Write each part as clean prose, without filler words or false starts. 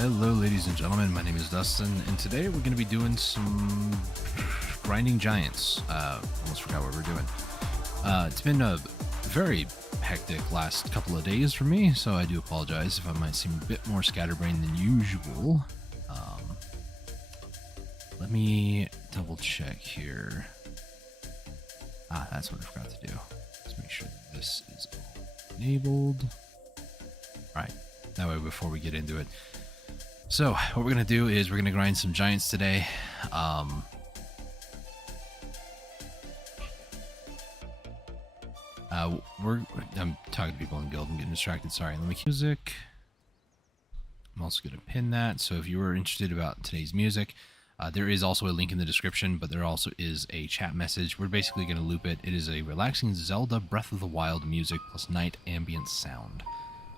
Hello, ladies and gentlemen. My name is Dustin, and today we're going to be doing some grinding giants. Almost forgot what we're doing. It's been a very hectic last couple of days for me, so I do apologize if I might seem a bit more scatterbrained than usual. Let me double check here. That's what I forgot to do. Let's make sure that this is all enabled. All right, that way before we get into it. So what we're going to do is we're going to grind some giants today. I'm talking to people in guild. I'm getting distracted. Sorry. Let me music. I'm also going to pin that. So if you were interested about today's music, there is also a link in the description, but there also is a chat message. We're basically going to loop it. It is a relaxing Zelda Breath of the Wild music plus night ambient sound.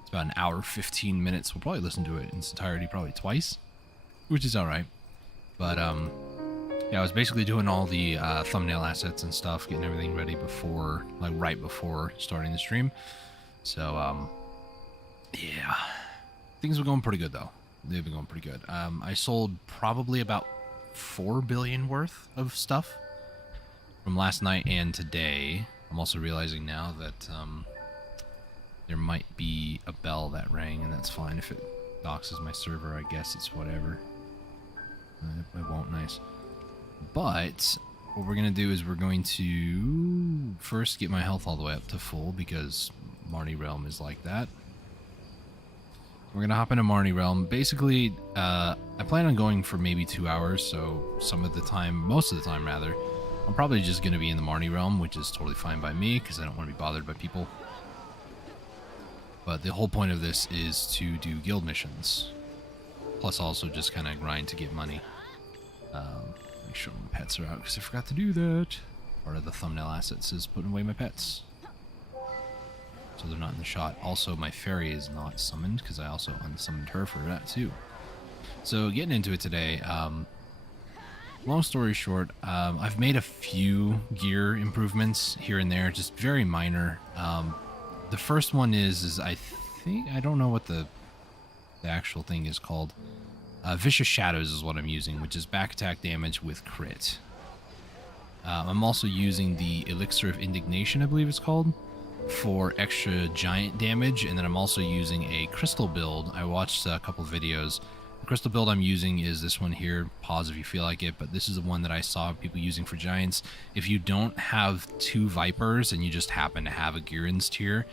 About an hour, 15 minutes. We'll probably listen to it in its entirety probably twice, which is all right. But yeah, I was basically doing all the thumbnail assets and stuff, getting everything ready before, like right before starting the stream. So yeah, things were going pretty good though. They've been going pretty good. I sold probably about 4 billion worth of stuff from last night and today. I'm also realizing now that there might be a bell that rang, and that's fine. If it doxes my server, I guess it's whatever. It won't, nice. But what we're going to do is we're going to first get my health all the way up to full, because Marnie Realm is like that. We're going to hop into Marnie Realm. Basically, I plan on going for maybe 2 hours, so some of the time, most of the time rather, I'm probably just going to be in the Marnie Realm, which is totally fine by me, because I don't want to be bothered by people. But the whole point of this is to do guild missions, plus also just kind of grind to get money. Make sure my pets are out because I forgot to do that. Part of the thumbnail assets is putting away my pets, so they're not in the shot. Also, my fairy is not summoned because I also unsummoned her for that too. So getting into it today. Long story short, I've made a few gear improvements here and there, just very minor. The first one is I don't know what the actual thing is called. Vicious Shadows is what I'm using, which is back attack damage with crit. I'm also using the Elixir of Indignation, I believe it's called, for extra giant damage, and then I'm also using a crystal build. I watched a couple of videos. The crystal build I'm using is this one here. Pause if you feel like it, but this is the one that I saw people using for giants. If you don't have 2 Vipers and you just happen to have a Gearins tier,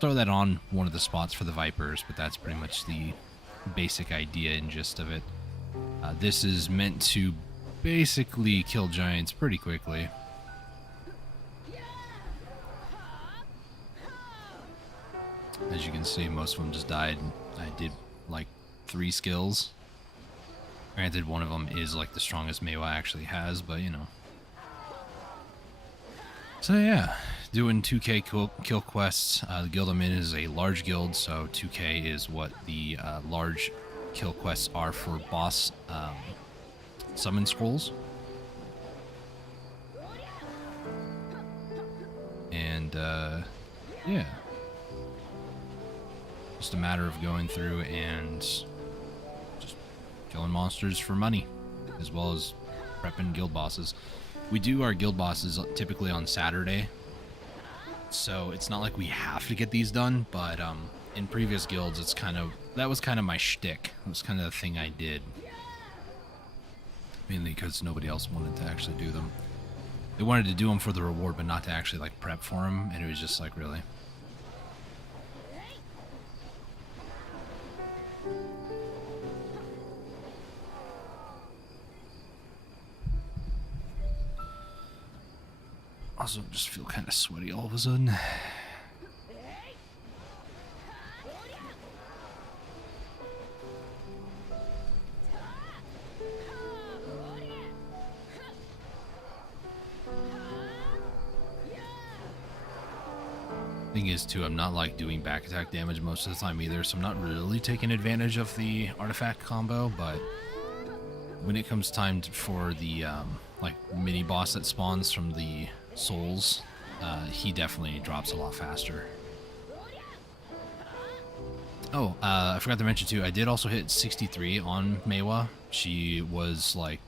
throw that on one of the spots for the Vipers, but that's pretty much the basic idea and gist of it. This is meant to basically kill giants pretty quickly. As you can see, most of them just died. I did like 3 skills. Granted, one of them is like the strongest Meiwa actually has, but you know. So yeah, doing 2k kill quests. The guild I'm in is a large guild, so 2k is what the large kill quests are for boss summon scrolls. And yeah, just a matter of going through and just killing monsters for money, as well as prepping guild bosses. We do our guild bosses typically on Saturday, so it's not like we have to get these done, but in previous guilds, that was kind of my shtick. It was kind of the thing I did, mainly because nobody else wanted to actually do them. They wanted to do them for the reward, but not to actually like prep for them, and it was just like, really. Also, just feel kind of sweaty all of a sudden. Thing is, too, I'm not like doing back attack damage most of the time either, so I'm not really taking advantage of the artifact combo, but when it comes time for the like mini boss that spawns from the souls, he definitely drops a lot faster. Oh, I forgot to mention too, I did also hit 63 on Maewa. She was like,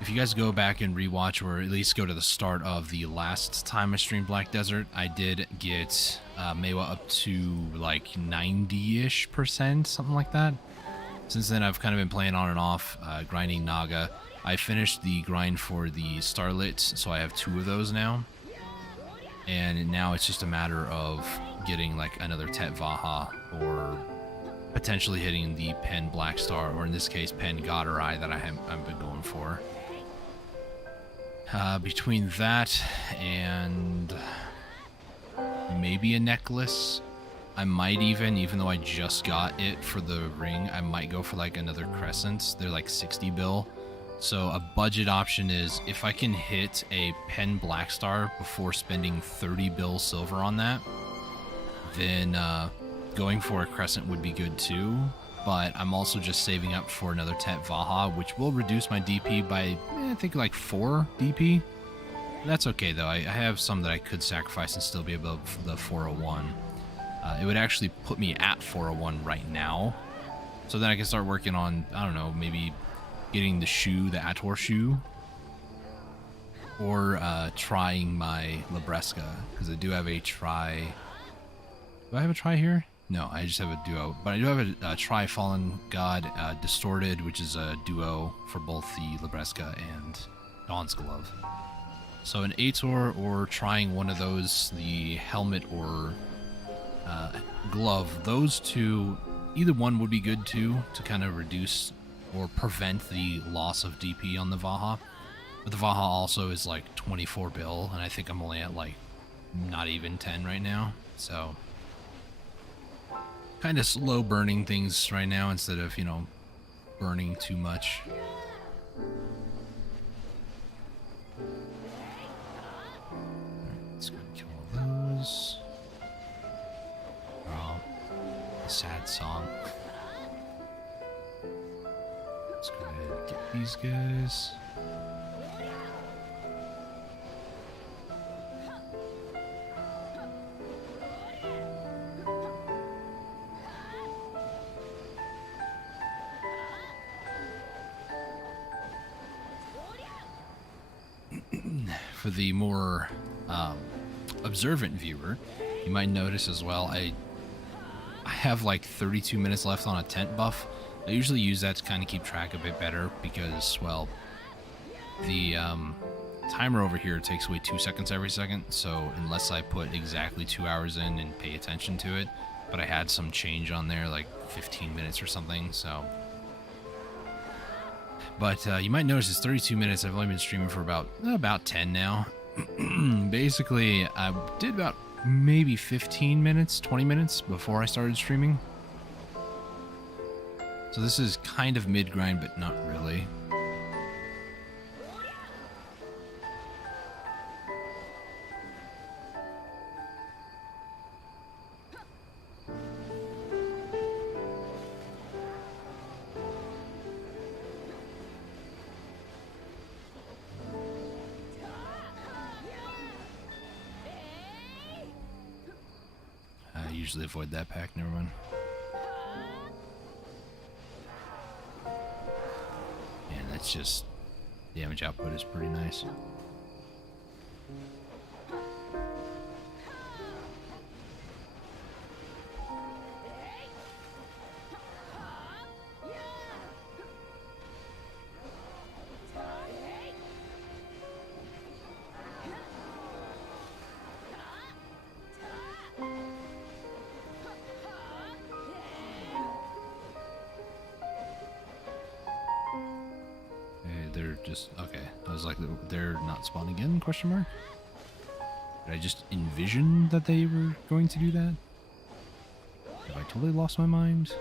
if you guys go back and rewatch, or at least go to the start of the last time I streamed Black Desert, I did get Maewa up to like 90-ish%, something like that. Since then, I've kind of been playing on and off, grinding Naga. I finished the grind for the Starlit, so I have 2 of those now. And now it's just a matter of getting like another Tet Vaha, or potentially hitting the Pen Black Star, or in this case, Pen Godderi that I've been going for. Between that and maybe a necklace, I might even though I just got it for the ring, I might go for like another crescent. They're like 60 bill. So a budget option is if I can hit a Pen Black Star before spending 30 bill silver on that, then going for a crescent would be good too. But I'm also just saving up for another Tet Vaha, which will reduce my DP by, I think, like 4 DP. That's okay, though. I have some that I could sacrifice and still be above the 401. It would actually put me at 401 right now. So then I can start working on, I don't know, maybe getting the shoe, the Ator shoe. Or trying my Labresca, because I do have a try. Do I have a try here? No, I just have a duo. But I do have a Try Fallen God Distorted, which is a duo for both the Labresca and Dawn's Glove. So an Ator, or trying one of those, the helmet or glove, those two, either one would be good too, to kind of reduce or prevent the loss of DP on the Vaha. But the Vaha also is like 24 bill, and I think I'm only at like not even 10 right now. So kind of slow burning things right now instead of, you know, burning too much. Let's go and kill all those. Oh, a sad song. Let's go ahead and get these guys. For the more observant viewer, you might notice as well, I have like 32 minutes left on a tent buff. I usually use that to kind of keep track a bit better because, well, the timer over here takes away 2 seconds every second, so unless I put exactly 2 hours in and pay attention to it, but I had some change on there, like 15 minutes or something, so... But you might notice it's 32 minutes. I've only been streaming for about 10 now. Basically, I did about maybe 15 minutes, 20 minutes before I started streaming. So this is kind of mid-grind, but not really. I usually avoid that pack, never mind. And that's just, damage output is pretty nice. They're just, okay. I was like, they're not spawning again, question mark? Did I just envision that they were going to do that? Have I totally lost my mind?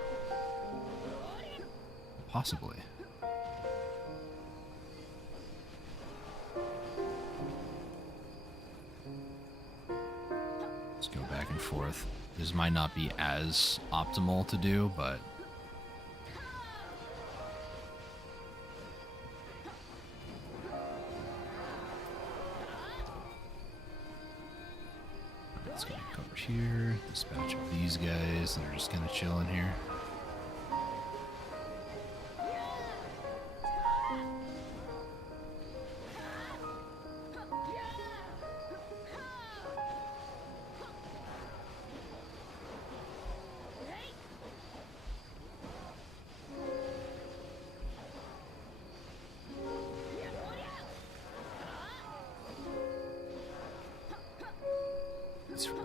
Possibly. Let's go back and forth. This might not be as optimal to do, but... Let's go cover here. Dispatch of these guys that are just kind of chilling here.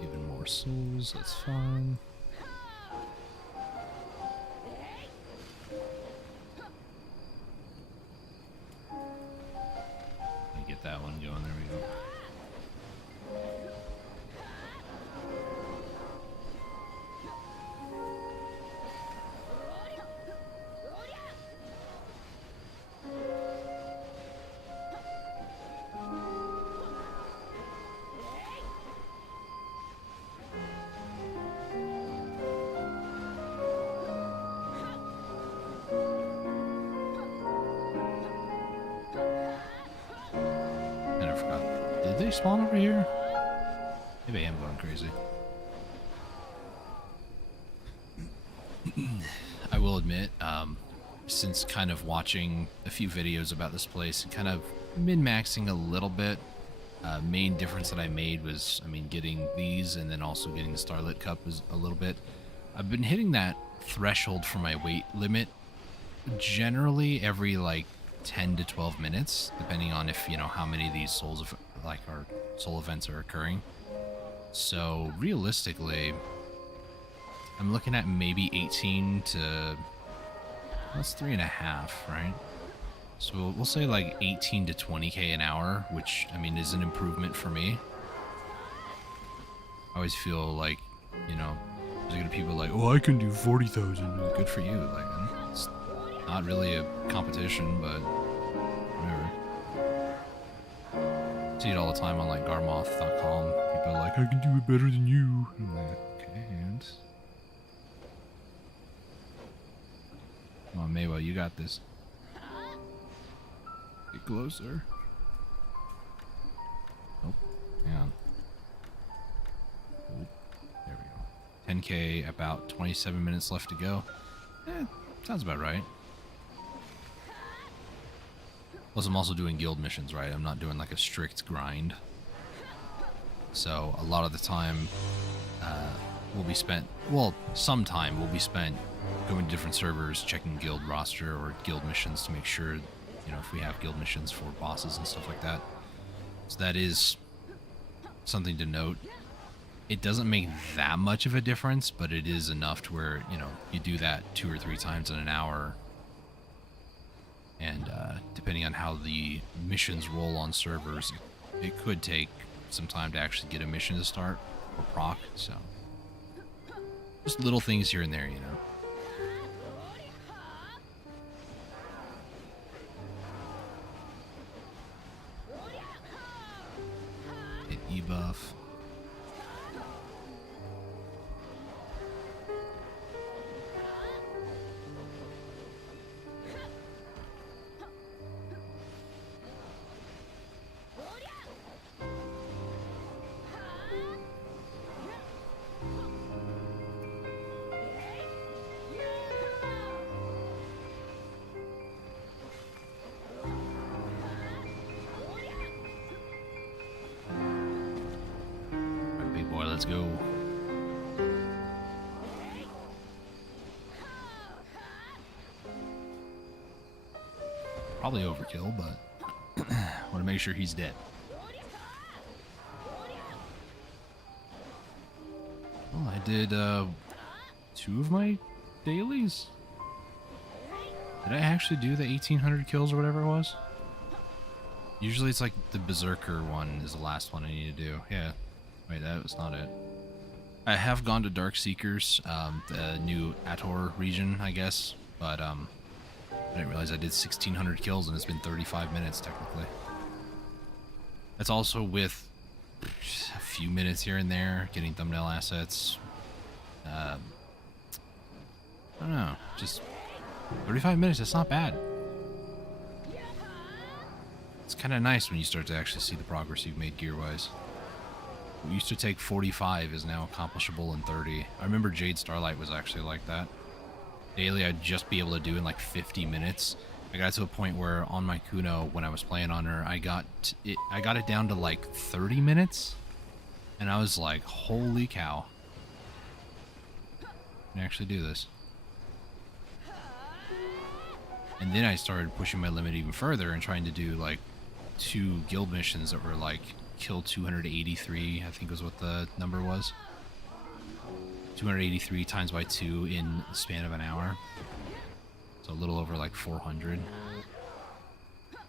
Even more souls, that's fine. Let me get that one going, there we go. Did they spawn over here? Maybe I am going crazy. I will admit, since kind of watching a few videos about this place and kind of min-maxing a little bit, main difference that I made was, I mean, getting these and then also getting the Starlit Cup was a little bit. I've been hitting that threshold for my weight limit generally every like 10 to 12 minutes, depending on if, you know, how many of these souls of like our soul events are occurring. So realistically, I'm looking at maybe 18 to, that's 3.5, right? So we'll say like 18 to 20k an hour, which I mean is an improvement for me. I always feel like, you know, there's gonna be people like, oh, I can do 40,000. Good for you. Like, it's not really a competition, but whatever. See it all the time on like Garmoth.com. People are like, I can do it better than you. I'm like, okay, and come on, Maywa, you got this. Get closer. Nope. Hang on. Oh, there we go. 10k, about 27 minutes left to go. Sounds about right. Plus, I'm also doing guild missions, right? I'm not doing like a strict grind. So a lot of the time will be spent, well, some time will be spent going to different servers, checking guild roster or guild missions to make sure, you know, if we have guild missions for bosses and stuff like that. So that is something to note. It doesn't make that much of a difference, but it is enough to where, you know, you do that 2 or 3 times in an hour. And depending on how the missions roll on servers, it could take some time to actually get a mission to start or proc. So just little things here and there, you know. Hit E-buff. Let's go. Probably overkill, but want to make sure he's dead. Well, I did 2 of my dailies. Did I actually do the 1800 kills or whatever it was? Usually it's like the Berserker one is the last one I need to do. Yeah. Wait, that was not it. I have gone to Darkseekers, the new Ator region, I guess, but I didn't realize I did 1600 kills and it's been 35 minutes technically. That's also with a few minutes here and there, getting thumbnail assets. I don't know, just 35 minutes, that's not bad. It's kind of nice when you start to actually see the progress you've made gear-wise. What used to take 45 is now accomplishable in 30. I remember Jade Starlight was actually like that. Daily, I'd just be able to do in like 50 minutes. I got to a point where on my Kuno, when I was playing on her, I got it down to like 30 minutes, and I was like, holy cow. I can actually do this. And then I started pushing my limit even further and trying to do like 2 guild missions that were like kill 283, I think was what the number was. 283 times by 2 in the span of an hour. So a little over like 400.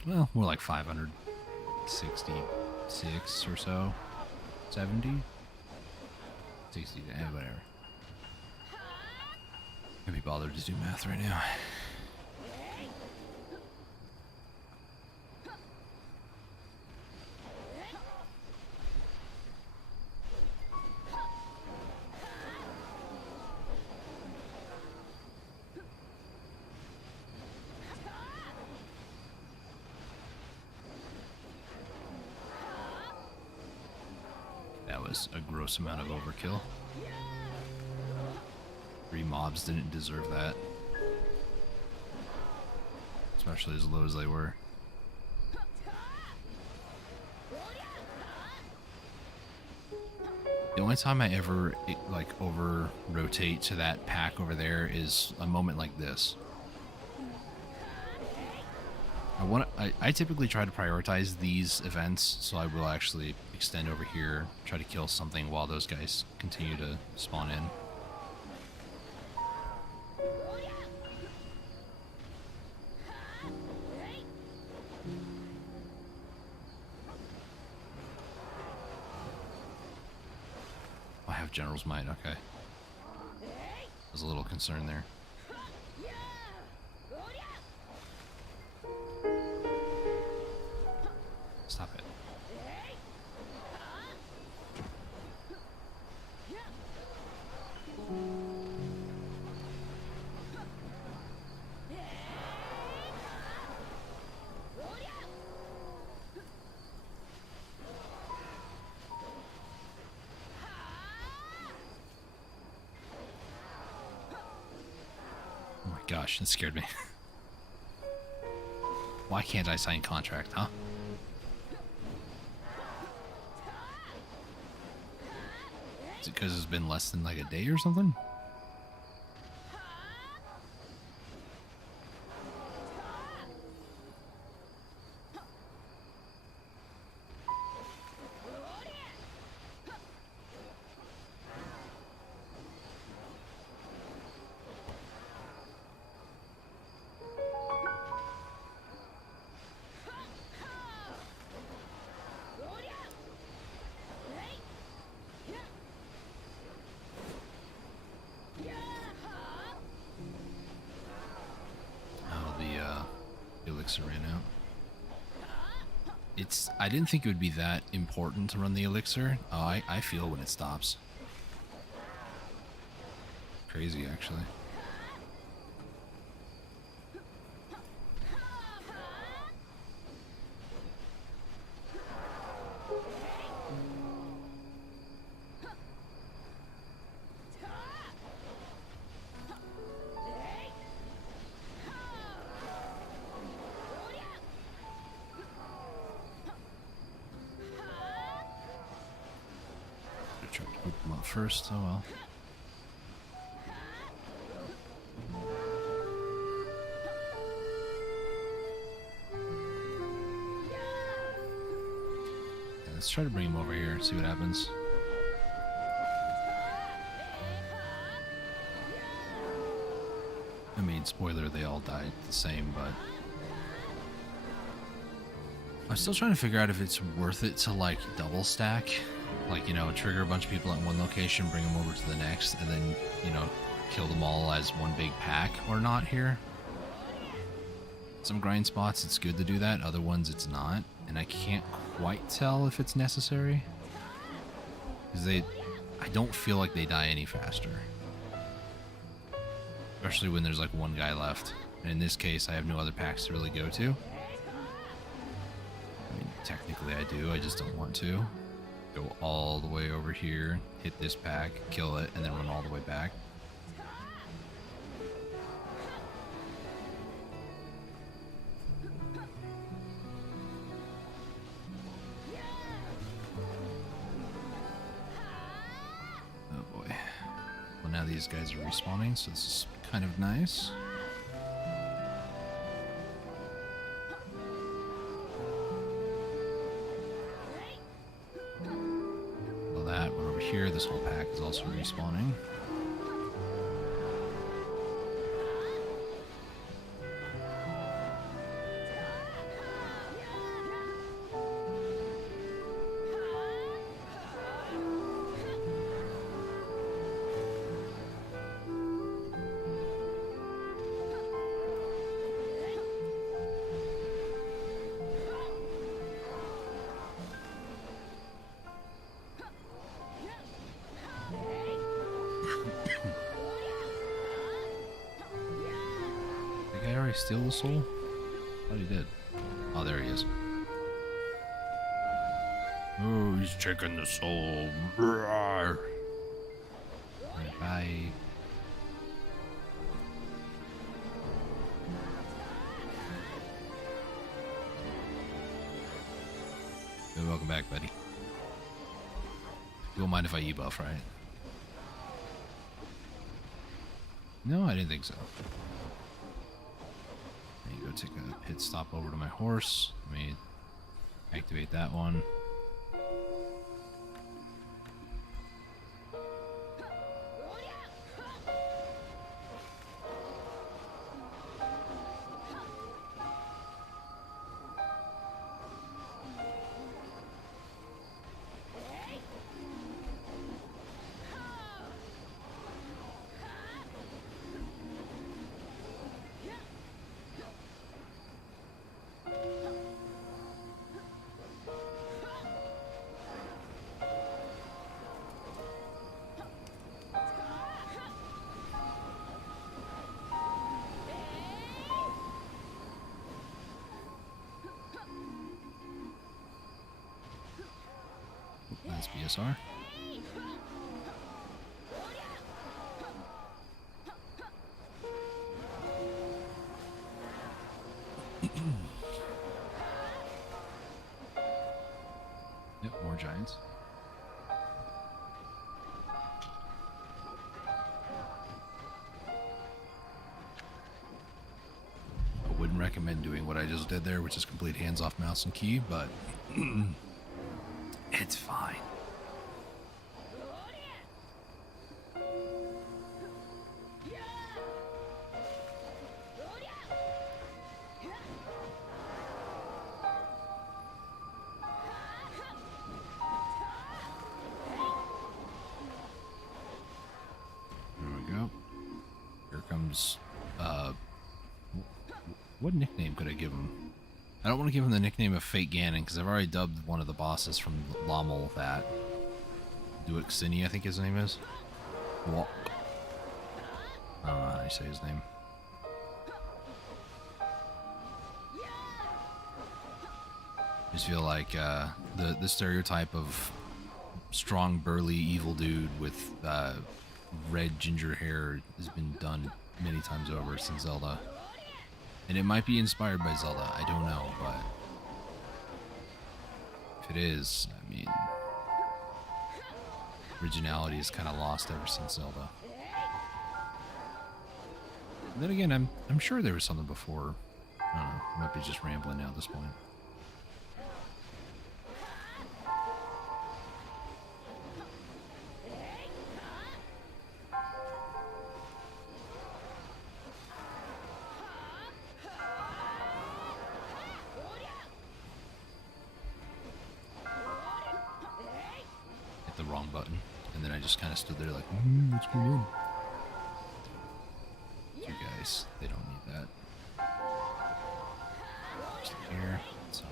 Well, more like 566 or so. 70? 60, whatever. Can't be bothered to do math right now. A gross amount of overkill. 3 mobs didn't deserve that. Especially as low as they were. The only time I ever like over rotate to that pack over there is a moment like this. I typically try to prioritize these events, so I will actually extend over here, try to kill something while those guys continue to spawn in. I have General's Might, okay. I was a little concerned there. Stop it. Oh my gosh, that scared me. Why can't I sign contract, huh? Is it because it's been less than like a day or something? Elixir ran out. I didn't think it would be that important to run the elixir. Oh, I feel when it stops. Crazy, actually. Try to group them up first, oh well. Yeah, let's try to bring him over here, see what happens. I mean, spoiler, they all died the same, but I'm still trying to figure out if it's worth it to like double stack. Like, you know, trigger a bunch of people at one location, bring them over to the next, and then, you know, kill them all as one big pack or not here. Some grind spots, it's good to do that. Other ones, it's not. And I can't quite tell if it's necessary. Because I don't feel like they die any faster. Especially when there's like one guy left. And in this case, I have no other packs to really go to. I mean, technically I do, I just don't want to. Go all the way over here, hit this pack, kill it, and then run all the way back. Oh boy. Well, now these guys are respawning, so this is kind of nice. Here, this whole pack is also respawning. Steal the soul? Thought he did. Oh, there he is. Oh, he's taking the soul. Right, bye. Hey, welcome back, buddy. You won't mind if I e-buff, right? No, I didn't think so. Take a pit stop over to my horse. Let me activate that one. That's BSR. Yep, more giants. I wouldn't recommend doing what I just did there, which is complete hands off mouse and key, but it's fine. What nickname could I give him? I don't want to give him the nickname of Fate Ganon because I've already dubbed one of the bosses from Lommel that. Duixini, I think his name is. Walk. I don't know how you say his name. I just feel like the stereotype of strong, burly, evil dude with red ginger hair has been done many times over since Zelda. And it might be inspired by Zelda, I don't know, but if it is, I mean, originality is kind of lost ever since Zelda. And then again, I'm sure there was something before. I don't know, I might be just rambling now at this point. The wrong button, and then I just kind of stood there like, what's going on? You guys, they don't need that. Just here, it's alright.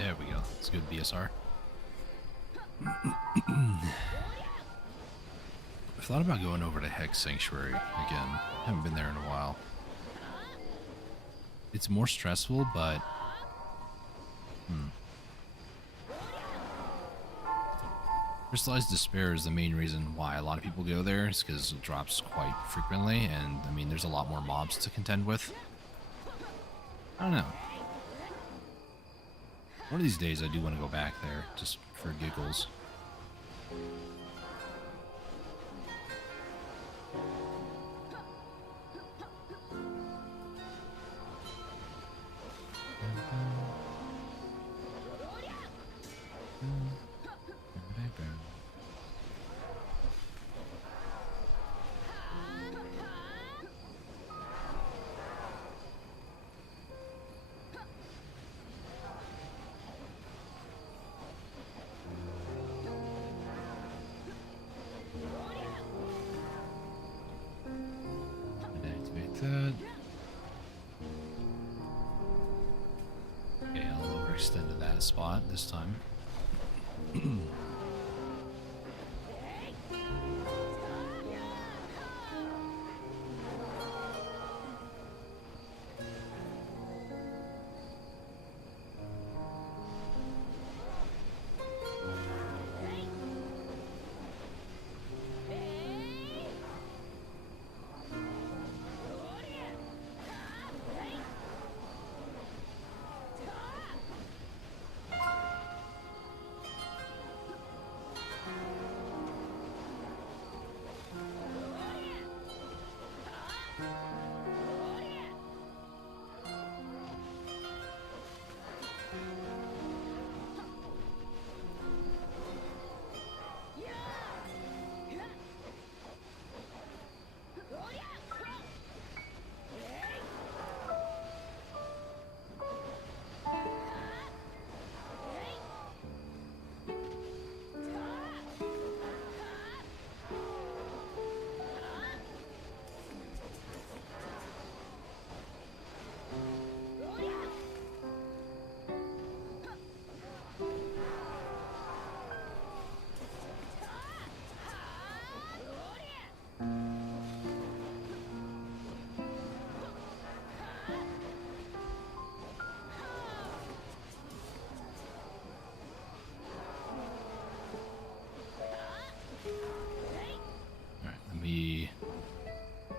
There we go. It's good BSR. I thought about going over to Hex Sanctuary again. Haven't been there in a while. It's more stressful, but Crystallized Despair is the main reason why a lot of people go there. It's because it drops quite frequently, and I mean, there's a lot more mobs to contend with. I don't know. One of these days I do want to go back there, just for giggles. That. Okay, I'll overextend to that spot this time.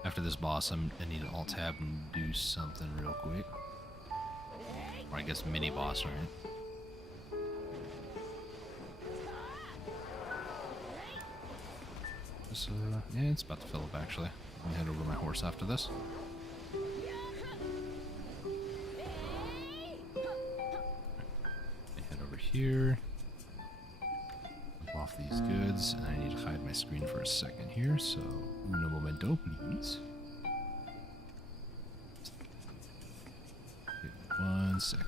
After this boss, I need to alt-tab and do something real quick. Or I guess mini-boss, right? This, yeah, it's about to fill up, actually. I'm gonna head over my horse after this. Head over here. Off these goods, and I need to hide my screen for a second here, so uno momento, please. Wait 1 second.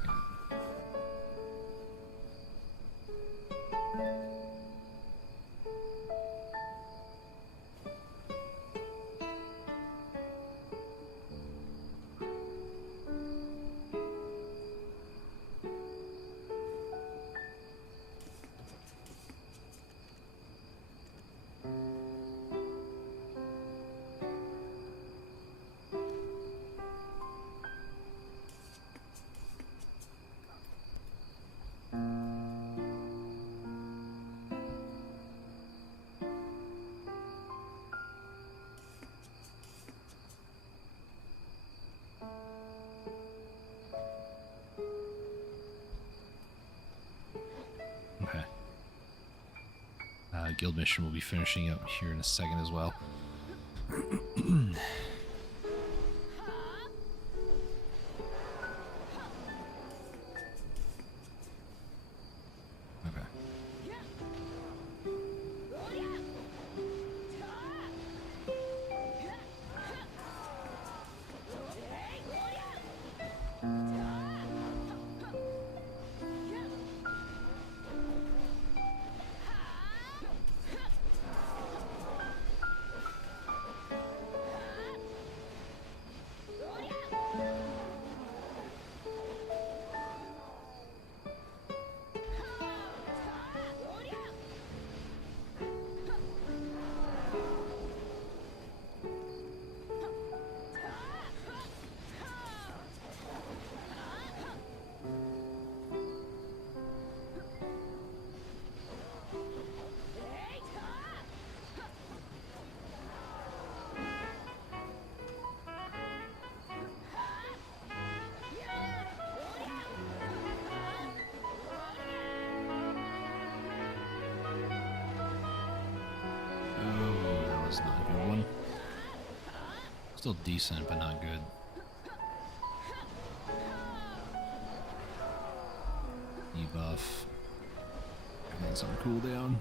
Okay. Guild mission will be finishing up here in a second as well. Still decent, but not good. Debuff. Everything's on cooldown.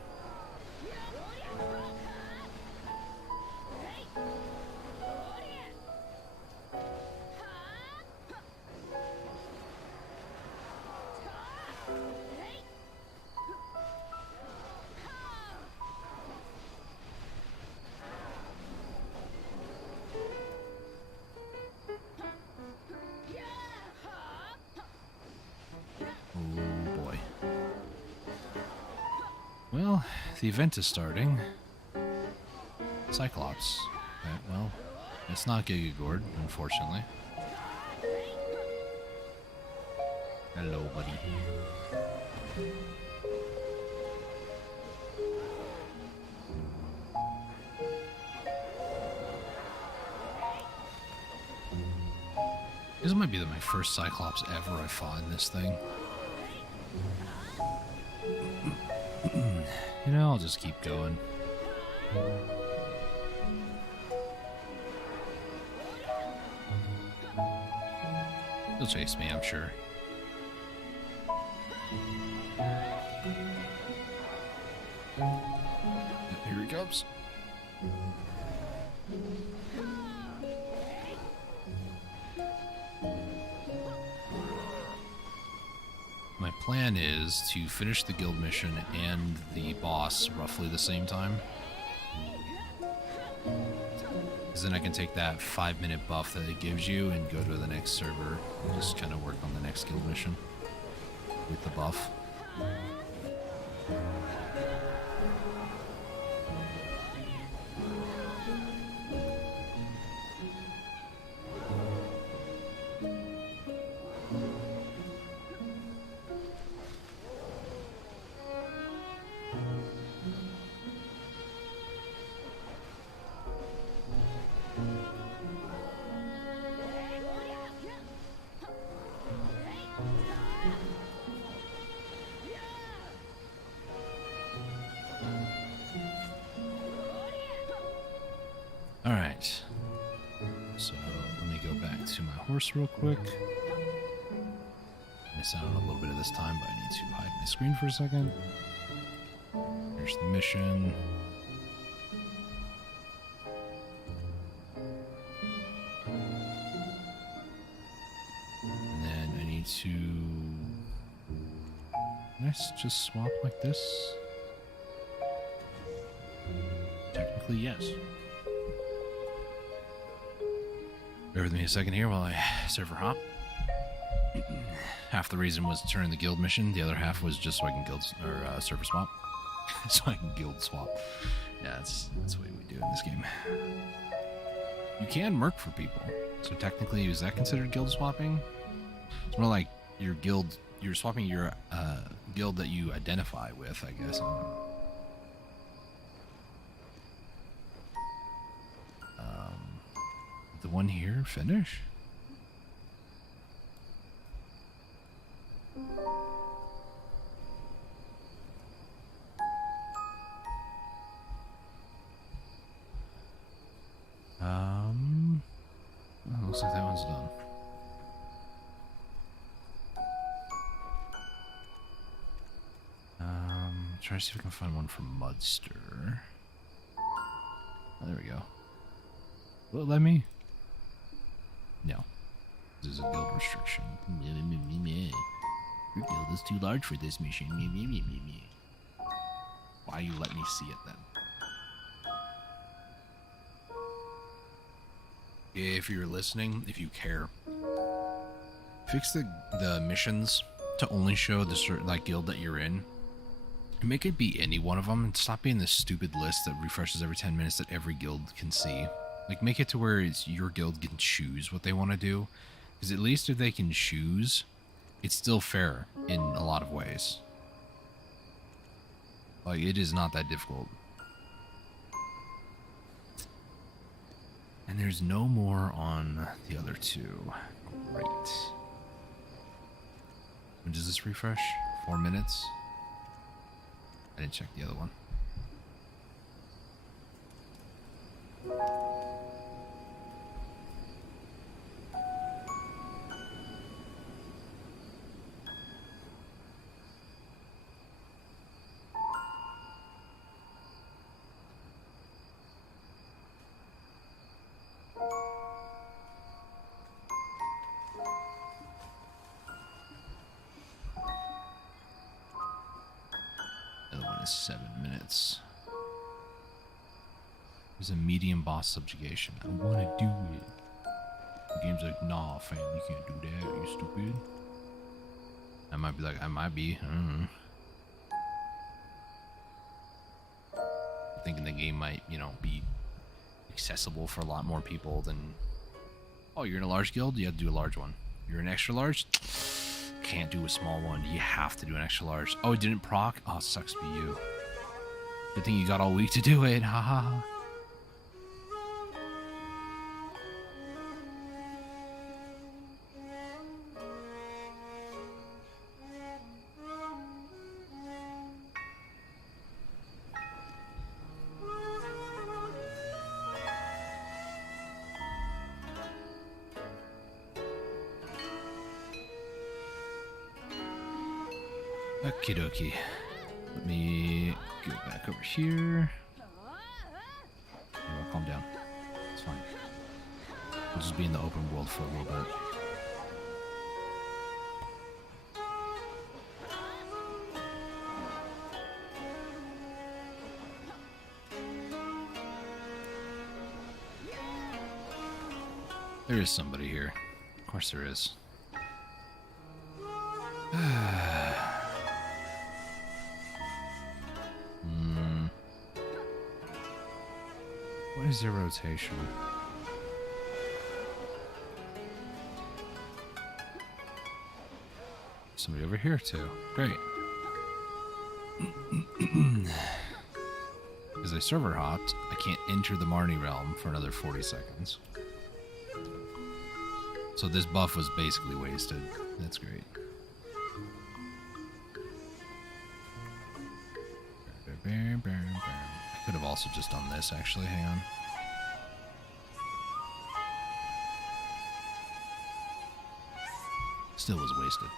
Well, the event is starting. Cyclops. Okay, well, it's not Gigagord, unfortunately. Hello, buddy. This might be my first Cyclops ever I fought in this thing. You know, I'll just keep going. He'll chase me, I'm sure. Here he comes. My plan is to finish the guild mission and the boss roughly the same time. Because then I can take that 5-minute buff that it gives you and go to the next server and just kind of work on the next guild mission with the buff. Alright, so let me go back to my horse real quick. Miss out on a little bit of this time, but I need to hide my screen for a second. Here's the mission. And then I need to... Can I just swap like this? Technically, yes. Bear with me a second here while I server hop. Half the reason was to turn in the guild mission. The other half was just so I can server swap. So I can guild swap. Yeah, that's what we do in this game. You can merc for people. So technically, is that considered guild swapping? It's more like your guild. You're swapping your guild that you identify with, I guess. The one here finish? Oh, looks like that one's done. Try to see if I can find one for Mudster. Oh, there we go. Will it let me? No. There's a guild restriction. Your guild is too large for this mission. Why you let me see it then? If you're listening, if you care, fix the missions to only show the certain guild that you're in. And make it be any one of them, and stop being this stupid list that refreshes every 10 minutes that every guild can see. Like, make it to where it's your guild can choose what they want to do. Because at least if they can choose, it's still fair in a lot of ways. Like, it is not that difficult. And there's no more on the other two. Great. When does this refresh? 4 minutes? I didn't check the other one. 7 minutes. There's a medium boss subjugation. I want to do it. The game's like, nah, fam, you can't do that. You stupid. I might be like, I might be. I don't know. I'm thinking the game might, you know, be accessible for a lot more people than. Oh, you're in a large guild? You have to do a large one. You're an extra large? Can't do a small one. You have to do an extra large. Oh, it didn't proc? Oh, it sucks to be you. Good thing you got all week to do it. Ha ha ha. Okie dokie. Let me go back over here. Yeah, calm down. It's fine. We'll just be in the open world for a little bit. There is somebody here. Of course there is. What is their rotation? Somebody over here too. Great. As I server hopped, I can't enter the Marnie realm for another 40 seconds. So this buff was basically wasted. That's great. I could have also just done this, actually. Hang on. Still was wasted.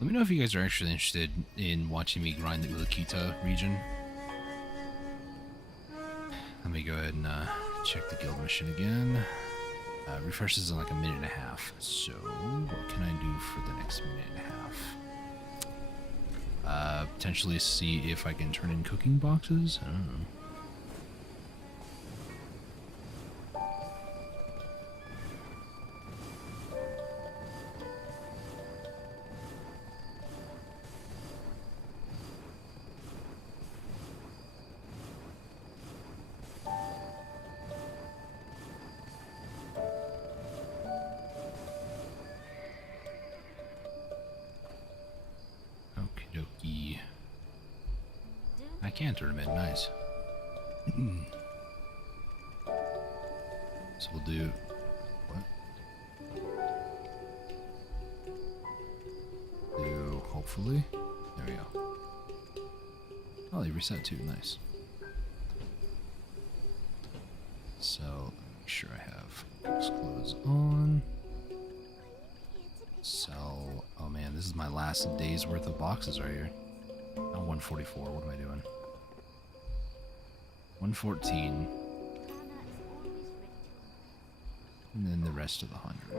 Let me know if you guys are actually interested in watching me grind the Ulakita region. Let me go ahead and check the guild mission again. Refreshes in like a minute and a half. So, what can I do for the next minute and a half? Potentially see if I can turn in cooking boxes? I don't know. I can turn them in, nice. So we'll do what? Do hopefully. There we go. Oh, they reset too, nice. So make sure I have cook's clothes on. Sell. Oh man, this is my last day's worth of boxes right here. Oh, 144. What am I doing? 114. And then the rest of the 100.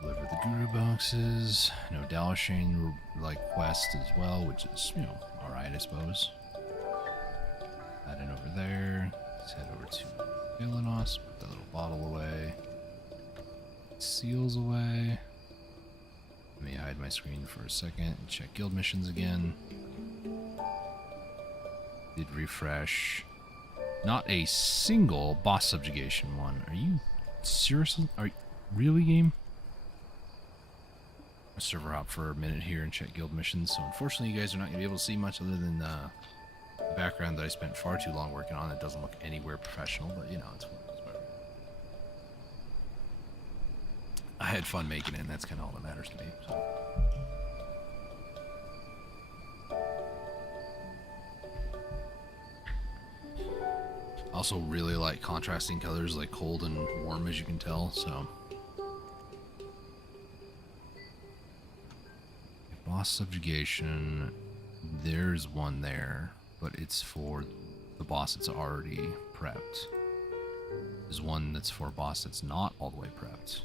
Deliver the guru boxes. No Dalashane like quest as well, which is, you know, alright, I suppose. Add it over there. Let's head over to Ilanos. Put that little bottle away. Seals away. Let me hide my screen for a second and check guild missions again. Did refresh. Not a single boss subjugation one. Are you seriously? Are you really, game? I'll server hop for a minute here and check guild missions. So unfortunately, you guys are not gonna be able to see much other than the background that I spent far too long working on. It doesn't look anywhere professional, but you know, it's whatever. I had fun making it, and that's kind of all that matters to me. So. I also really like contrasting colors, like cold and warm, as you can tell, so. Boss subjugation, there's one there, but it's for the boss that's already prepped. There's one that's for a boss that's not all the way prepped.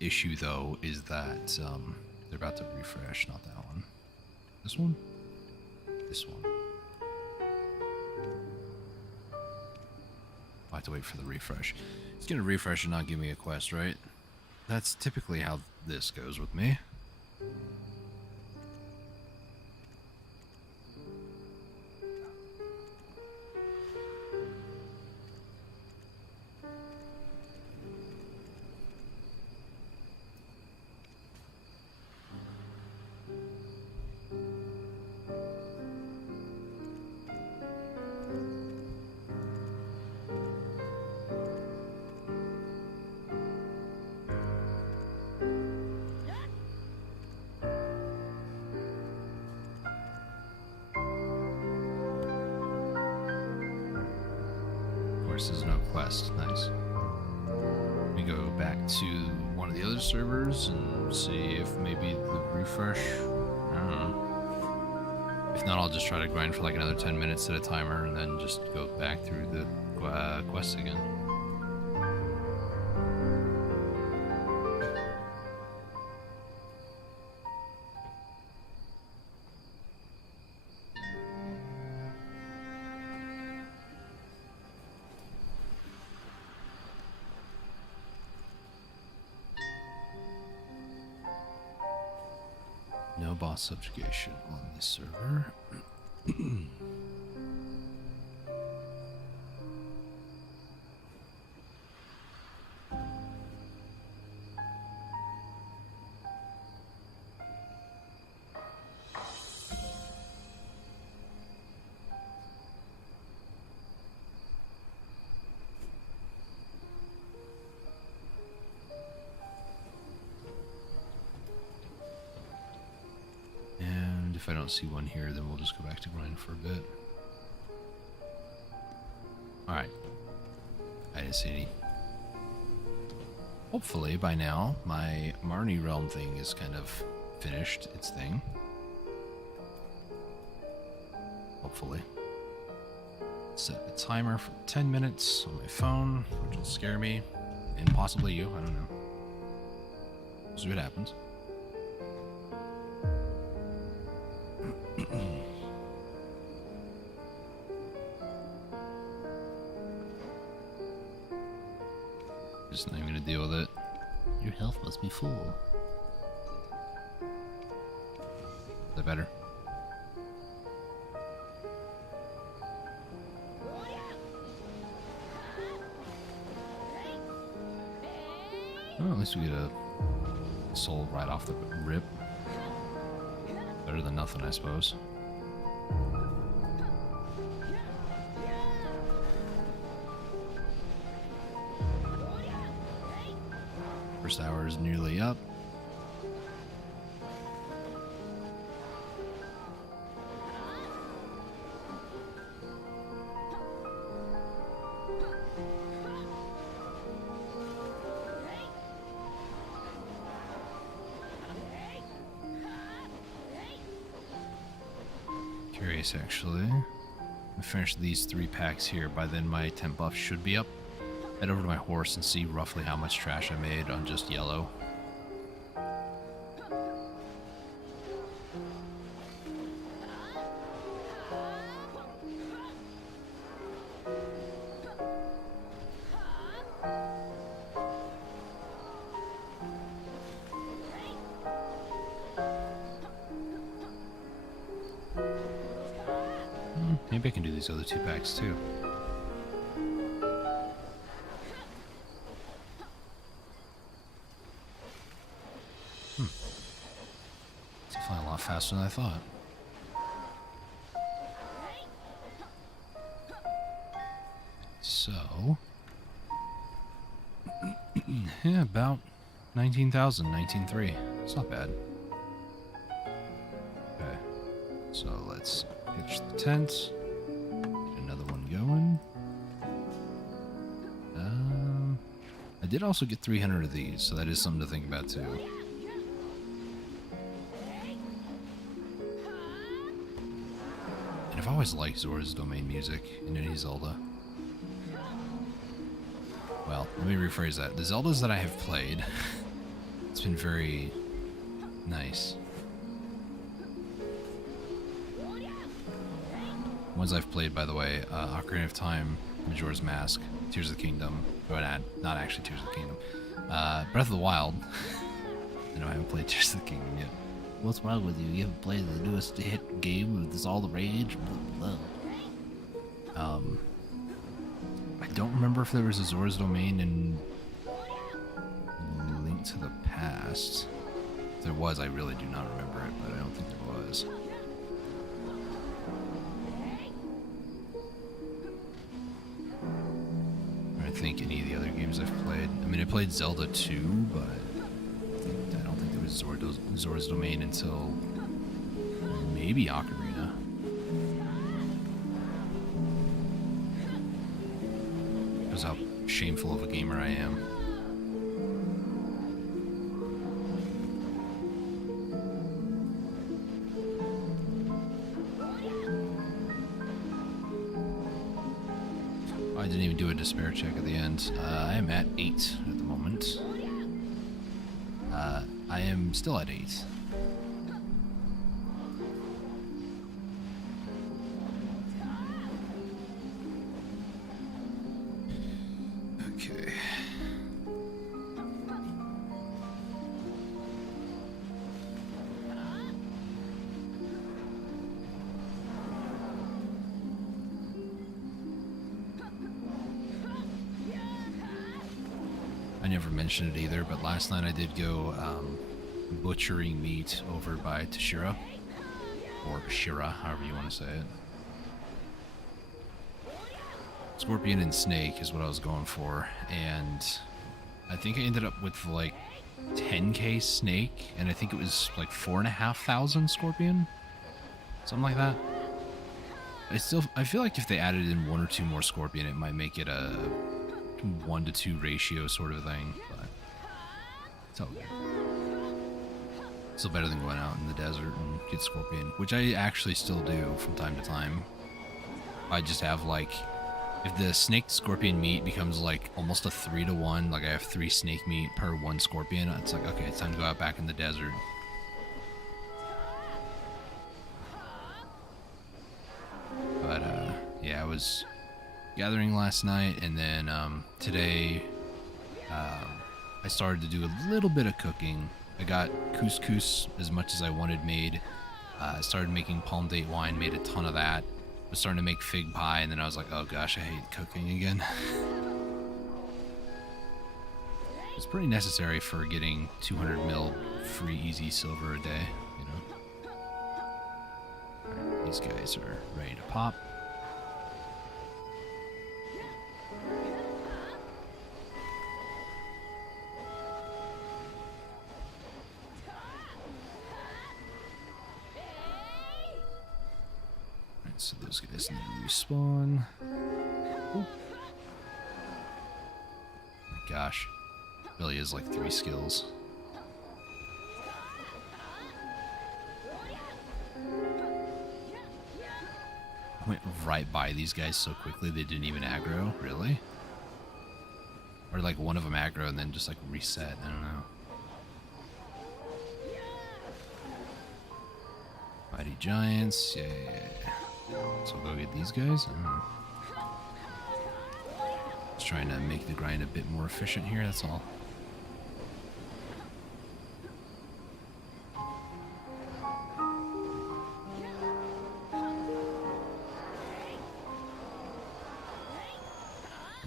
Issue, though, is that they're about to refresh, not that one. This one? This one. I have to wait for the refresh. It's gonna refresh and not give me a quest, right? That's typically how this goes with me. There's no quest. Nice. Let me go back to one of the other servers and see if maybe the refresh. I don't know. If not, I'll just try to grind for like another 10 minutes at a timer and then just go back through the quests again. No boss subjugation on this server. If I don't see one here, then we'll just go back to grind for a bit. Alright. I didn't see any. Hopefully, by now, my Marnie Realm thing is kind of finished its thing. Hopefully. Set a timer for 10 minutes on my phone, which will scare me. And possibly you, I don't know. We'll see what happens. Just not even gonna deal with it. Your health must be full. Is that better? Oh, at least we get a soul right off the rip. Better than nothing, I suppose. First hour is nearly up. Curious, actually. I finished these 3 packs here. By then, my temp buff should be up. Head over to my horse and see roughly how much trash I made on just yellow. Maybe I can do these other 2 packs too. It's definitely a lot faster than I thought. So, yeah, about 19,000, 19,300. It's not bad. Okay, so let's pitch the tent. I did also get 300 of these, so that is something to think about too. And I've always liked Zora's Domain music in any Zelda. Well, let me rephrase that. The Zeldas that I have played, it's been very nice. Ones I've played, by the way, Ocarina of Time, Majora's Mask, Tears of the Kingdom, or not actually Tears of the Kingdom, Breath of the Wild. I know I haven't played Tears of the Kingdom yet. What's wrong with you? You haven't played the newest hit game with this all the rage? Blah, blah. I don't remember if there was a Zora's Domain in Link to the Past. If there was, I really do not remember it, but I don't think there was. I think any of the other games I've played. I mean, I played Zelda 2, but I don't think there was Zora's Domain until maybe Ocarina. Shows how shameful of a gamer I am. I didn't even do a despair check at the end. I am at 8 at the moment. I am still at 8. Okay. I never mentioned it either, but last night I did go butchering meat over by Tashira, or Shira, however you want to say it. Scorpion and snake is what I was going for, and I think I ended up with like 10k snake, and I think it was like 4,500 scorpion, something like that. I feel like if they added in 1 or 2 more scorpion, it might make it a 1-to-2 ratio sort of thing, but it's all good. Still better than going out in the desert and get scorpion, which I actually still do from time to time. I just have like, if the snake scorpion meat becomes like almost a 3-to-1, like I have 3 snake meat per 1 scorpion, it's like, okay, it's time to go out back in the desert. But yeah, I was gathering last night, and then today I started to do a little bit of cooking. I got couscous as much as I wanted made. I started making palm date wine, made a ton of that. I was starting to make fig pie, and then I was like, oh gosh, I hate cooking again. It's pretty necessary for getting 200 mil free easy silver a day, you know. Alright, these guys are ready to pop. So those guys need to respawn. Ooh. Gosh, really is like 3 skills. I went right by these guys so quickly they didn't even aggro. Really? Or like one of them aggro and then just like reset. I don't know. Mighty giants. Yeah. So go get these guys. Just trying to make the grind a bit more efficient here, that's all.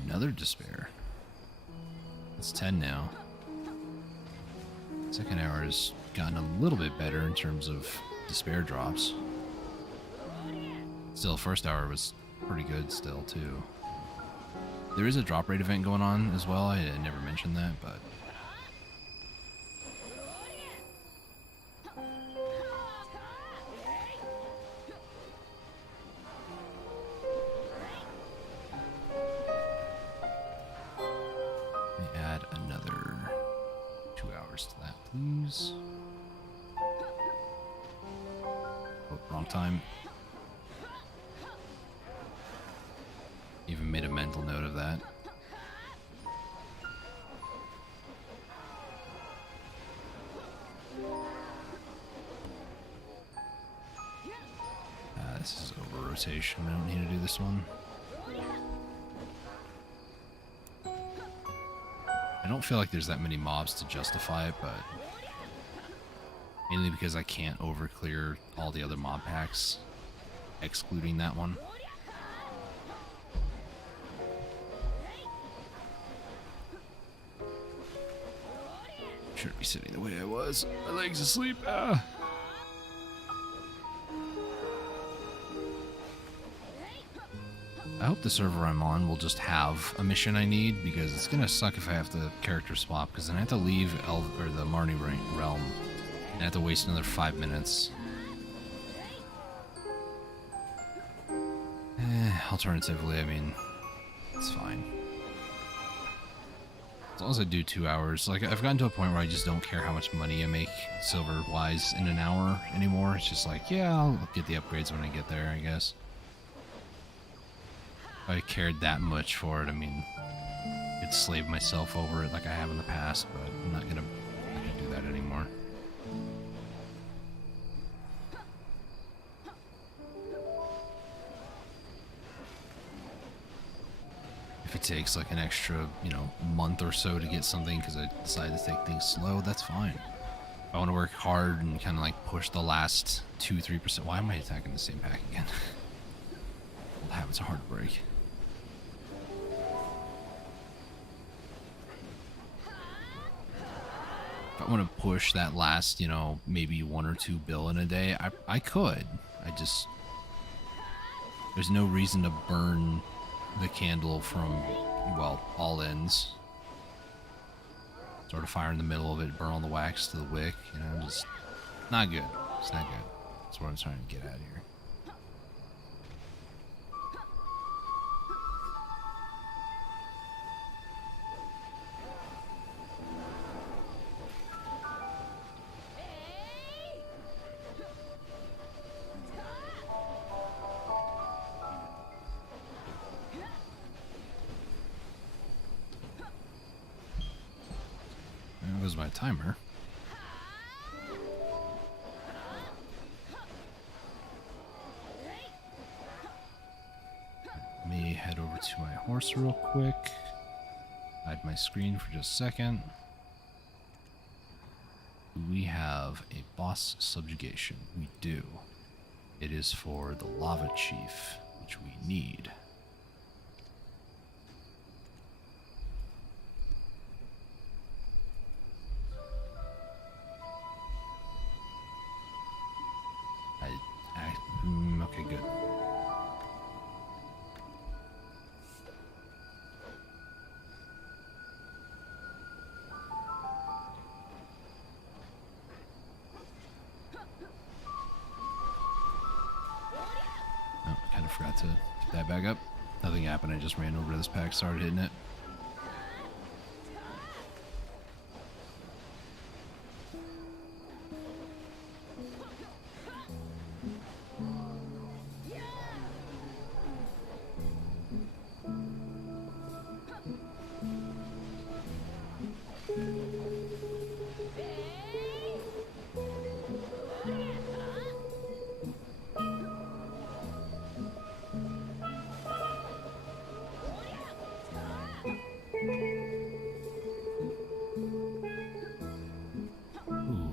Another despair. That's 10 now. Second hour has gotten a little bit better in terms of despair drops. Still, first hour was pretty good still, too. There is a drop rate event going on as well. I never mentioned that, but... let me add please. Oh, wrong time. Even made a mental note of that. This is over rotation. I don't need to do this one. I don't feel like there's that many mobs to justify it, but mainly because I can't overclear all the other mob packs, excluding that one. Shouldn't be sitting the way I was. My leg's asleep. Ah. I hope the server I'm on will just have a mission I need, because it's gonna suck if I have to character swap, because then I have to leave the Marnie realm and I have to waste another 5 minutes. Alternatively, I mean, it's fine. As long as I do 2 hours. Like, I've gotten to a point where I just don't care how much money I make silver-wise in an hour anymore. It's just like, yeah, I'll get the upgrades when I get there, I guess. If I cared that much for it, I mean, I'd slave myself over it like I have in the past, but I'm not gonna do that anymore. If it takes like an extra, month or so to get something because I decided to take things slow, that's fine. I want to work hard and kind of like push the last 2-3%. Why am I attacking the same pack again? Old habits are hard to break. If I want to push that last, maybe 1 or 2 bill in a day, I could. There's no reason to burn the candle from, well, all ends. Sort of fire in the middle of it, burn all the wax to the wick, just not good. It's not good. That's what I'm trying to get at here. There goes my timer. Let me head over to my horse real quick. Hide my screen for just a second. Do we have a boss subjugation? We do. It is for the Lava Chief, which we need. Okay, good. Oh, kind of forgot to get that back up. Nothing happened, I just ran over to this pack, started hitting it.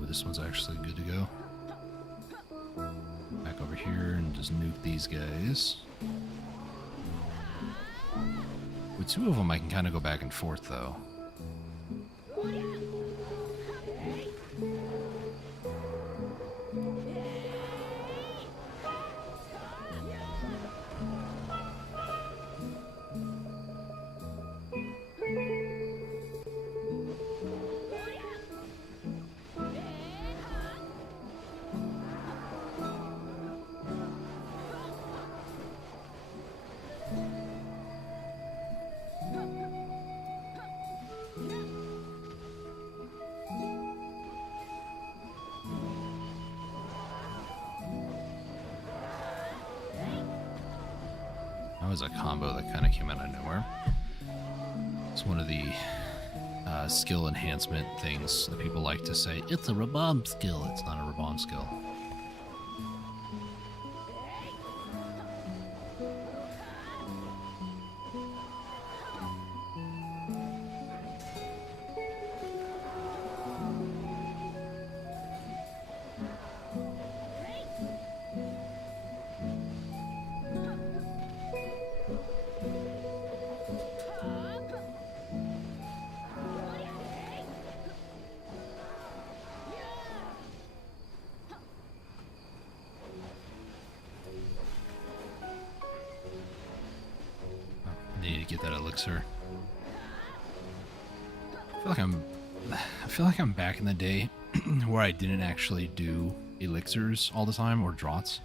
This one's actually good to go. Back over here and just nuke these guys. With 2 of them, I can kind of go back and forth, though. was a combo that kind of came out of nowhere. It's one of the skill enhancement things that people like to say. It's a Rabomb skill. It's not a Rabomb skill. Need to get that elixir. I feel like I'm back in the day where I didn't actually do elixirs all the time or draughts.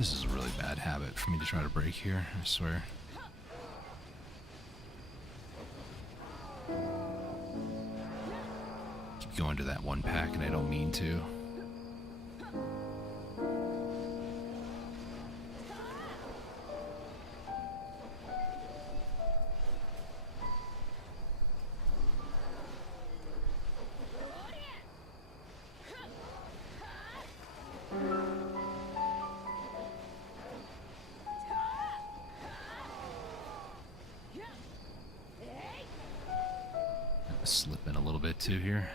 This is a really bad habit for me to try to break here, I swear. Keep going to that one pack and I don't mean to. Slip in a little bit too here.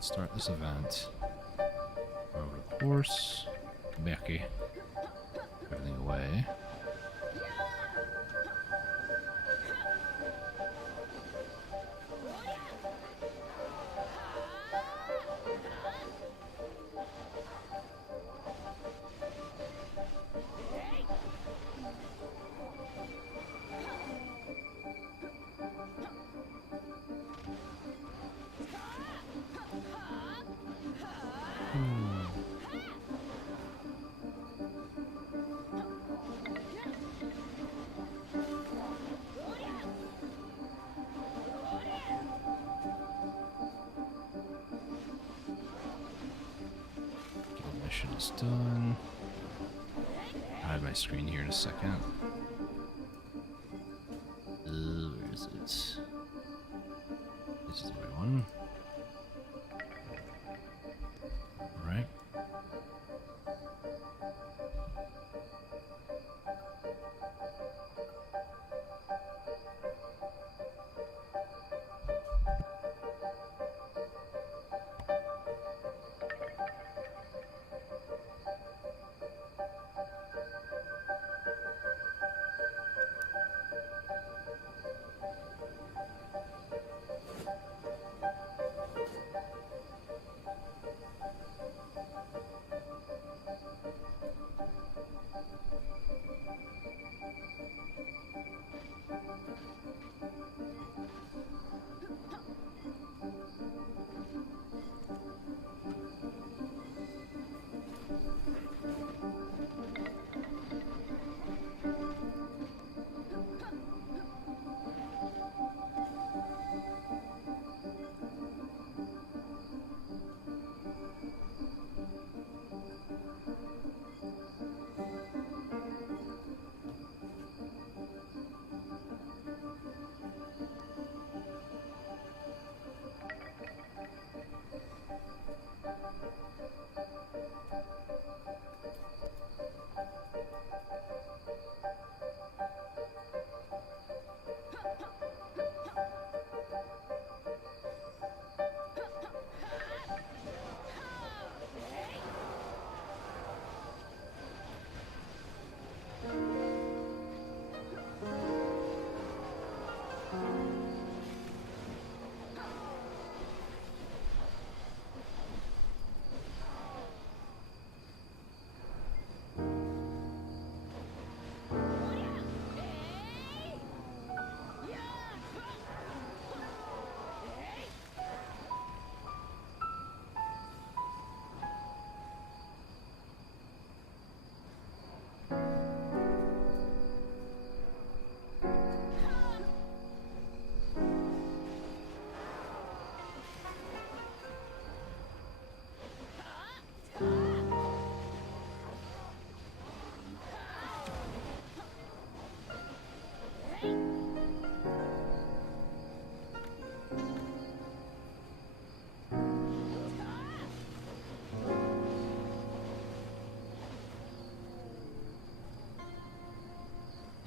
Start this event. Over to the horse. Becky. Everything away. Mission is done. Hide my screen here in a second. Where is it? This is the right one. Alright.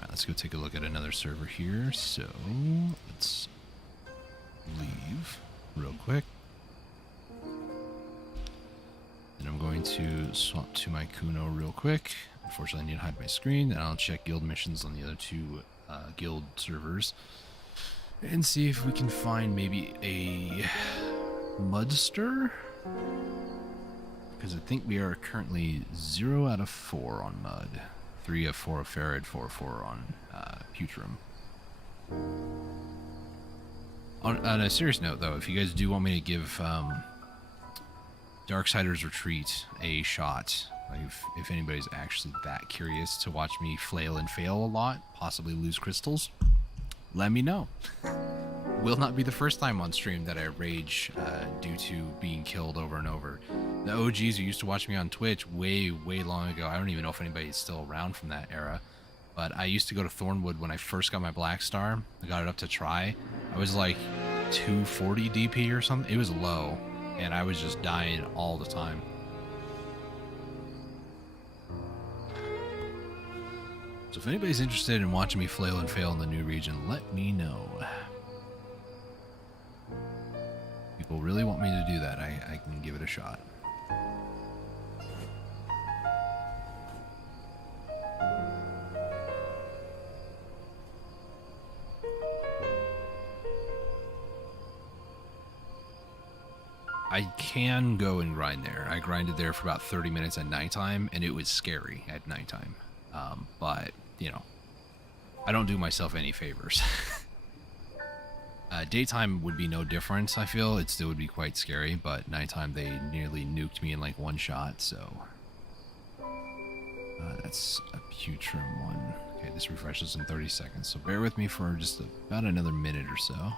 Let's go take a look at another server here. So let's leave real quick. And I'm going to swap to my Kuno real quick. Unfortunately, I need to hide my screen. And I'll check guild missions on the other two guild servers. And see if we can find maybe a Mudster. Because I think we are currently 0 out of 4 on Mud. 3 of 4 of Farad, 4 of 4 on Putrum. On a serious note, though, if you guys do want me to give Darkseekers Retreat a shot, like if anybody's actually that curious to watch me flail and fail a lot, possibly lose crystals, let me know. Will not be the first time on stream that I rage due to being killed over and over. The OGs who used to watch me on Twitch way long ago, I don't even know if anybody's still around from that era, but I used to go to Thornwood when I first got my Black Star. I got it up to try. I was like 240 DP or something. It was low, and I was just dying all the time. So if anybody's interested in watching me flail and fail in the new region, let me know. People really want me to do that, I can give it a shot. I can go and grind there. I grinded there for about 30 minutes at nighttime, and it was scary at nighttime. But, you know, I don't do myself any favors. Daytime would be no difference, I feel. It still would be quite scary, but nighttime they nearly nuked me in like one shot, so... that's a Putrum one. Okay, this refreshes in 30 seconds, so bear with me for just about another minute or so.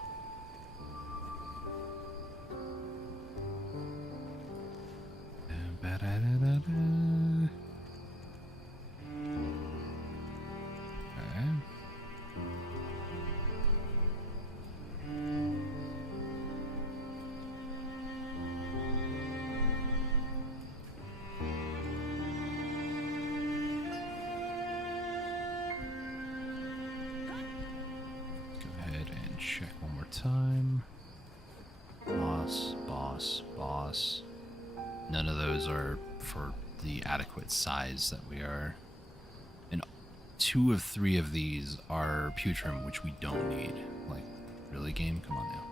Check one more time. Boss. None of those are for the adequate size that we are. And 2 of 3 of these are Putrum, which we don't need. Like, really, game? Come on now.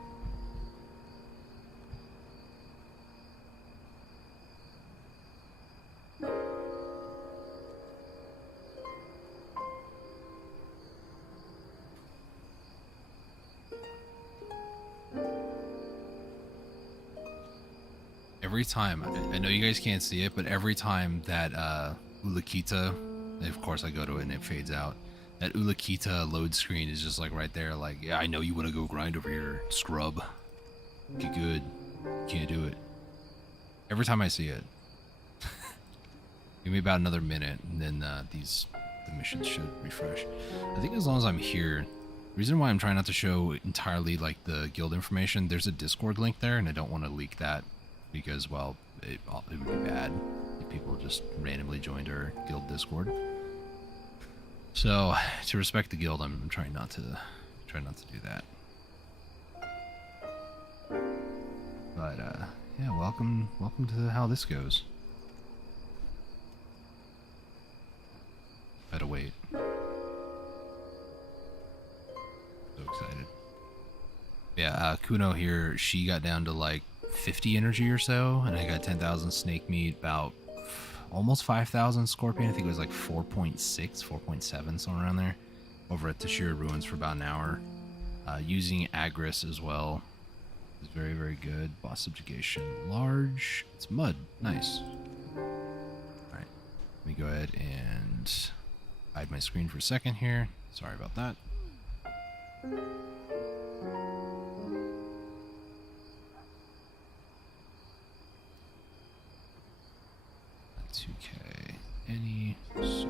Every time, I know you guys can't see it, but every time that Ulakita, of course I go to it and it fades out, that Ulakita load screen is just like right there, like, yeah, I know you want to go grind over here, scrub. Get good. Can't do it. Every time I see it. Give me about another minute, and then the missions should refresh. I think as long as I'm here, the reason why I'm trying not to show entirely like the guild information, there's a Discord link there, and I don't want to leak that. Because, well, it would be bad if people just randomly joined our guild Discord. So, to respect the guild, I'm trying not to do that. But yeah, welcome to how this goes. Had to wait. So excited. Yeah, Kuno here. She got down to like 50 energy or so, and I got 10,000 snake meat, about almost 5,000 scorpion. I think it was like 4.6, 4.7, somewhere around there, over at the Sheer Ruins for about an hour. Using Agris as well is very, very good. Boss subjugation, large. It's mud. Nice. Alright, let me go ahead and hide my screen for a second here. Sorry about that. 2K. Any, sir.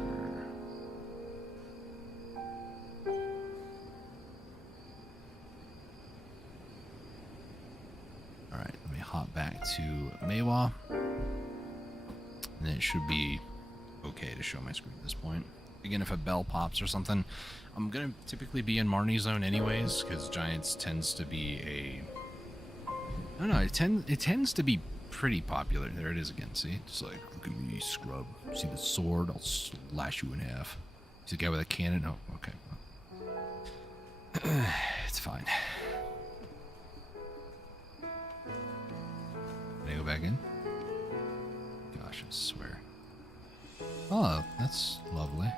Alright, let me hop back to Maywa. And it should be okay to show my screen at this point. Again, if a bell pops or something, I'm gonna typically be in Marnie zone anyways, because Giants tends to be a... I don't know, it tends to be pretty popular. There it is again, see? Just like, look at me, scrub. See the sword? I'll slash you in half. See the guy with a cannon? Oh, okay. Well. It's fine. Can I go back in? Gosh, I swear. Oh, that's lovely.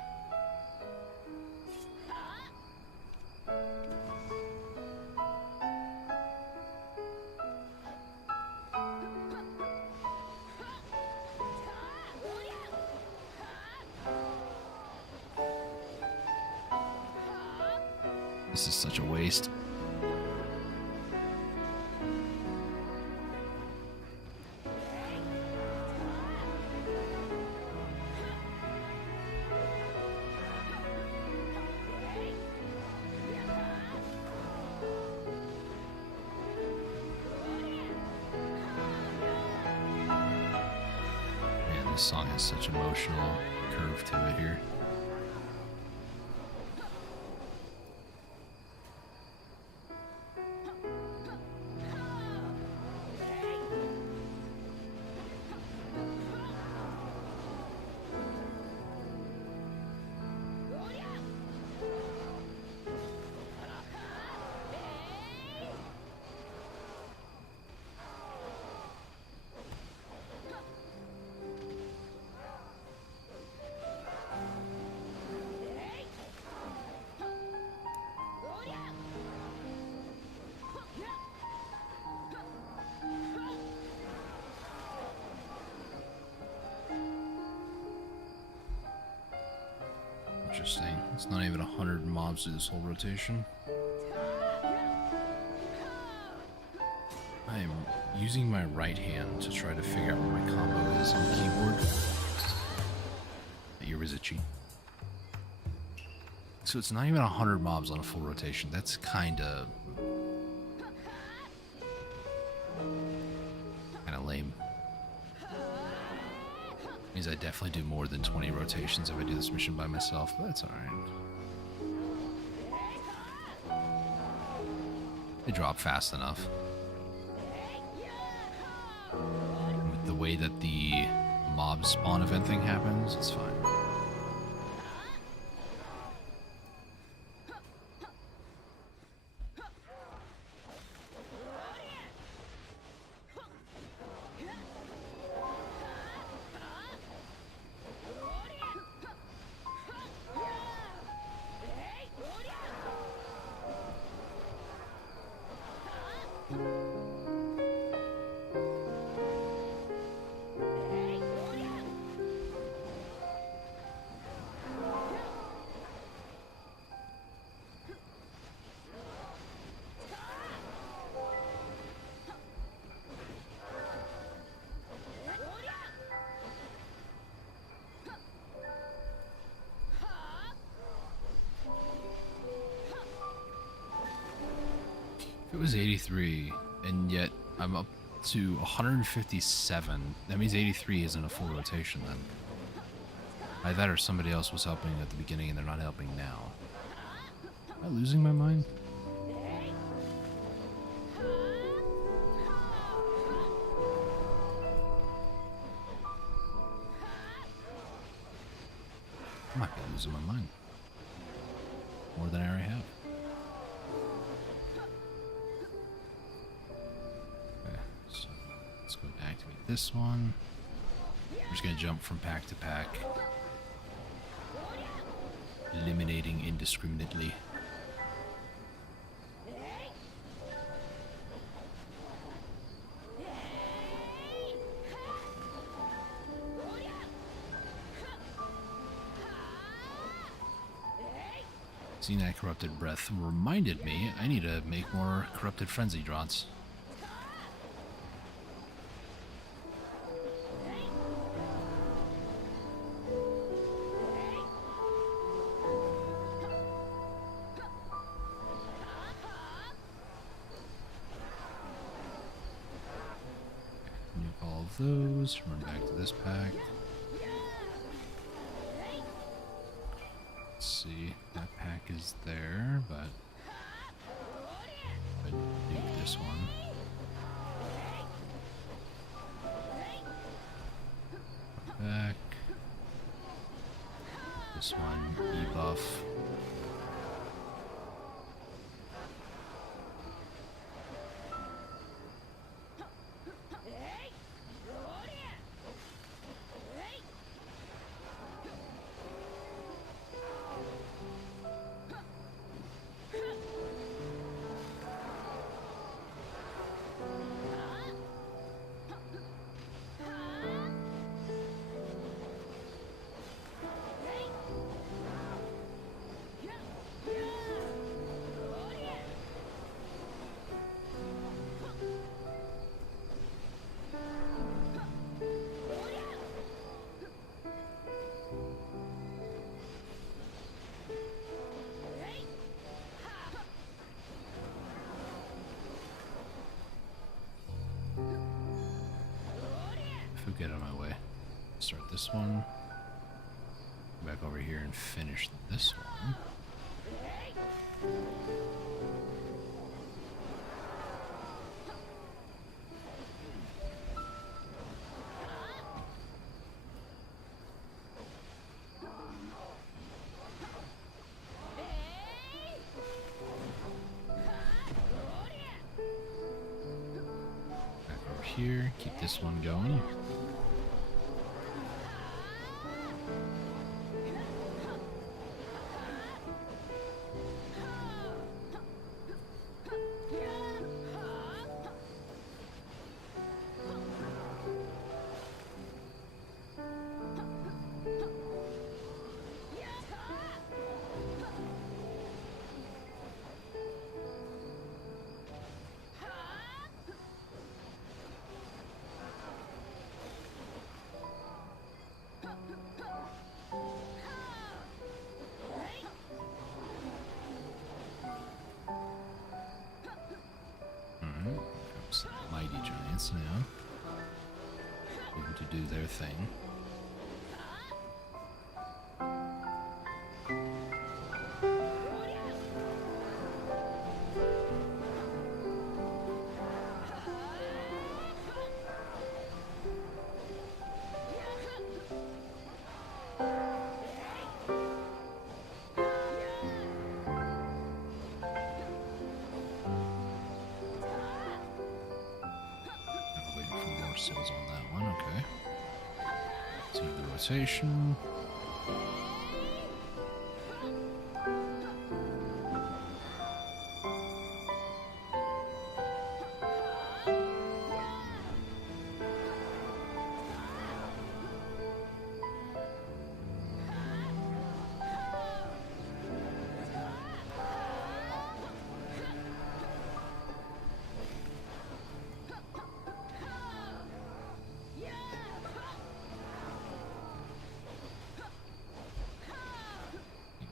This is such a waste. Man, this song has such emotional curve to it here. Interesting. It's not even 100 mobs through this whole rotation. I am using my right hand to try to figure out where my combo is on the keyboard. Here is a cheat. So it's not even 100 mobs on a full rotation. That's kinda lame. Means I definitely do more than 20 rotations if I do this mission by myself, but that's alright. They drop fast enough. And with the way that the mob spawn event thing happens, it's fine. If it was 83, and yet I'm up to 157, that means 83 isn't a full rotation then. Either that or somebody else was helping at the beginning and they're not helping now. Am I losing my mind? I might be losing my mind. More than I already have. Let's go activate this one. We're just going to jump from pack to pack, eliminating indiscriminately. Seeing that corrupted breath reminded me I need to make more corrupted frenzy drops. Nuke all of those, run back to this pack. Let's see, that pack is there, but I nuke this one. Back. This one, debuff. get out of my way. Start this one. Go back over here and finish this one. Back over here, keep this one going. Some mighty giants now. Able to do their thing. Seals on that one, okay. See the rotation.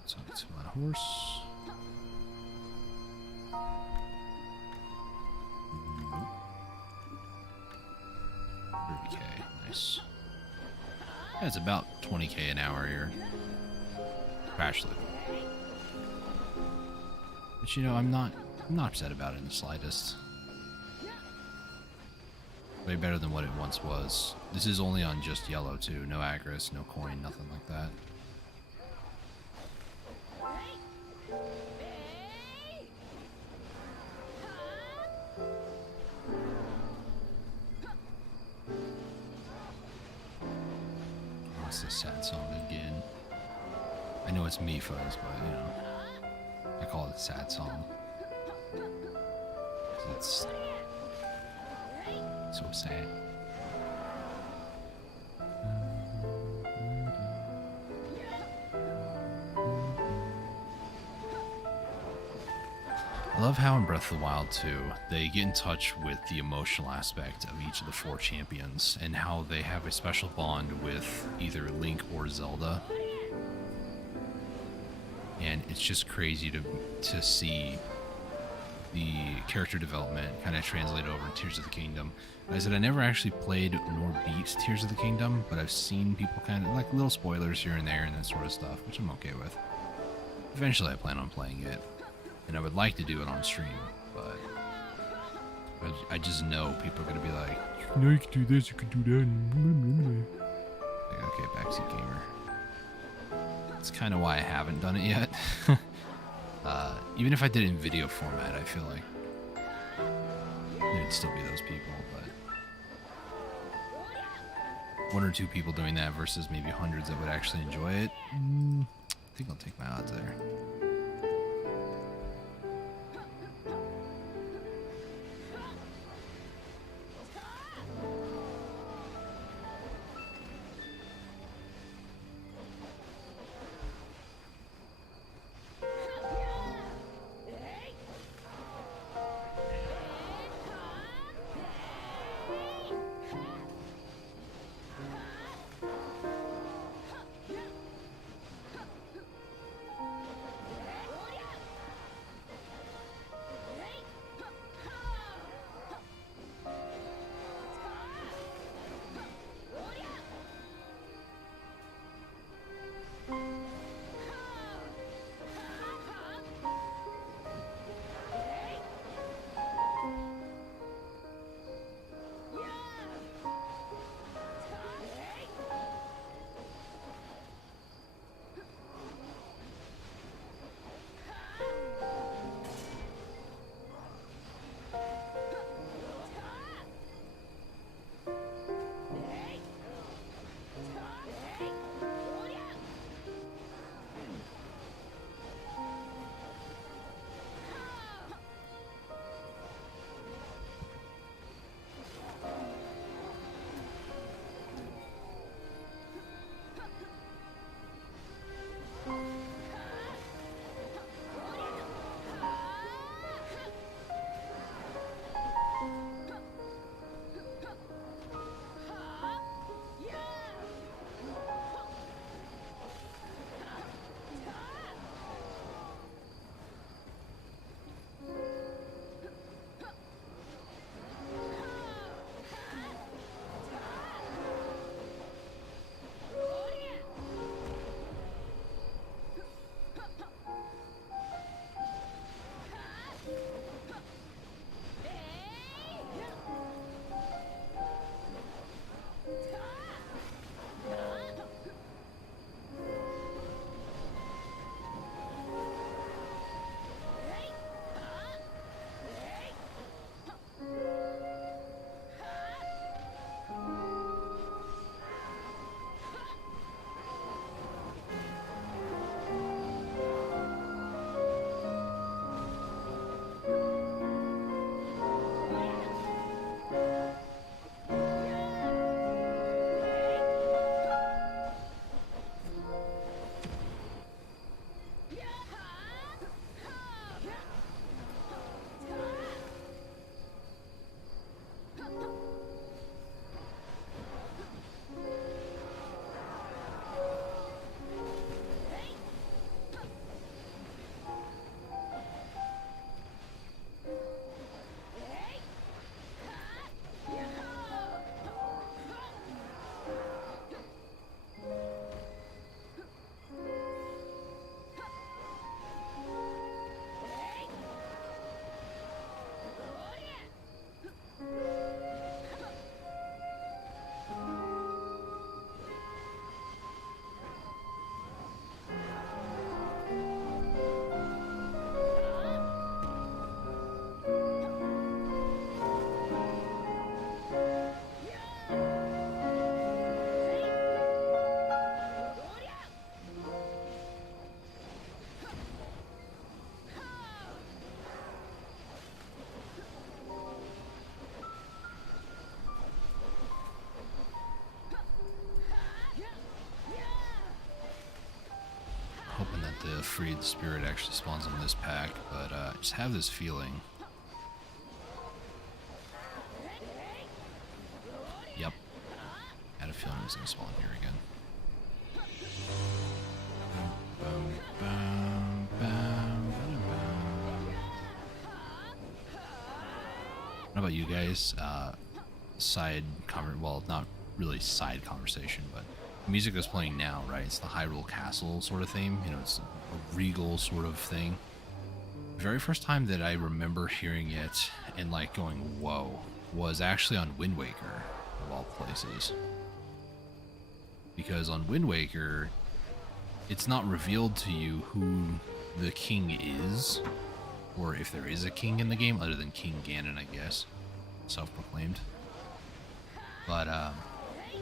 So it's my horse. Nope. 30k, nice. Yeah, it's about 20k an hour here. Crash loop. But you know, I'm not upset about it in the slightest. Way better than what it once was. This is only on just yellow too. No aggros, no coin, nothing like that. What's the sad song again? I know it's Mifos, but you know, I call it a sad song. 'Cause it's so sad. I love how in Breath of the Wild 2, they get in touch with the emotional aspect of each of the 4 champions and how they have a special bond with either Link or Zelda. And it's just crazy to see the character development kind of translate over in Tears of the Kingdom. I said I never actually played nor beat Tears of the Kingdom, but I've seen people kind of like little spoilers here and there and that sort of stuff, which I'm okay with. Eventually I plan on playing it. And I would like to do it on stream, but I just know people are going to be like, you can do this, you can do that. Like, okay, backseat gamer. That's kind of why I haven't done it yet. Even if I did it in video format, I feel like there'd still be those people, but 1 or 2 people doing that versus maybe hundreds that would actually enjoy it. I think I'll take my odds there. free the spirit actually spawns in this pack, but I just have this feeling. Yep. Had a feeling it was going to spawn here again. What about you guys? Well, not really side conversation, but the music that's playing now, right? It's the Hyrule Castle sort of theme. You know, it's a regal sort of thing. The very first time that I remember hearing it and like going, whoa, was actually on Wind Waker, of all places. Because on Wind Waker, it's not revealed to you who the king is, or if there is a king in the game, other than King Ganon, I guess, self-proclaimed. But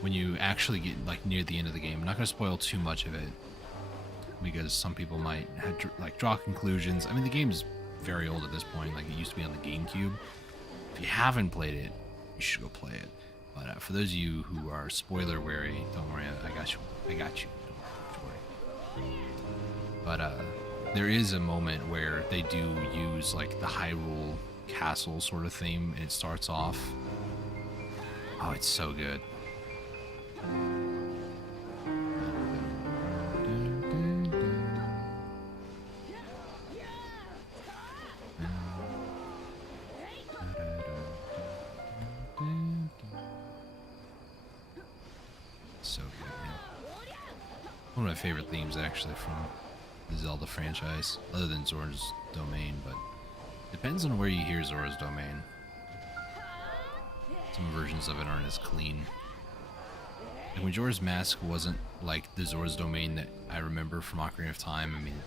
when you actually get like near the end of the game, I'm not going to spoil too much of it, because some people might have like draw conclusions. I mean, the game's very old at this point, like it used to be on the GameCube. If you haven't played it, you should go play it. But for those of you who are spoiler wary, don't worry, I got you. Don't worry. But there is a moment where they do use like the Hyrule Castle sort of theme, and it starts off. Oh, it's so good. So good, man. One of my favorite themes, actually, from the Zelda franchise, other than Zora's Domain, but depends on where you hear Zora's Domain. Some versions of it aren't as clean. Like when Majora's Mask wasn't like the Zora's Domain that I remember from Ocarina of Time. I mean,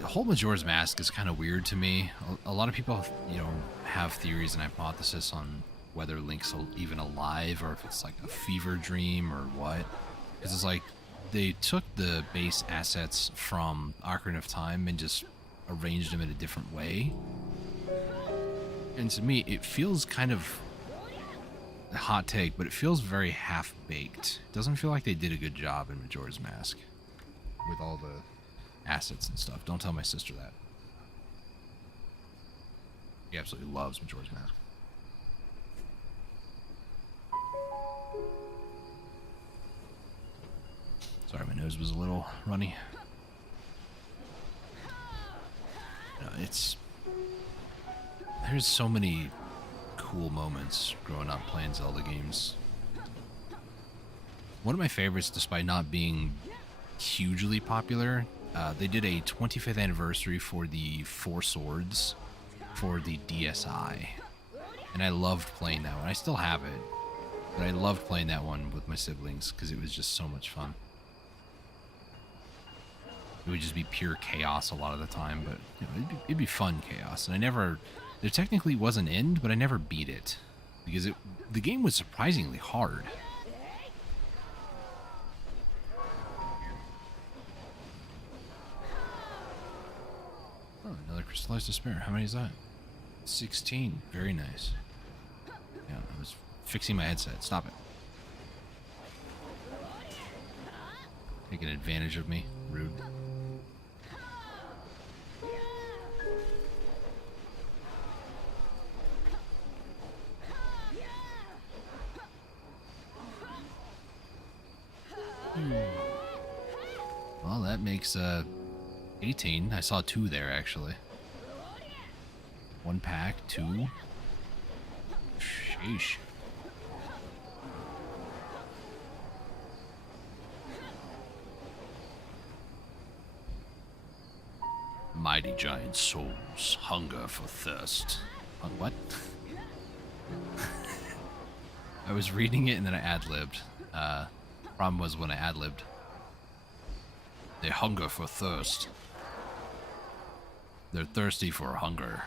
the whole Majora's Mask is kind of weird to me. A lot of people, you know, have theories and hypotheses on whether Link's even alive or if it's like a fever dream or what. Because it's like they took the base assets from Ocarina of Time and just arranged them in a different way. And to me, it feels kind of a hot take, but it feels very half-baked. It doesn't feel like they did a good job in Majora's Mask with all the assets and stuff. Don't tell my sister that. She absolutely loves Majora's Mask. Sorry, my nose was a little runny. There's so many cool moments growing up playing Zelda games. One of my favorites, despite not being hugely popular, they did a 25th anniversary for the Four Swords for the DSi. And I loved playing that one. I still have it, but I loved playing that one with my siblings because it was just so much fun. It would just be pure chaos a lot of the time, but you know, it'd be fun chaos. And there technically was an end, but I never beat it because the game was surprisingly hard. Oh, another crystallized despair. How many is that? 16. Very nice. Yeah, I was fixing my headset. Stop it. Taking advantage of me. Rude. Well, that makes 18. I saw 2 there, actually. 1 pack, 2. Sheesh. Mighty giant souls, hunger for thirst. What? I was reading it and then I ad-libbed. Problem was when I ad-libbed, they hunger for thirst. They're thirsty for hunger.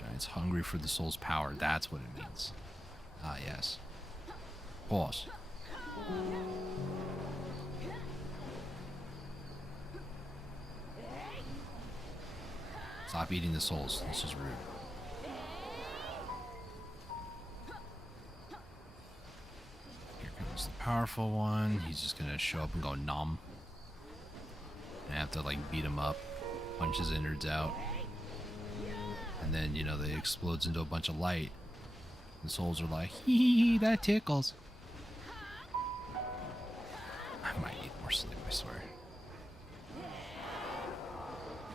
Giants hungry for the soul's power. That's what it means. Ah, yes. Pause. Stop eating the souls. This is rude. powerful one, he's just gonna show up and go nom. And I have to like beat him up, punch his innards out. And then, you know, they explodes into a bunch of light. The souls are like, hee, that tickles. I might need more sleep, I swear.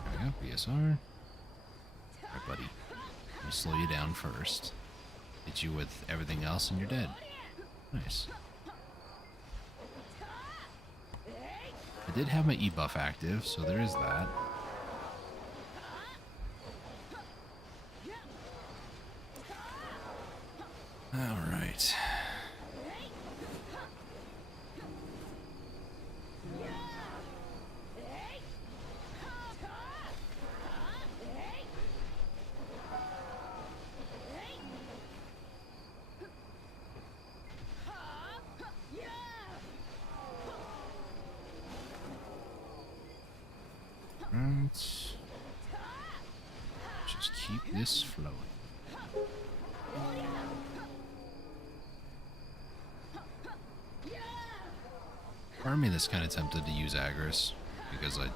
There we go, BSR. Alright, buddy. Let me slow you down first. Hit you with everything else and you're dead. Nice. I did have my E buff active, so there is that. Alright. Right. Just keep this flowing. Part of me that's kind of tempted to use Agris because I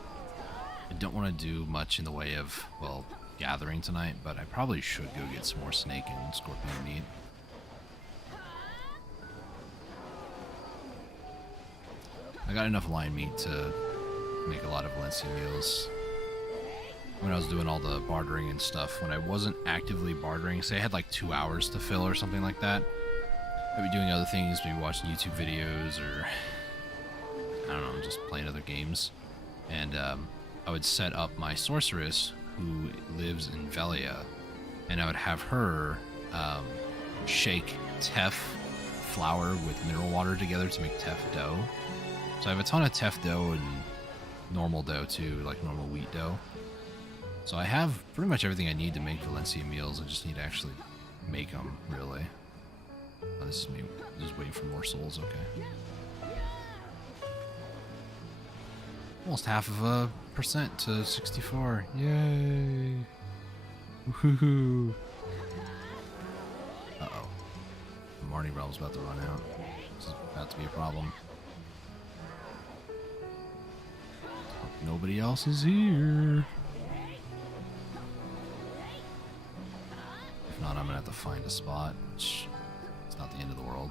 don't want to do much in the way of, well, gathering tonight, but I probably should go get some more snake and scorpion meat. I got enough lion meat to make a lot of Valencia meals. When I was doing all the bartering and stuff, when I wasn't actively bartering, say I had like 2 hours to fill or something like that, I'd be doing other things, maybe watching YouTube videos or, I don't know, just playing other games. And I would set up my sorceress, who lives in Velia, and I would have her shake teff flour with mineral water together to make teff dough. So I have a ton of teff dough and normal dough too, like normal wheat dough. So I have pretty much everything I need to make Valencia meals. I just need to actually make them, really. Oh, this is me just waiting for more souls, okay. Almost half of a percent to 64. Yay! Woohoo! Uh-oh. The Marnie Realm's about to run out. This is about to be a problem. Nobody else is here. If not, I'm gonna have to find a spot, which is not the end of the world.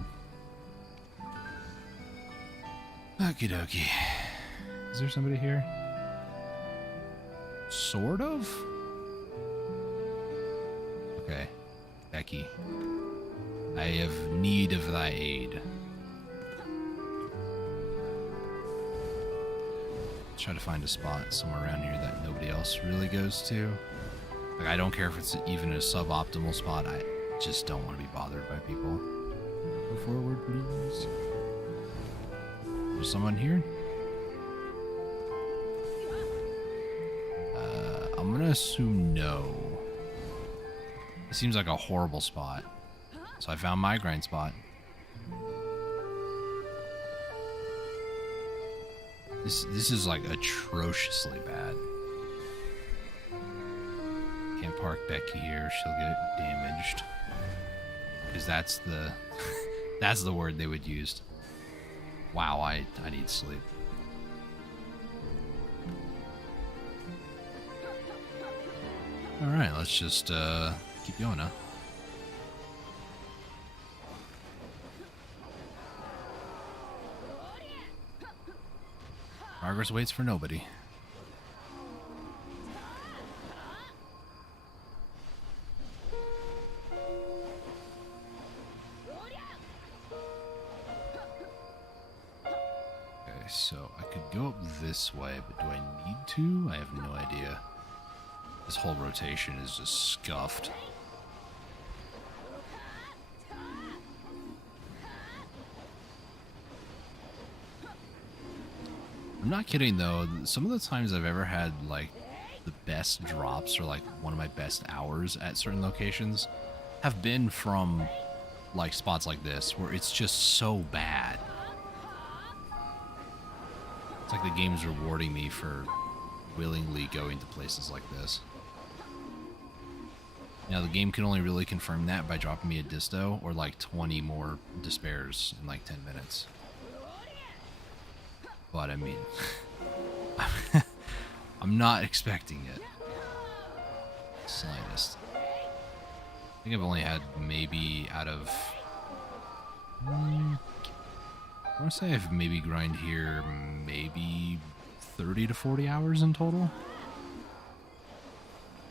Okie dokie. Is there somebody here? Sort of? Okay. Becky. I have need of thy aid. Try to find a spot somewhere around here that nobody else really goes to. Like, I don't care if it's even a suboptimal spot. I just don't want to be bothered by people. Go forward, please. There's someone here? I'm gonna assume no. It seems like a horrible spot. So I found my grind spot. This is like atrociously bad. Can't park Becky here, she'll get damaged. Because that's the that's the word they would use. Wow, I need sleep. Alright, let's just keep going now. Progress waits for nobody. Okay, so I could go up this way, but do I need to? I have no idea. This whole rotation is just scuffed. I'm not kidding though, some of the times I've ever had like the best drops or like one of my best hours at certain locations have been from like spots like this where it's just so bad. It's like the game's rewarding me for willingly going to places like this. Now the game can only really confirm that by dropping me a disto or like 20 more despairs in like 10 minutes. But I mean, I'm not expecting it. Slightest. I think I've only had maybe out of... I want to say I've maybe grind here maybe 30 to 40 hours in total.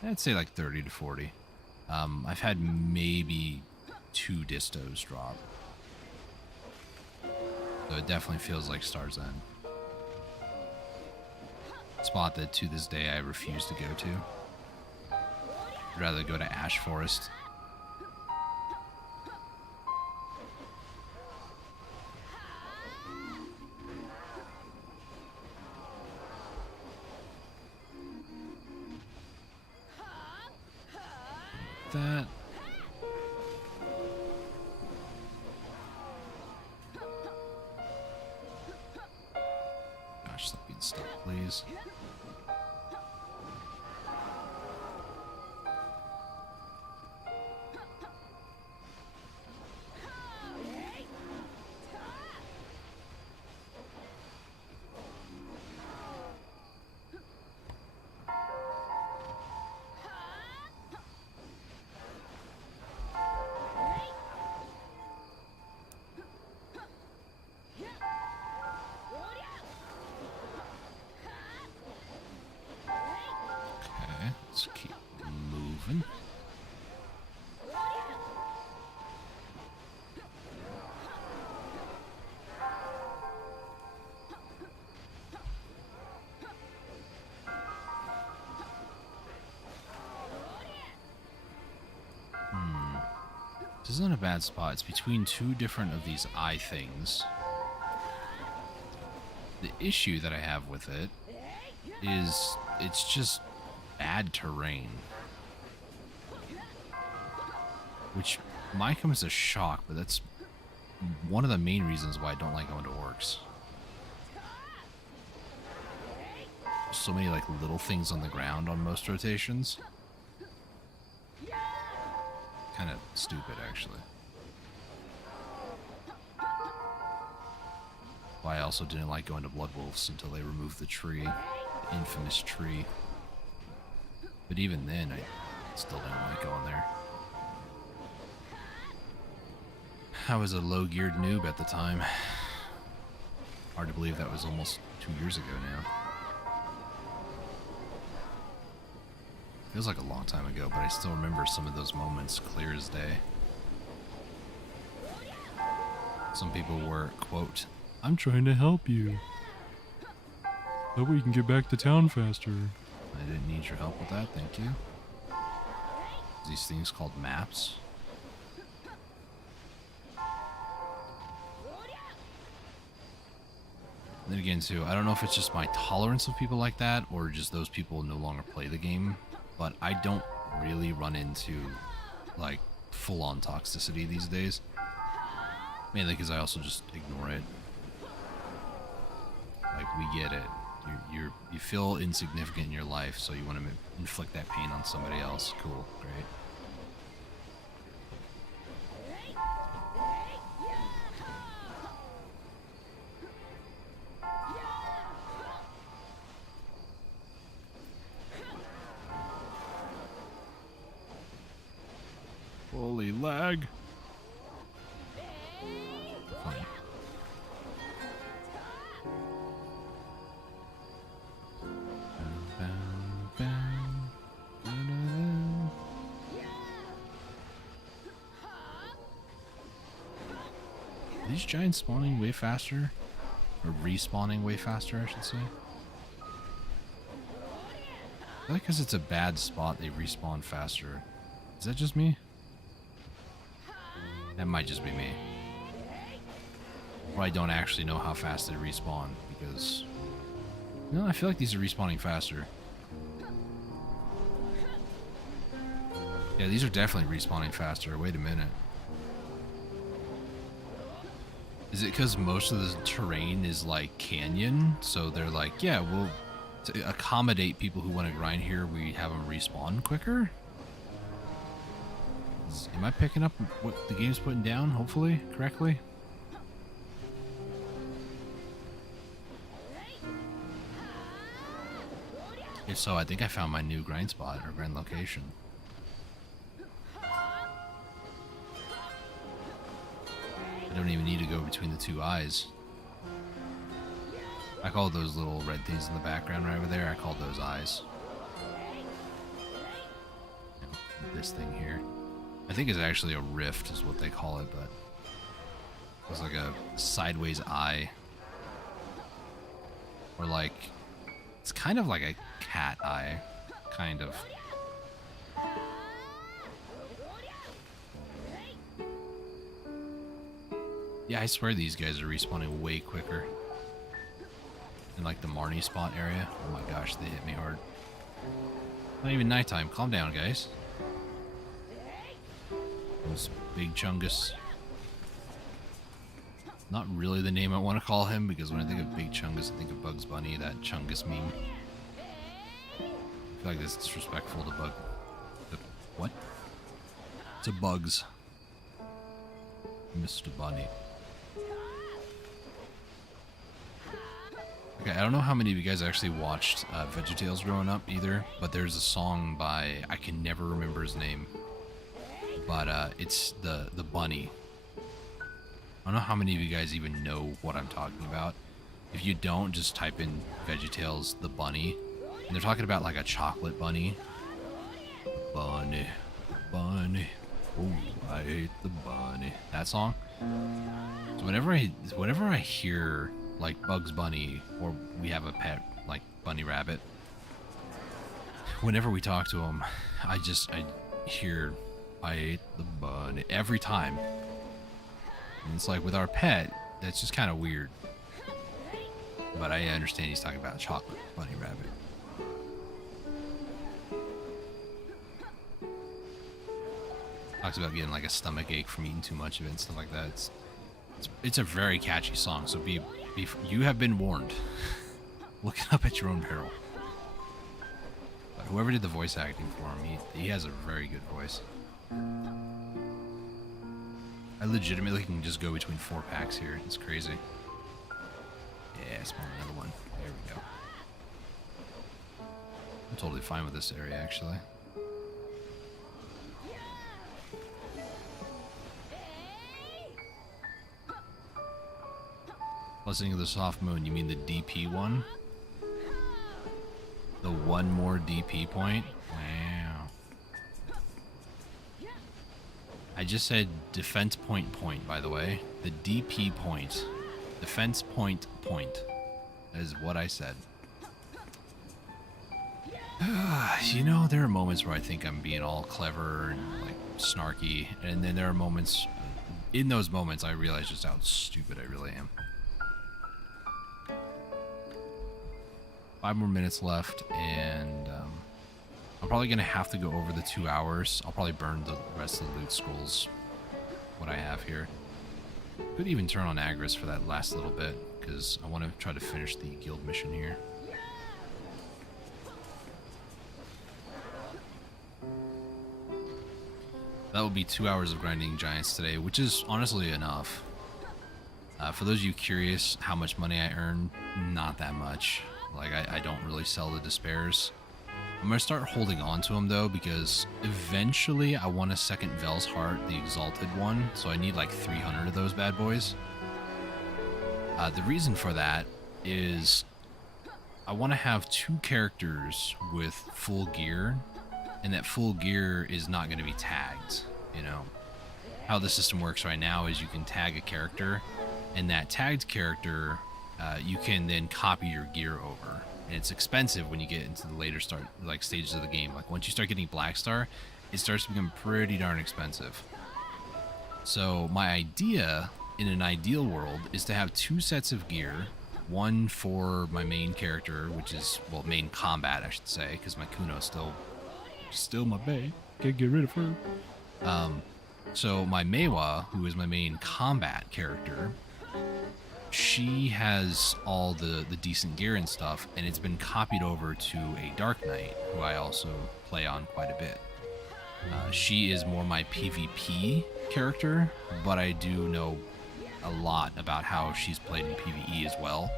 I'd say like 30 to 40. I've had maybe 2 distos drop. So it definitely feels like Star's End. Spot that to this day I refuse to go to. I'd rather go to Ash Forest. That. Gosh, stop being stuck, please. Let's keep moving. This isn't a bad spot. It's between 2 different of these eye things. The issue that I have with it is it's just bad terrain, which might come as a shock, but that's one of the main reasons why I don't like going to orcs. So many like little things on the ground on most rotations. Kind of stupid, actually. Why I also didn't like going to Blood Wolves until they removed the tree, the infamous tree. But even then, I still didn't like going there. I was a low-geared noob at the time. Hard to believe that was almost 2 years ago now. Feels like a long time ago, but I still remember some of those moments clear as day. Some people were, quote, "I'm trying to help you. That way you can get back to town faster." I didn't need your help with that, thank you. These things called maps. And then again, too, I don't know if it's just my tolerance of people like that, or just those people no longer play the game, but I don't really run into, like, full-on toxicity these days. Mainly because I also just ignore it. Like, we get it. You feel insignificant in your life, so you want to inflict that pain on somebody else. Cool, great. Holy lag. Fine. Are these giants spawning way faster? Or respawning way faster, I should say. I feel like because it's a bad spot, they respawn faster. Is that just me? That might just be me. Or I don't actually know how fast they respawn, because... No, I feel like these are respawning faster. Yeah, these are definitely respawning faster. Wait a minute. Is it because most of the terrain is like canyon? So they're like, yeah, well, to accommodate people who want to grind here, we have them respawn quicker? Am I picking up what the game's putting down, hopefully, correctly? If so, I think I found my new grind spot or grind location. I don't even need to go between the two eyes. I call those little red things in the background right over there, I call those eyes. And this thing here. I think it's actually a rift is what they call it, but it's like a sideways eye. Or like, it's kind of like a cat eye, kind of. Yeah, I swear these guys are respawning way quicker. In like the Marnie spot area. Oh my gosh, they hit me hard. Not even nighttime. Calm down, guys. Those big Chungus. Not really the name I want to call him, because when I think of Big Chungus, I think of Bugs Bunny, that Chungus meme. I feel like that's disrespectful to Bug... what? To Bugs. Mr. Bunny. Okay, I don't know how many of you guys actually watched VeggieTales growing up either, but there's a song by, I can never remember his name, but it's the bunny. I don't know how many of you guys even know what I'm talking about. If you don't, just type in VeggieTales the bunny, and they're talking about like a chocolate bunny. Bunny, bunny, oh, I hate the bunny. That song. So whenever I hear like Bugs Bunny, or we have a pet like Bunny Rabbit, whenever we talk to him, I hear I ate the bunny every time. And it's like with our pet, that's just kind of weird. But I understand he's talking about chocolate Bunny Rabbit. Talks about getting like a stomach ache from eating too much of it and stuff like that. It's a very catchy song, so you have been warned. Look it up at your own peril. But whoever did the voice acting for him, he has a very good voice. I legitimately can just go between 4 packs here. It's crazy. Yeah, spawn another one. There we go. I'm totally fine with this area, actually. Blessing of the Soft Moon, you mean the DP one? The one more DP point? Wow. I just said defense point, by the way. The DP point. Defense point. That is what I said. You know, there are moments where I think I'm being all clever and like snarky, and then there are moments, in those moments I realize just how stupid I really am. 5 more minutes left, and I'm probably going to have to go over the 2 hours. I'll probably burn the rest of the loot scrolls, what I have here. Could even turn on Agris for that last little bit, because I want to try to finish the guild mission here. That will be 2 hours of grinding giants today, which is honestly enough. For those of you curious how much money I earn, not that much. Like, I don't really sell the despairs. I'm going to start holding on to them, though, because eventually I want a second Vel's Heart, the Exalted one, so I need like 300 of those bad boys. The reason for that is I want to have 2 characters with full gear, and that full gear is not going to be tagged, you know. How the system works right now is you can tag a character, and that tagged character... you can then copy your gear over, and it's expensive when you get into the later stages of the game. Like once you start getting Black Star, it starts to become pretty darn expensive. So my idea in an ideal world is to have 2 sets of gear, one for my main character, which is, well, main combat I should say, because my Kuno's still my bae. Can't get rid of her. So my Meiwa, who is my main combat character, she has all the decent gear and stuff, and it's been copied over to a Dark Knight, who I also play on quite a bit. She is more my PvP character, but I do know a lot about how she's played in PvE as well.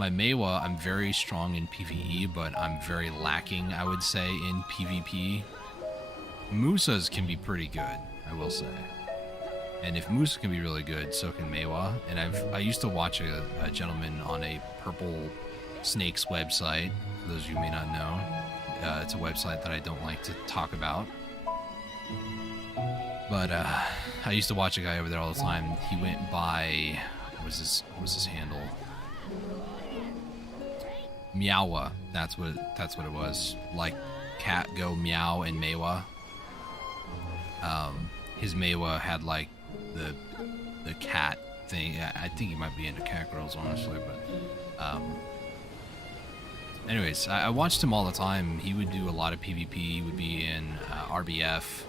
My Meiwa, I'm very strong in PvE, but I'm very lacking, I would say, in PvP. Musa's can be pretty good, I will say. And if Musa can be really good, so can Meiwa. And I used to watch a gentleman on a Purple Snakes website, for those of you who may not know. It's a website that I don't like to talk about. But I used to watch a guy over there all the time. He went by, what was his handle? Meowa. That's what it was. Like cat, go, meow, and Meiwa. His Meiwa had like the cat thing. I think he might be into cat girls, honestly, but anyways, I watched him all the time. He would do a lot of PvP. He would be in RBF,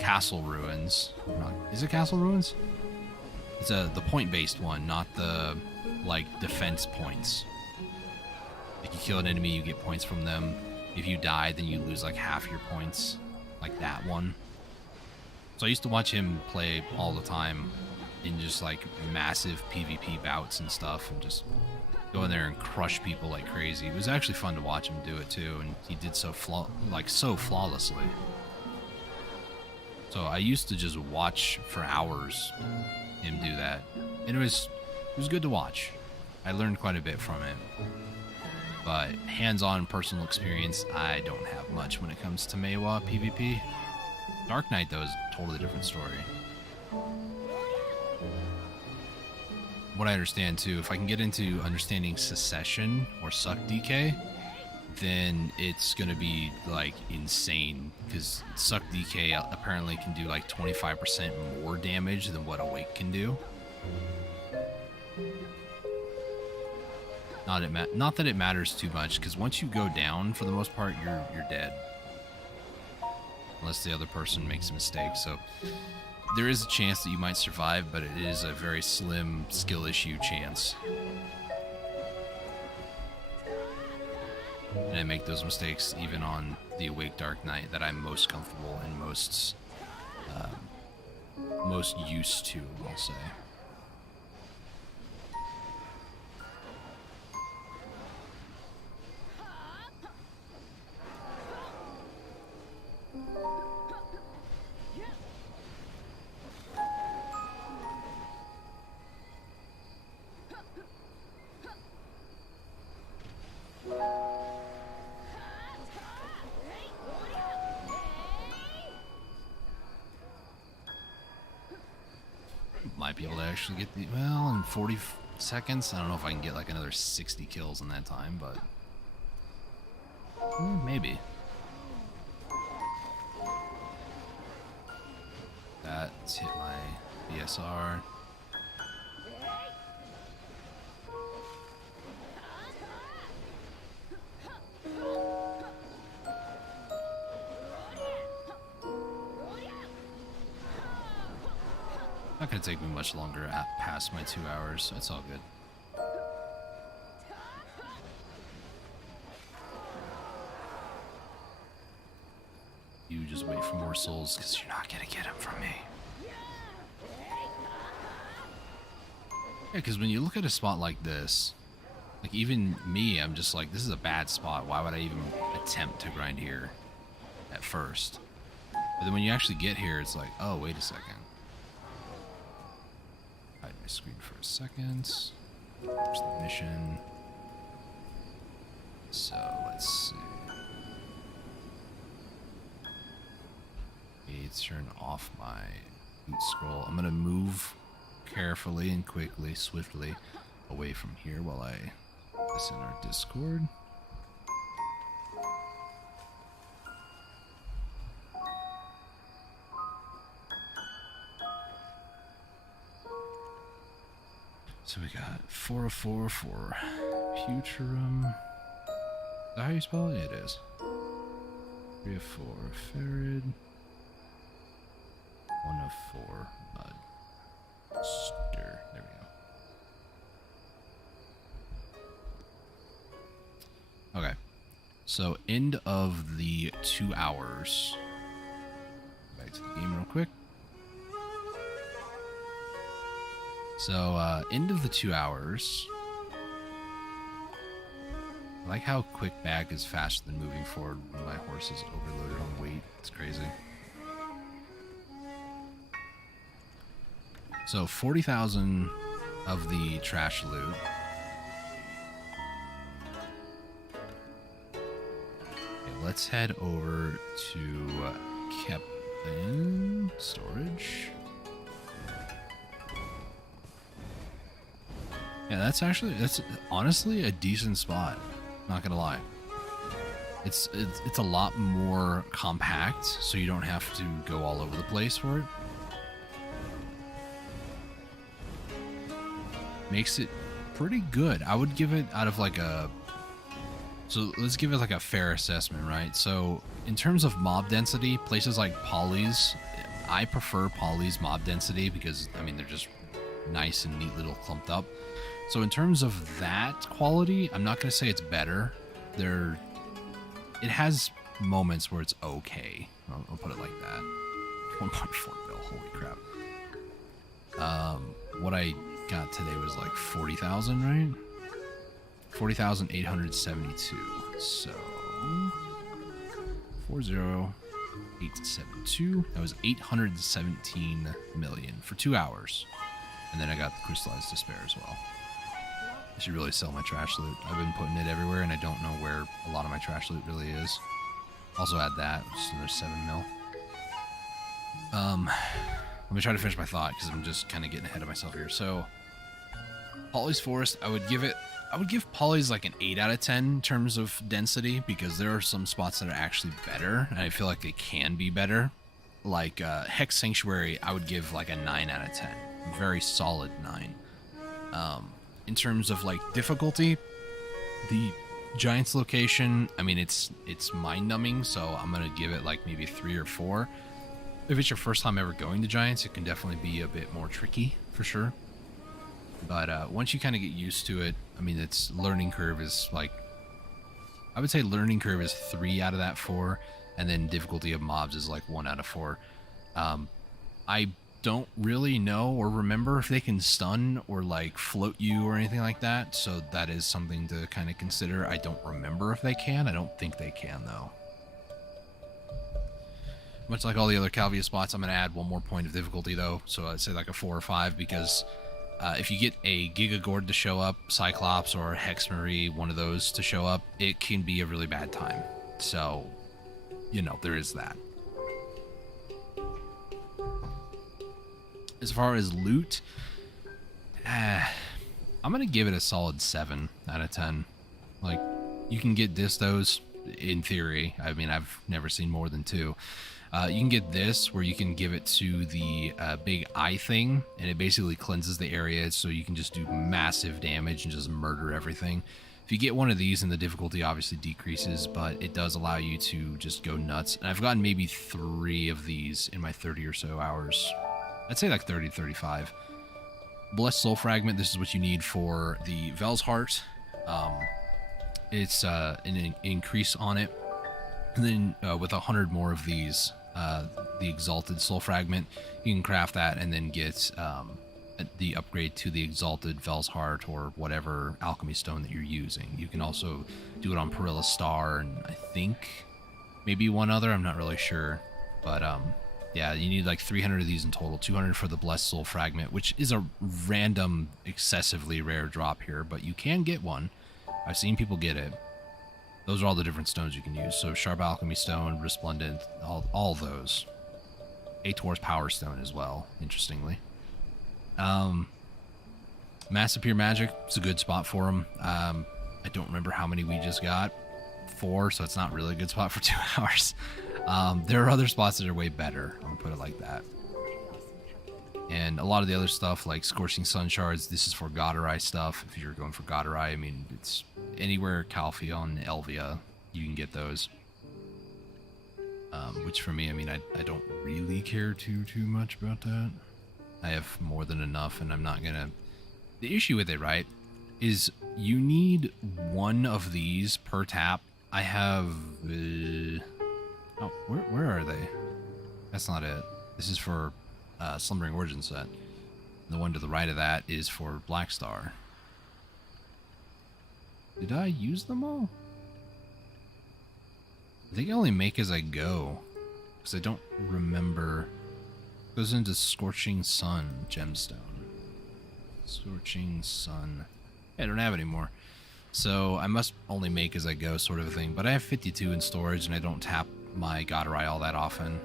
Castle Ruins. Is it Castle Ruins? It's the point-based one, not the like defense points. Like you kill an enemy, you get points from them. If you die, then you lose like half your points, like that one. So I used to watch him play all the time in just like massive PvP bouts and stuff, and just go in there and crush people like crazy. It was actually fun to watch him do it too, and he did so flawlessly. So I used to just watch for hours him do that, and it was good to watch. I learned quite a bit from it, but hands-on personal experience, I don't have much when it comes to Meiwa PvP. Dark Knight, though, is a totally different story. What I understand, too, if I can get into understanding Secession or Suck DK, then it's going to be, like, insane. Because Suck DK apparently can do, like, 25% more damage than what Awake can do. Not that it matters too much, because once you go down, for the most part, you're dead. Unless the other person makes a mistake. So there is a chance that you might survive, but it is a very slim skill issue chance. And I make those mistakes even on the Awake Dark Knight that I'm most comfortable and most used to, I'll say. Might be able to actually get the, well, in 40 seconds. I don't know if I can get like another 60 kills in that time, but maybe. That's hit my BSR. Not gonna take me much longer past my 2 hours. It's all good. You just wait for more souls, because you're not gonna get them from me. Yeah, because when you look at a spot like this, like even me, I'm just like, this is a bad spot. Why would I even attempt to grind here at first? But then when you actually get here, it's like, oh, wait a second. Hide my screen for a second. There's the mission. So let's see. Turn off my boot scroll. I'm gonna move carefully and quickly, swiftly away from here while I put this in our Discord. So we got 404 for Puterum. Is that how you spell it? It is. 304 Farid. 104 Mud. Stir. There we go. Okay. So end of the 2 hours. Back to the game real quick. So end of the 2 hours. I like how quick back is faster than moving forward when my horse is overloaded on weight. It's crazy. So 40,000 of the trash loot. Okay, let's head over to Captain Storage. Yeah, that's honestly a decent spot. Not gonna lie. It's a lot more compact, so you don't have to go all over the place for it. Makes it pretty good. I would give it out of like a... So let's give it like a fair assessment, right? So in terms of mob density, places like Polly's, I prefer Polly's mob density because, I mean, they're just nice and neat little clumped up. So in terms of that quality, I'm not going to say it's better. It has moments where it's okay. I'll put it like that. 1.4 mil, holy crap. What I got today was like 40,000, right? 40,872. So 40872. That was 817 million for 2 hours. And then I got the crystallized despair as well. I should really sell my trash loot. I've been putting it everywhere, and I don't know where a lot of my trash loot really is. Also add that, which is another 7 mil. Let me try to finish my thought, because I'm just kind of getting ahead of myself here. So, Polly's Forest, I would give Polly's like an 8 out of 10 in terms of density, because there are some spots that are actually better, and I feel like they can be better. Like, Hex Sanctuary, I would give like a 9 out of 10. Very solid 9. In terms of like difficulty, the Giants location, I mean, it's mind-numbing, so I'm gonna give it like maybe 3 or 4. If it's your first time ever going to Giants, it can definitely be a bit more tricky for sure. But once you kind of get used to it, I mean, its learning curve is like, I would say learning curve is 3 out of that 4, and then difficulty of mobs is like 1 out of 4. I don't really know or remember if they can stun or like float you or anything like that, so that is something to kind of consider. I don't remember if they can. I don't think they can though. Much like all the other Calvia spots, I'm going to add 1 more point of difficulty though, so I'd say like a 4 or 5, because if you get a Giga Gord to show up, Cyclops or Hex Marie, one of those to show up, it can be a really bad time. So, you know, there is that. As far as loot, I'm going to give it a solid 7 out of 10. Like, you can get distos, in theory. I mean, I've never seen more than 2. You can get this, where you can give it to the big eye thing, and it basically cleanses the area, so you can just do massive damage and just murder everything. If you get one of these, and the difficulty obviously decreases, but it does allow you to just go nuts. And I've gotten maybe 3 of these in my 30 or so hours. I'd say like 30 to 35. Blessed Soul Fragment, this is what you need for the Vel's Heart. It's an increase on it. And then with 100 more of these, the Exalted Soul Fragment, you can craft that and then get the upgrade to the Exalted Vel's Heart or whatever alchemy stone that you're using. You can also do it on Perilla's Star and I think maybe one other, I'm not really sure. But yeah, you need like 300 of these in total, 200 for the Blessed Soul Fragment, which is a random, excessively rare drop here, but you can get one. I've seen people get it. Those are all the different stones you can use. So Sharp Alchemy Stone, Resplendent, all those. Ator's Power Stone as well, interestingly. Massive Pure Magic, it's a good spot for them. I don't remember how many we just got. 4, so it's not really a good spot for 2 hours. There are other spots that are way better, I'll put it like that. And a lot of the other stuff, like Scorching Sun Shards, this is for Goderai stuff. If you're going for Goderai, I mean, it's anywhere Calpheon, Elvia, you can get those. Which for me, I mean, I don't really care too much about that. I have more than enough, and I'm not gonna... The issue with it, right, is you need 1 of these per tap. I have... Oh, where are they? That's not it. This is for Slumbering Origin set. The one to the right of that is for Black Star. Did I use them all? I think I only make as I go. Because I don't remember. It goes into Scorching Sun gemstone. Scorching Sun. Yeah, I don't have any more. So I must only make as I go, sort of a thing. But I have 52 in storage, and I don't tap my Godorai all that often.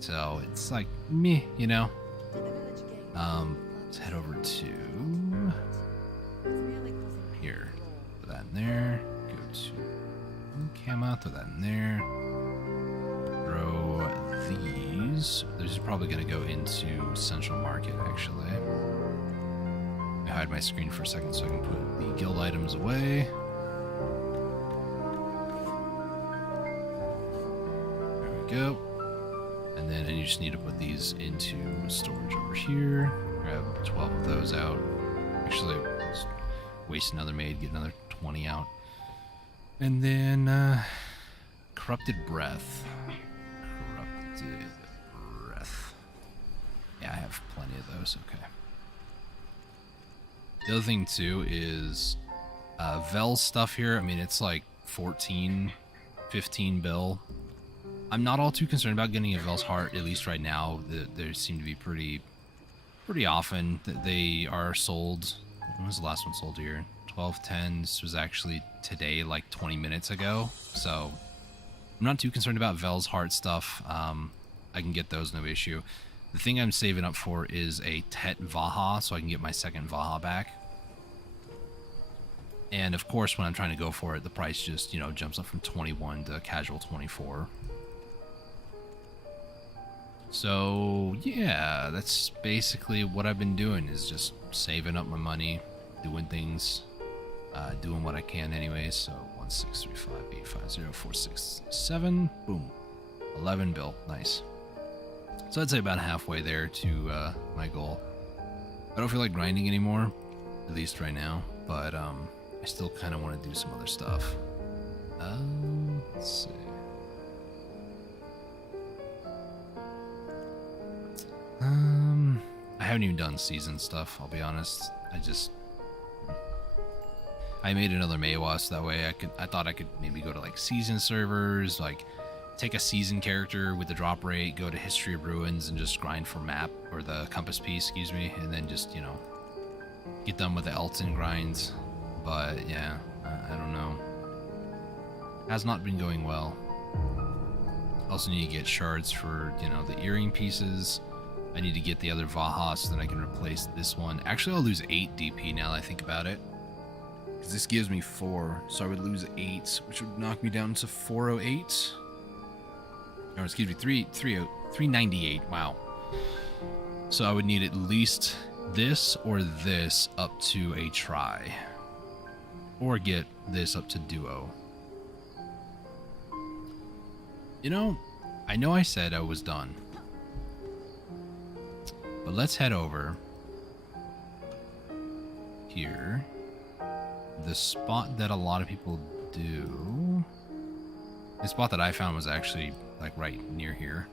So it's like meh, you know. Let's head over to here. Put that in there. Go to Camo. Throw that in there. Throw these. This is probably going to go into Central Market, actually. I hide my screen for a second so I can put the guild items away. There we go. And then you just need to put these into storage over here. Grab 12 of those out. Actually, let's waste another maid, get another 20 out. And then, Corrupted Breath. Corrupted Breath. Yeah, I have plenty of those, okay. The other thing, too, is Vel's stuff here. I mean, it's like 14, 15 bill. I'm not all too concerned about getting a Vel's Heart, at least right now. They seem to be pretty often that they are sold. When was the last one sold here? 12:10. This was actually today, like 20 minutes ago. So I'm not too concerned about Vel's Heart stuff. I can get those, no issue. The thing I'm saving up for is a Tet Vaha, so I can get my second Vaha back. And of course, when I'm trying to go for it, the price just, you know, jumps up from 21 to casual 24. So, yeah, that's basically what I've been doing, is just saving up my money, doing things, doing what I can anyways. So, 16358504667, boom, 11 bill, nice. So I'd say about halfway there to my goal. I don't feel like grinding anymore, at least right now, but I still kind of want to do some other stuff. Let's see. I haven't even done season stuff, I'll be honest. I made another Maewa so that way I thought I could maybe go to like season servers, like take a season character with the drop rate, go to History of Ruins and just grind for map, or the compass piece, excuse me, and then just, you know, get done with the Elton grinds. But yeah, I don't know. Has not been going well. Also need to get shards for, you know, the earring pieces. I need to get the other Vaha so that I can replace this one. Actually, I'll lose 8 DP now that I think about it. Because this gives me 4, so I would lose 8, which would knock me down to 408. Or excuse me, 398. Wow. So I would need at least this or this up to a try. Or get this up to duo. You know I said I was done. But let's head over here. The spot that a lot of people do. The spot that I found was actually like right near here.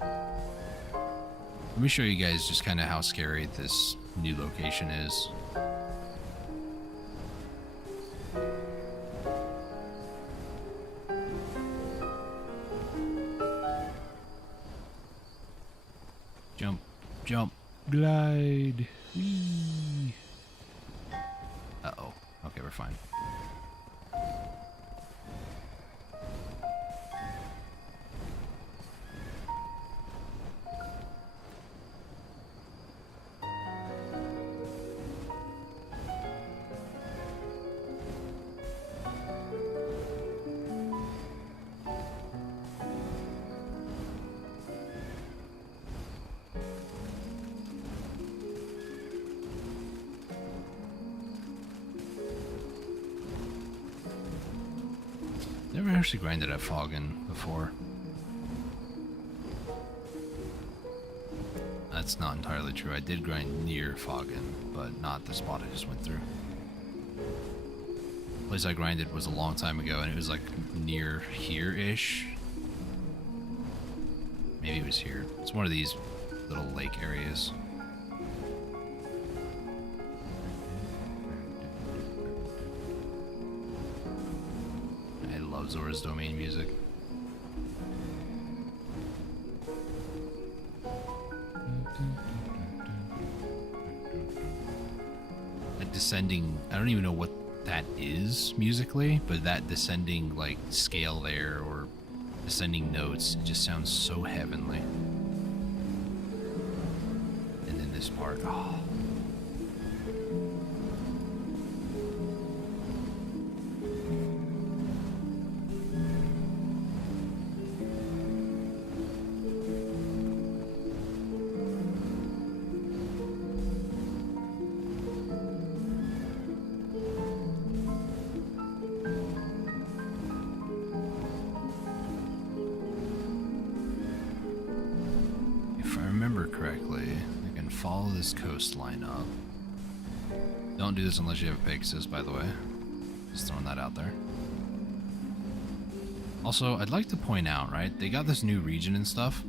Let me show you guys just kind of how scary this new location is. Jump, jump, glide. Whee. Uh-oh. Okay, we're fine. Never actually grinded at Foggin before. That's not entirely true. I did grind near Foggin, but not the spot I just went through. The place I grinded was a long time ago, and it was like near here-ish. Maybe it was here. It's one of these little lake areas. love Zora's Domain music. That descending, I don't even know what that is musically, but that descending like scale there or descending notes, it just sounds so heavenly. And then this part, oh. Correctly, I can follow this coastline up. Don't do this unless you have a Pegasus, by the way. Just throwing that out there. Also, I'd like to point out, right? They got this new region and stuff.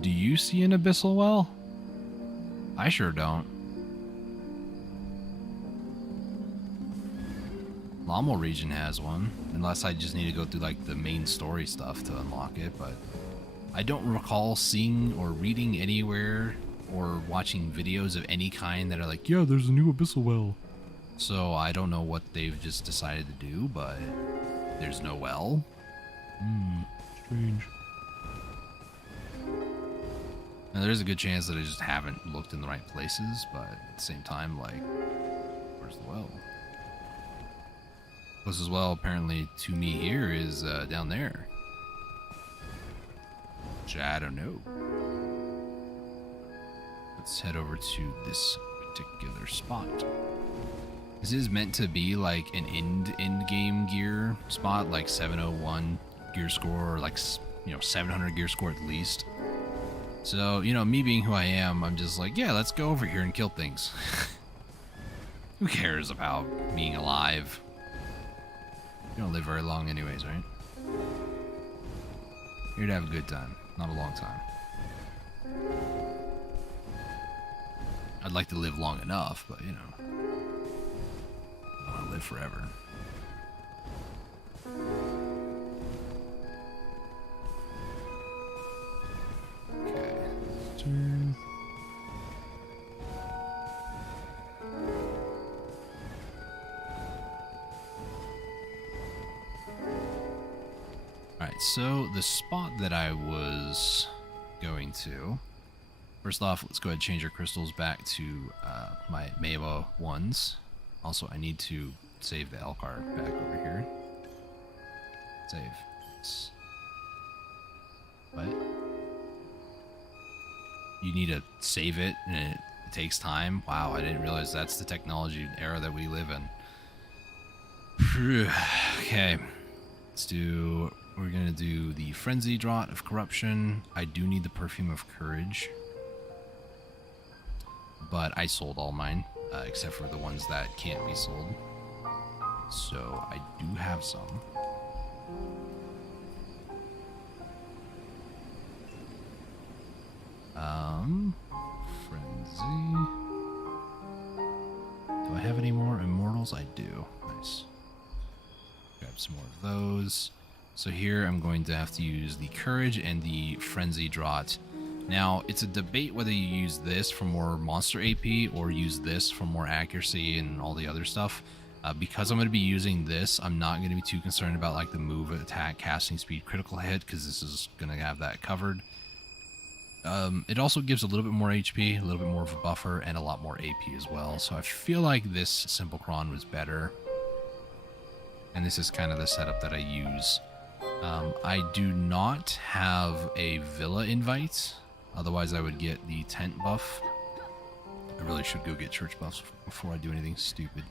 Do you see an abyssal well? I sure don't. Lamo region has one, unless I just need to go through like the main story stuff to unlock it, but I don't recall seeing or reading anywhere or watching videos of any kind that are like, yeah, there's a new abyssal well. So I don't know what they've just decided to do, but there's no well. Strange. Now there's a good chance that I just haven't looked in the right places, but at the same time, like, where's the well? Closest well, apparently, to me here is down there. Which I don't know. Let's head over to this particular spot. This is meant to be like an end game gear spot, like 701 gear score, or like, you know, 700 gear score at least. So, you know, me being who I am, I'm just like, yeah, let's go over here and kill things. Who cares about being alive? You don't live very long anyways, right? Here to have a good time, not a long time. I'd like to live long enough, but you know, I don't want to live forever. Okay, let's turn. Alright, so the spot that I was going to, first off, let's go ahead and change our crystals back to my Maewa ones. Also, I need to save the Elcar back over here. Save. What? You need to save it, and it takes time? Wow, I didn't realize that's the technology era that we live in. Okay, let's do... We're gonna do the Frenzy Draught of Corruption. I do need the Perfume of Courage, but I sold all mine, except for the ones that can't be sold. So I do have some. Frenzy. Do I have any more Immortals? I do. Nice. Grab some more of those. So here I'm going to have to use the Courage and the Frenzy Draught. Now, it's a debate whether you use this for more monster AP or use this for more accuracy and all the other stuff. Because I'm going to be using this, I'm not going to be too concerned about like the move, attack, casting speed, critical hit, because this is going to have that covered. It also gives a little bit more HP, a little bit more of a buffer, and a lot more AP as well. So I feel like this Simple Cron was better. And this is kind of the setup that I use. I do not have a Villa invite, otherwise I would get the tent buff. I really should go get church buffs before I do anything stupid.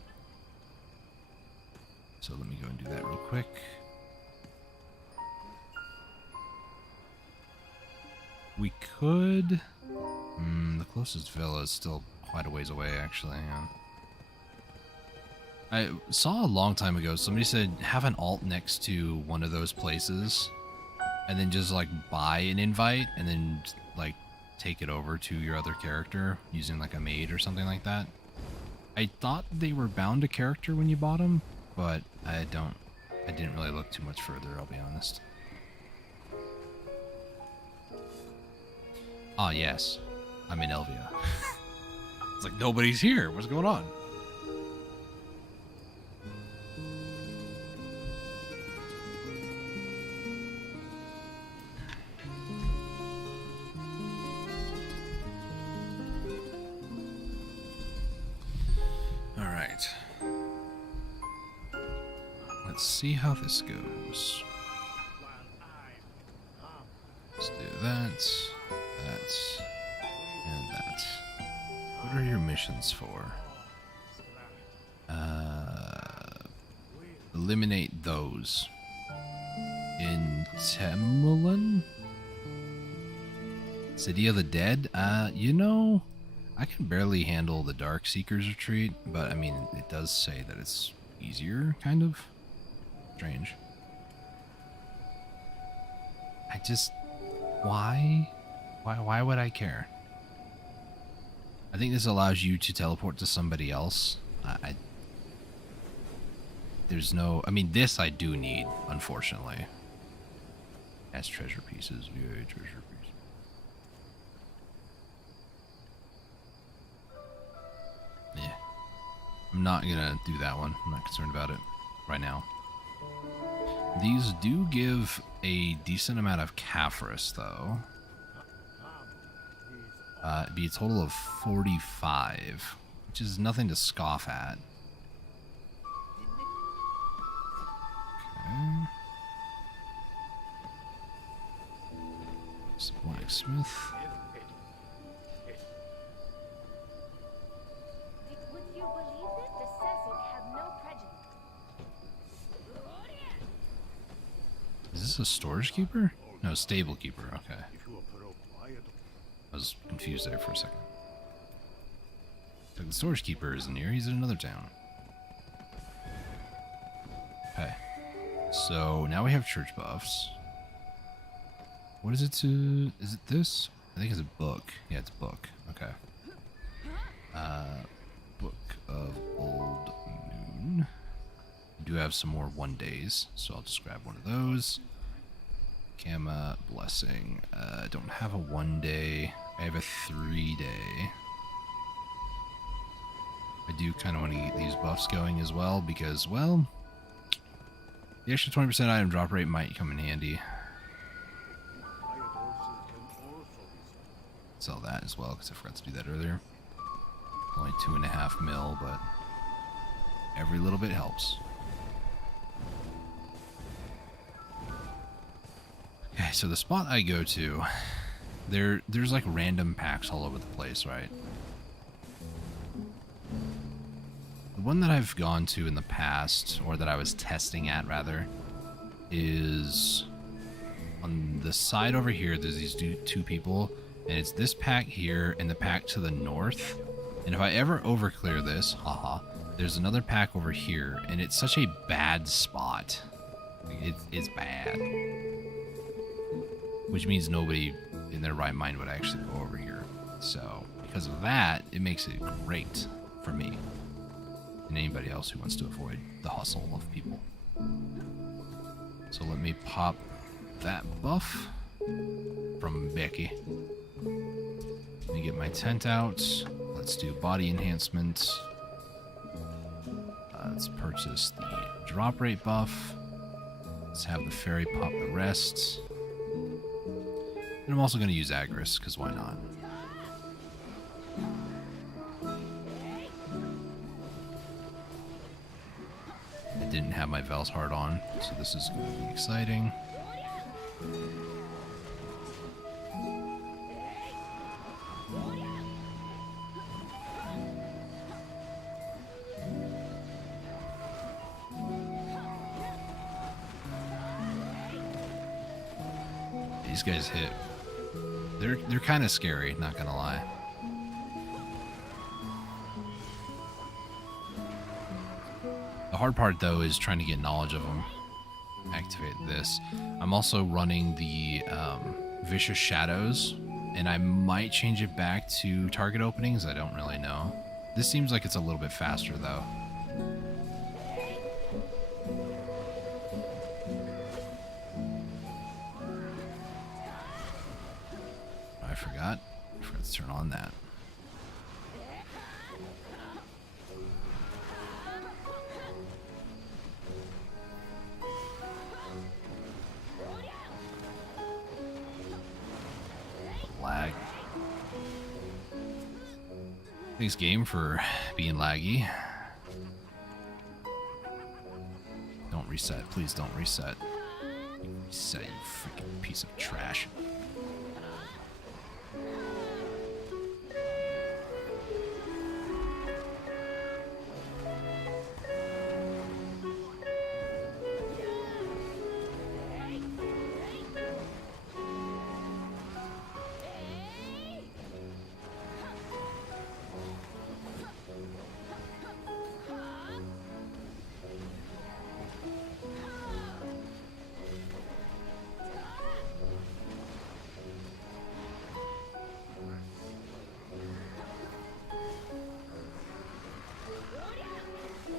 So let me go and do that real quick. We could... the closest villa is still quite a ways away, actually. Yeah. I saw a long time ago, somebody said have an alt next to one of those places and then just like buy an invite and then like take it over to your other character using like a maid or something like that. I thought they were bound to character when you bought them, but I didn't really look too much further, I'll be honest. Ah, yes. I'm in Elvia. It's like nobody's here. What's going on? All right. Let's see how this goes. Let's do that, and that. What are your missions for? Eliminate those. In Temulan? City of the Dead? You know, I can barely handle the Darkseekers Retreat, but I mean, it does say that it's easier, kind of. Strange. I just... Why? Why would I care? I think this allows you to teleport to somebody else. There's no... I mean, this I do need, unfortunately. As treasure pieces. Yay, treasure pieces. Yeah. I'm not gonna do that one. I'm not concerned about it right now. These do give a decent amount of Caphras, though. It'd be a total of 45, which is nothing to scoff at. Okay. It's a blacksmith. Would you believe it? The Sessuit have no prejudice. Is this a storage keeper? No, stable keeper. Okay. I was confused there for a second. So the storage keeper isn't here. He's in another town. Okay. So now we have church buffs. What is it to... Is it this? I think it's a book. Yeah, it's a book. Okay. Book of Old Moon. We do have some more 1 days, so I'll just grab one of those. Kama, Blessing. I don't have a 1 day. I have a 3 day. I do kind of want to get these buffs going as well because, well, the extra 20% item drop rate might come in handy. Sell that as well because I forgot to do that earlier. Only 2.5 mil, but every little bit helps. Okay, so the spot I go to, there's like random packs all over the place, right? The one that I've gone to in the past, or that I was testing at rather, is on the side over here. There's these two people, and it's this pack here and the pack to the north. And if I ever overclear this, haha, there's another pack over here, and it's such a bad spot. It's bad. Which means nobody in their right mind would actually go over here. So, because of that, it makes it great for me. And anybody else who wants to avoid the hustle of people. So let me pop that buff from Becky. Let me get my tent out. Let's do body enhancement. Let's purchase the drop rate buff. Let's have the fairy pop the rest. And I'm also going to use Agris, because why not? I didn't have my Val's Heart on, so this is going to be exciting. These guys hit. They're kind of scary, not gonna lie. The hard part though is trying to get knowledge of them. Activate this. I'm also running the Vicious Shadows, and I might change it back to target openings. I don't really know. This seems like it's a little bit faster, though. I forgot to turn on that. Lag. Thanks, game, for being laggy. Don't reset. Please don't reset. Reset, you freaking piece of trash.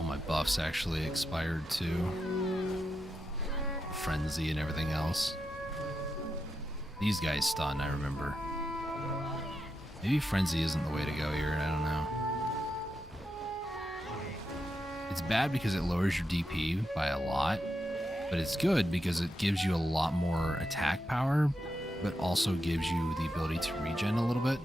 My buffs actually expired too. Frenzy and everything else. These guys stun, I remember. Maybe Frenzy isn't the way to go here, I don't know. It's bad because it lowers your DP by a lot, but it's good because it gives you a lot more attack power, but also gives you the ability to regen a little bit.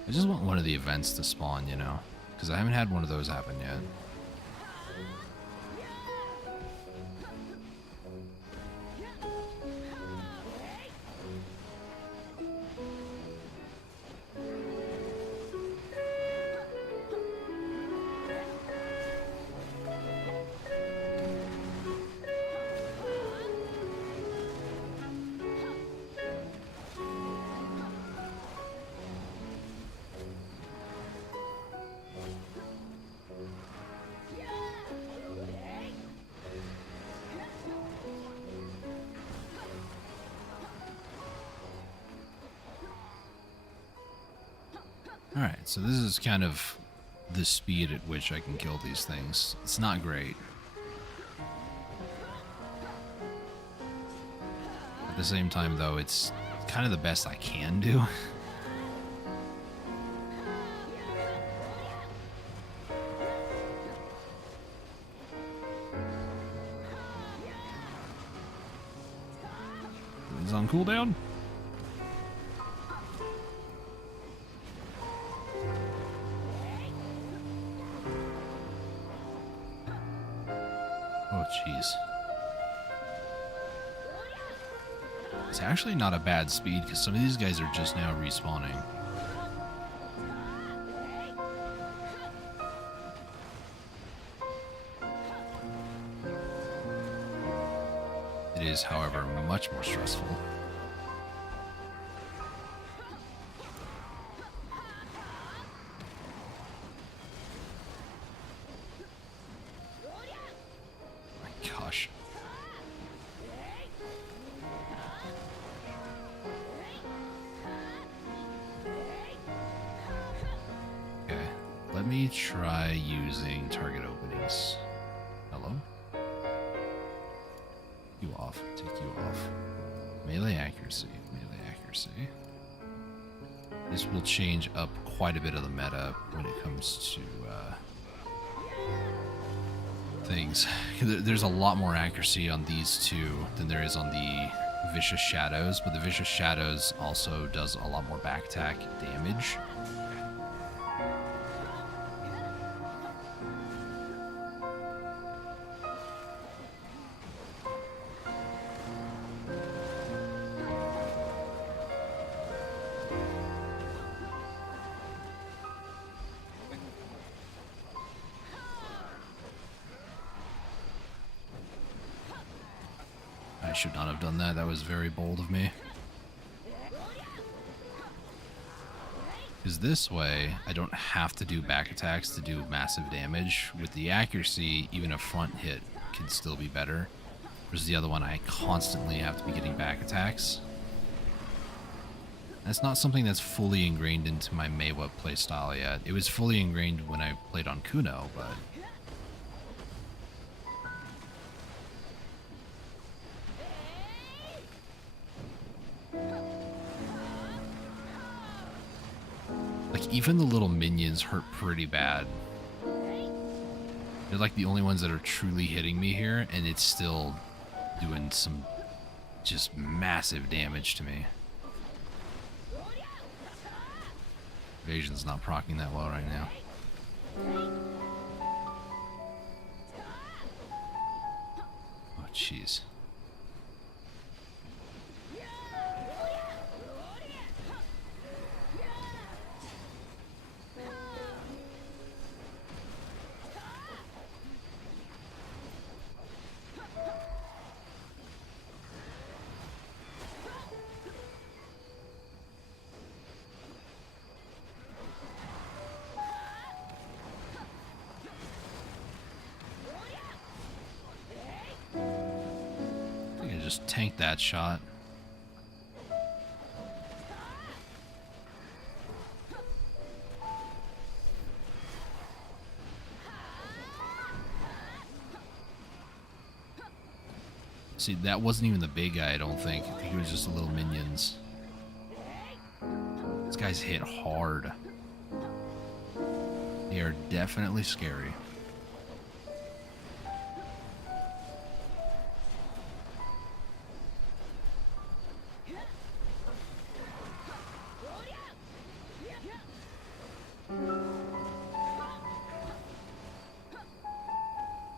I just want one of the events to spawn, you know? Because I haven't had one of those happen yet. Alright, so this is kind of the speed at which I can kill these things. It's not great. At the same time, though, it's kind of the best I can do. It's on cooldown. Oh, jeez. It's actually not a bad speed because some of these guys are just now respawning. It is, however, much more stressful. Gosh. Okay, let me try using target openings. Hello? You off. Take you off. Melee accuracy. Melee accuracy. This will change up quite a bit of the meta when it comes to things. There's a lot more accuracy on these two than there is on the Vicious Shadows, but the Vicious Shadows also does a lot more back attack damage. I should not have done that. That was very bold of me. Because this way, I don't have to do back attacks to do massive damage. With the accuracy, even a front hit can still be better. Whereas the other one, I constantly have to be getting back attacks. That's not something that's fully ingrained into my Meiwa playstyle yet. It was fully ingrained when I played on Kuno, but... like, even the little minions hurt pretty bad. They're like the only ones that are truly hitting me here, and it's still doing some just massive damage to me. Evasion's not proccing that well right now. Oh, jeez. Just tank that shot. See, that wasn't even the big guy, I don't think. I think it was just the little minions. These guys hit hard. They are definitely scary.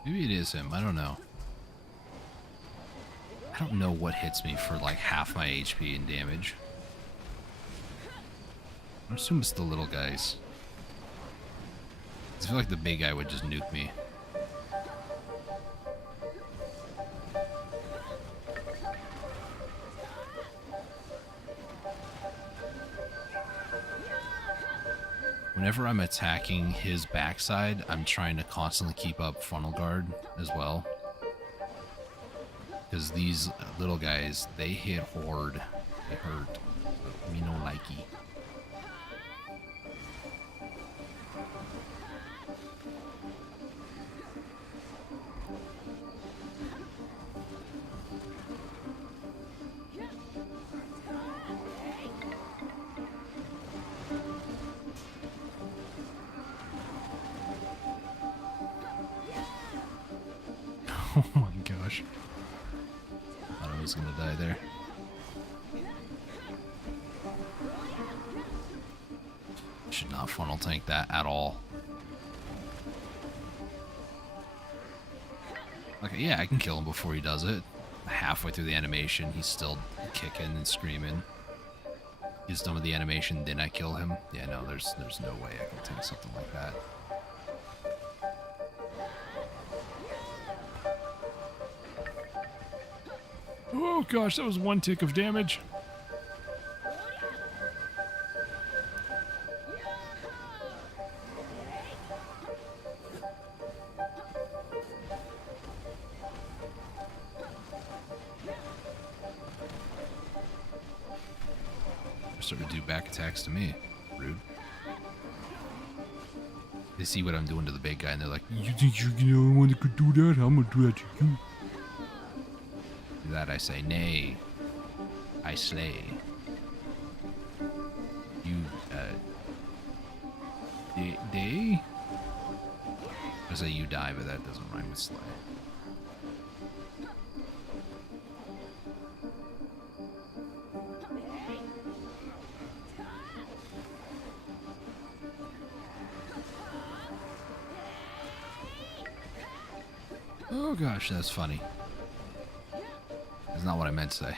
Maybe it is him, I don't know. I don't know what hits me for like half my HP and damage. I assume it's the little guys. I feel like the big guy would just nuke me. Whenever I'm attacking his backside, I'm trying to constantly keep up frontal guard as well. Because these little guys, they hit hard. They hurt. But me no likey. Oh my gosh. I thought I was gonna die there. Should not funnel tank that at all. Okay, yeah, I can kill him before he does it. Halfway through the animation, he's still kicking and screaming. He's done with the animation, then I kill him. Yeah, no, there's no way I can tank something like that. Oh gosh, that was one tick of damage. They're starting to do back attacks to me. Rude. They see what I'm doing to the big guy and they're like, you think you're the only one that could do that? I'm gonna do that to you. To that I say, nay. I slay. You, they? I say you die, but that doesn't rhyme with slay. Oh gosh, that's funny. That's not what I meant to say.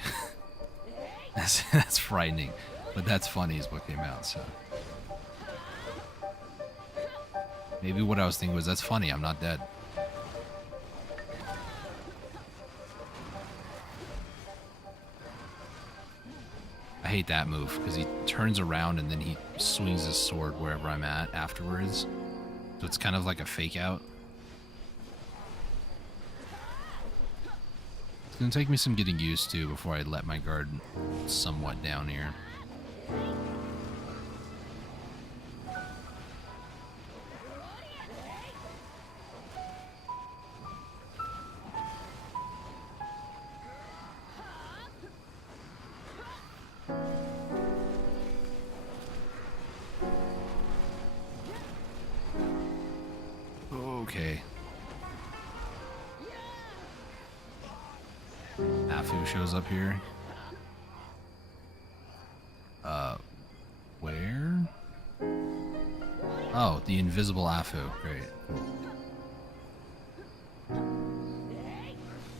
That's frightening, but that's funny is what came out, so. Maybe what I was thinking was, that's funny, I'm not dead. I hate that move because he turns around and then he swings his sword wherever I'm at afterwards. So it's kind of like a fake out. It's going to take me some getting used to before I let my guard somewhat down here. Okay. Afu shows up here. Where? Oh, the invisible Afu. Great.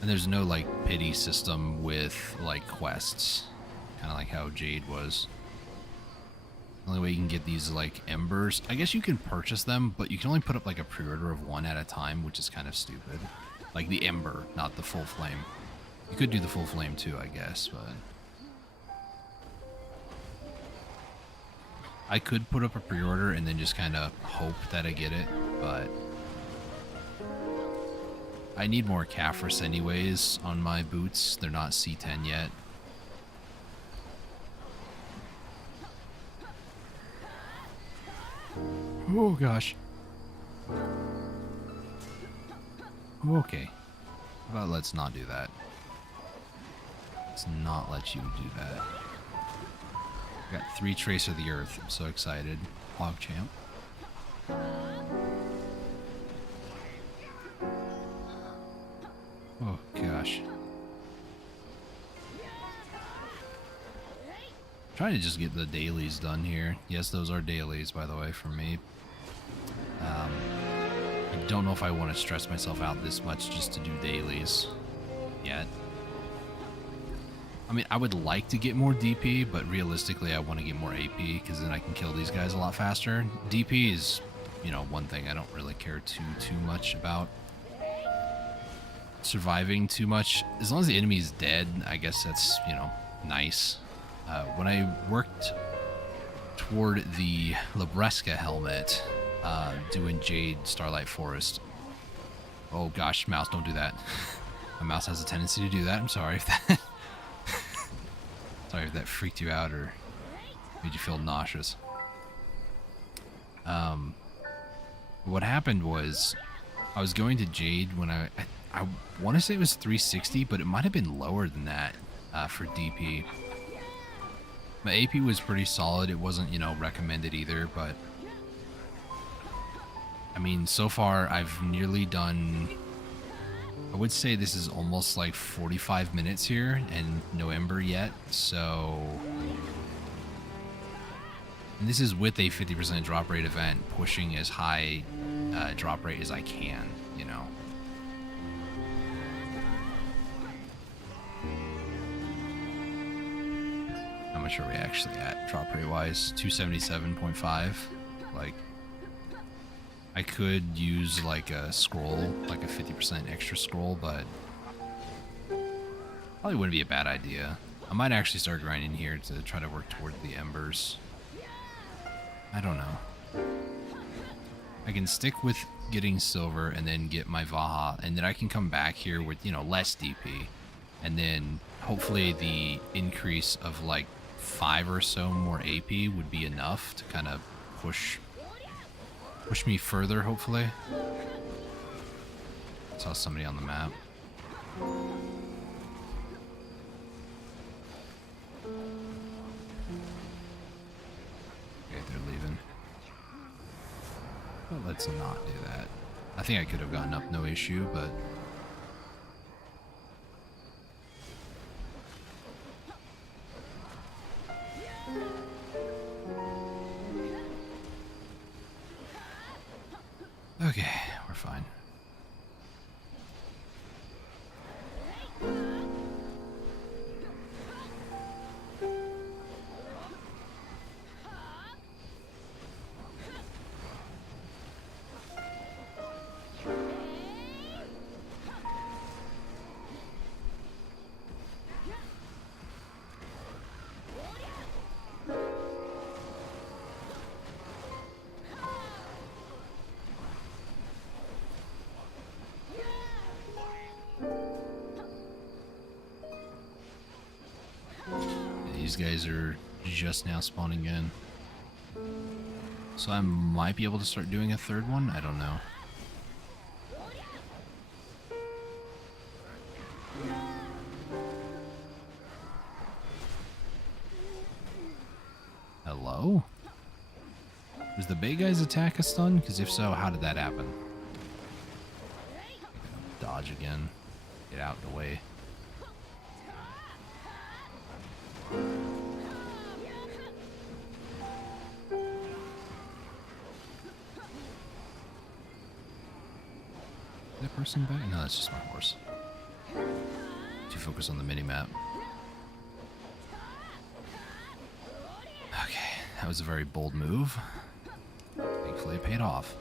And there's no, like, pity system with, like, quests. Kind of like how Jade was. The only way you can get these, like, embers. I guess you can purchase them, but you can only put up, like, a pre-order of one at a time, which is kind of stupid. Like, the ember, not the full flame. You could do the full flame, too, I guess, but... I could put up a pre-order and then just kind of hope that I get it, but... I need more Caphras anyways on my boots. They're not C10 yet. Oh gosh. Okay. How about let's not do that? Let's not let you do that. I got 3 Trace of the Earth. I'm so excited. PogChamp. Oh gosh. Trying to just get the dailies done here. Yes, those are dailies, by the way, for me. I don't know if I want to stress myself out this much just to do dailies yet. I mean, I would like to get more DP, but realistically, I want to get more AP because then I can kill these guys a lot faster. DP is, you know, one thing I don't really care too much about. Surviving too much. As long as the enemy is dead, I guess that's, you know, nice. When I worked toward the Labresca helmet, doing Jade Starlight Forest. Oh gosh, mouse, don't do that. My mouse has a tendency to do that. I'm sorry if that sorry if that freaked you out or made you feel nauseous. What happened was I was going to Jade when I want to say it was 360, but it might have been lower than that for DP. My AP was pretty solid. It wasn't, you know, recommended either, but I mean, so far I've nearly done, I would say this is almost like 45 minutes here and no ember yet, so, and this is with a 50% drop rate event, pushing as high drop rate as I can, you know. How much are we actually at drop rate wise? 277.5. Like, I could use like a scroll, like a 50% extra scroll, but probably wouldn't be a bad idea. I might actually start grinding here to try to work toward the embers. I don't know. I can stick with getting silver and then get my Vaha, and then I can come back here with, you know, less DP, and then hopefully the increase of like 5 or so more AP would be enough to kind of push me further, hopefully. Saw somebody on the map. Okay, they're leaving. But let's not do that. I think I could have gotten up no issue, but okay, we're fine. these guys are just now spawning in. So I might be able to start doing a third one. I don't know. Hello? Was the big guy's attack a stun? Because if so, how did that happen? Dodge again. Get out of the way. Is that person back? No, that's just my horse. Too focused on the mini-map. Okay, that was a very bold move. Thankfully it paid off.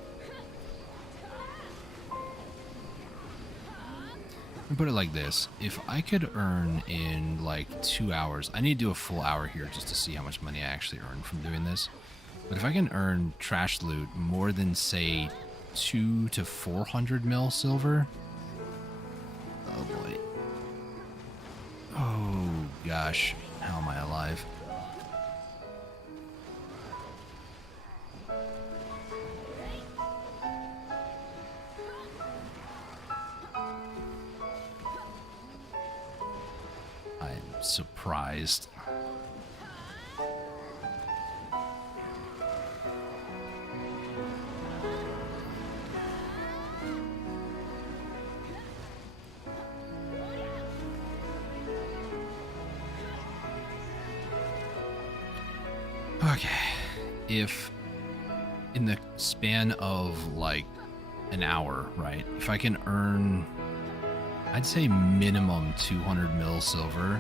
And put it like this, if I could earn in like 2 hours, I need to do a full hour here just to see how much money I actually earn from doing this. But if I can earn trash loot more than say 2 to 400 mil silver, oh boy. Oh gosh, how am I alive? I'm surprised. Okay, if in the span of like an hour, right, if I can earn, I'd say minimum 200 mil silver,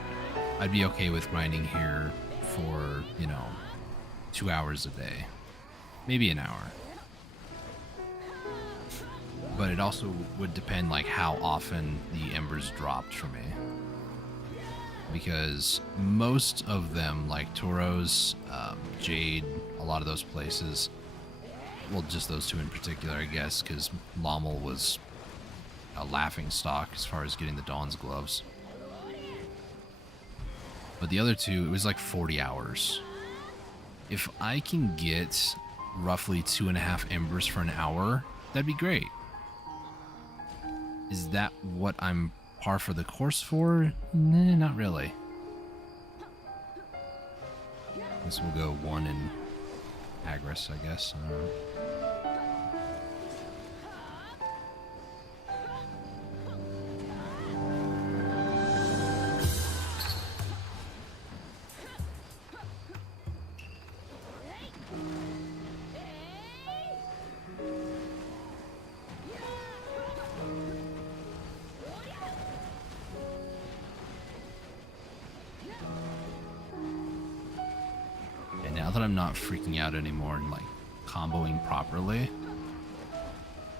I'd be okay with grinding here for, you know, 2 hours a day, maybe an hour. But it also would depend like how often the embers dropped for me. Because most of them, like Tauros, Jade, a lot of those places, well, just those two in particular, I guess, because Lommel was a laughing stock as far as getting the Dawn's gloves. But the other two, it was like 40 hours. If I can get roughly 2.5 embers for an hour, that'd be great. Is that what I'm par for the course for? Nah, not really. Guess we'll go 1 in Agris, I guess. I don't know. Now that I'm not freaking out anymore and like comboing properly,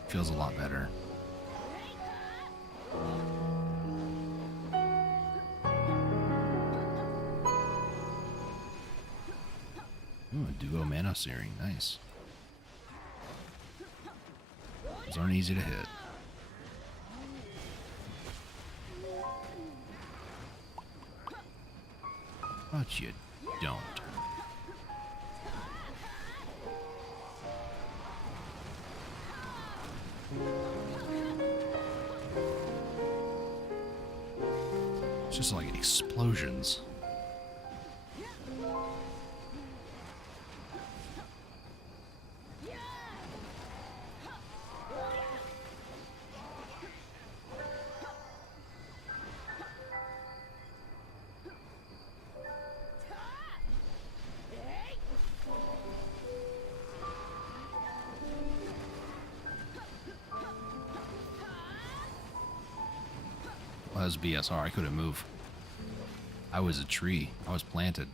feels a lot better. Ooh, a duo mana searing, nice. Those aren't easy to hit. But you don't. It's just like explosions. Well, that was BSR. I couldn't move. I was a tree. I was planted.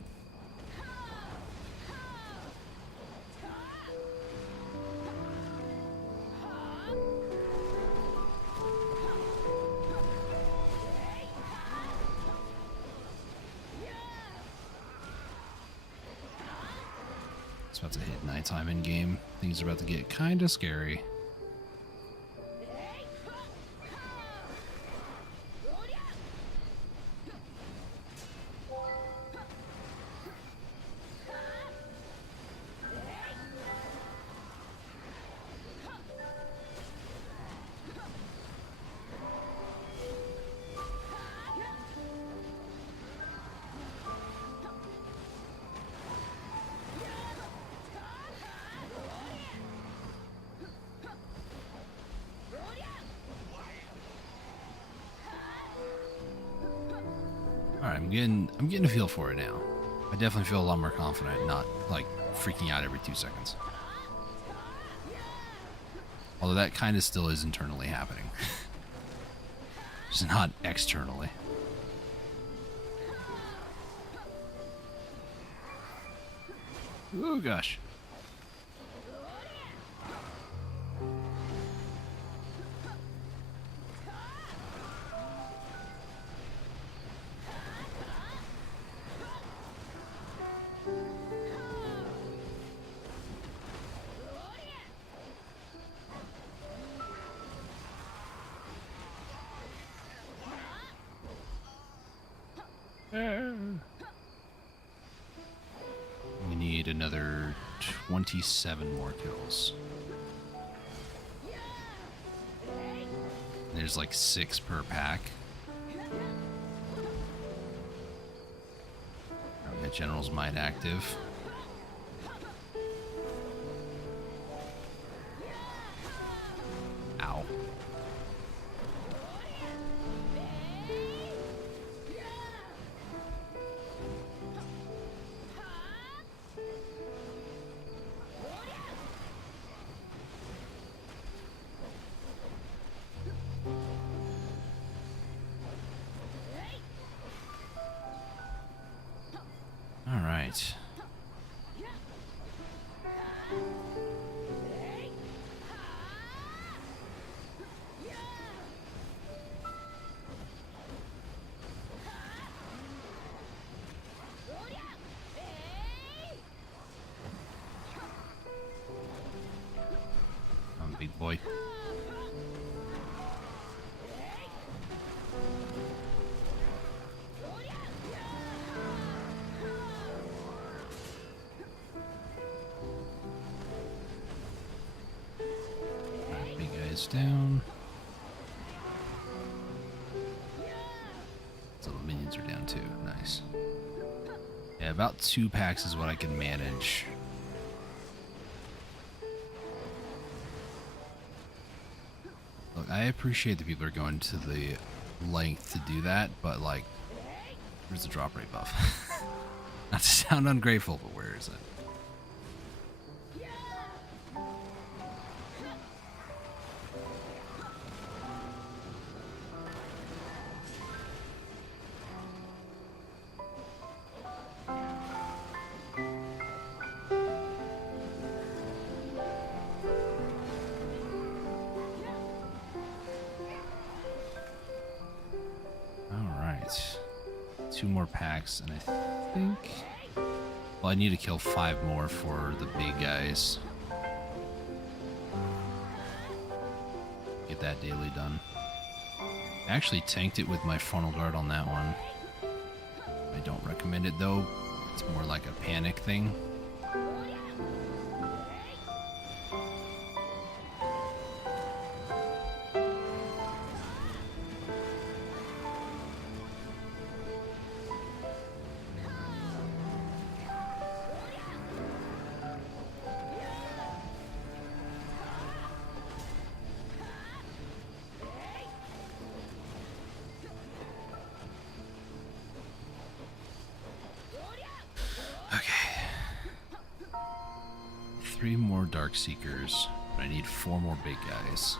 It's about to hit nighttime in game. Things are about to get kind of scary. I'm getting a feel for it now. I definitely feel a lot more confident, not like freaking out every 2 seconds. Although that kind of still is internally happening. Just not externally. Oh gosh. We need another 27 more kills. There's like 6 per pack. I've got General's Might active. Ow. All right. Come on, big boy. Big guys down. Little minions are down too. Nice. Yeah, about 2 packs is what I can manage. Look, I appreciate that people are going to the length to do that, but like, where's the drop rate buff? Not to sound ungrateful, but where is it? Alright. 2 more packs, and I think... Well, I need to kill 5 more for the big guys. Get that daily done. I actually tanked it with my frontal guard on that one. I don't recommend it though. It's more like a panic thing. Okay. 3 more Darkseekers, but I need 4 more big guys.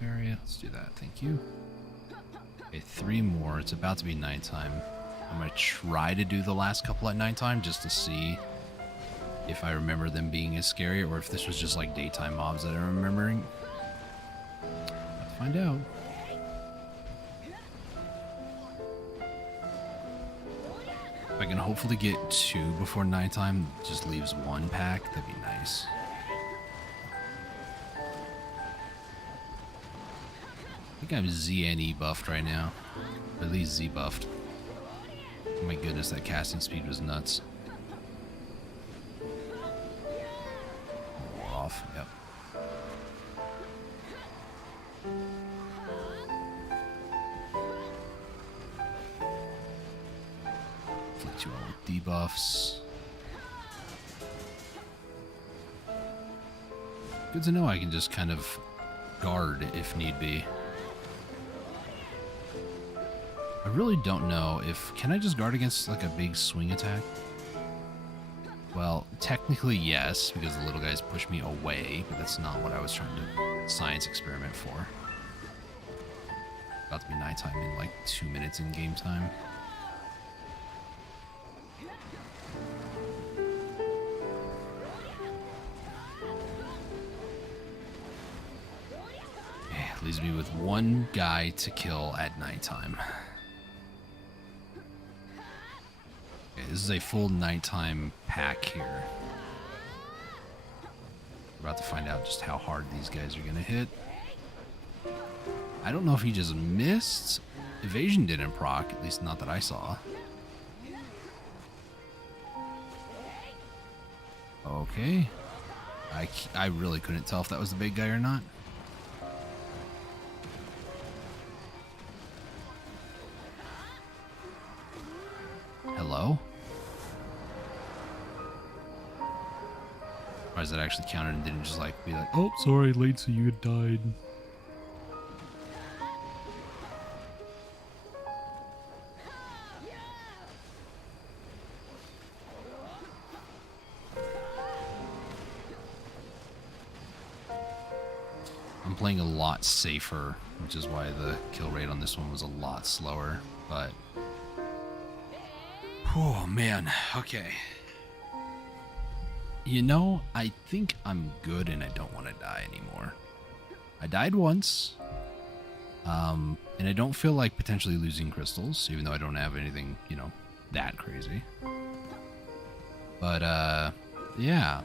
Fairy, let's do that, thank you. Okay, 3 more. It's about to be nighttime. I'm gonna try to do the last couple at nighttime just to see if I remember them being as scary or if this was just like daytime mobs that I'm remembering. Let's find out. If I can hopefully get 2 before nighttime, just leaves 1 pack, that'd be nice. think I'm Z and E buffed right now. Or at least Z buffed. Oh my goodness, that casting speed was nuts. More off, yep. Flick you all with debuffs. Good to know I can just kind of guard if need be. I really don't know if... Can I just guard against like a big swing attack? Well, technically yes, because the little guys push me away, but that's not what I was trying to science experiment for. About to be nighttime in like 2 minutes in game time. Leaves me with one guy to kill at nighttime. Okay, this is a full nighttime pack here. We're about to find out just how hard these guys are gonna hit. I don't know if he just missed. Evasion didn't proc, at least not that I saw. Okay. I really couldn't tell if that was the big guy or not. Hello? Or is that actually counted and didn't just like be like, oh, sorry, late, so you had died. I'm playing a lot safer, which is why the kill rate on this one was a lot slower, but... Oh, man. Okay. You know, I think I'm good and I don't want to die anymore. I died once. And I don't feel like potentially losing crystals, even though I don't have anything, you know, that crazy. But, yeah.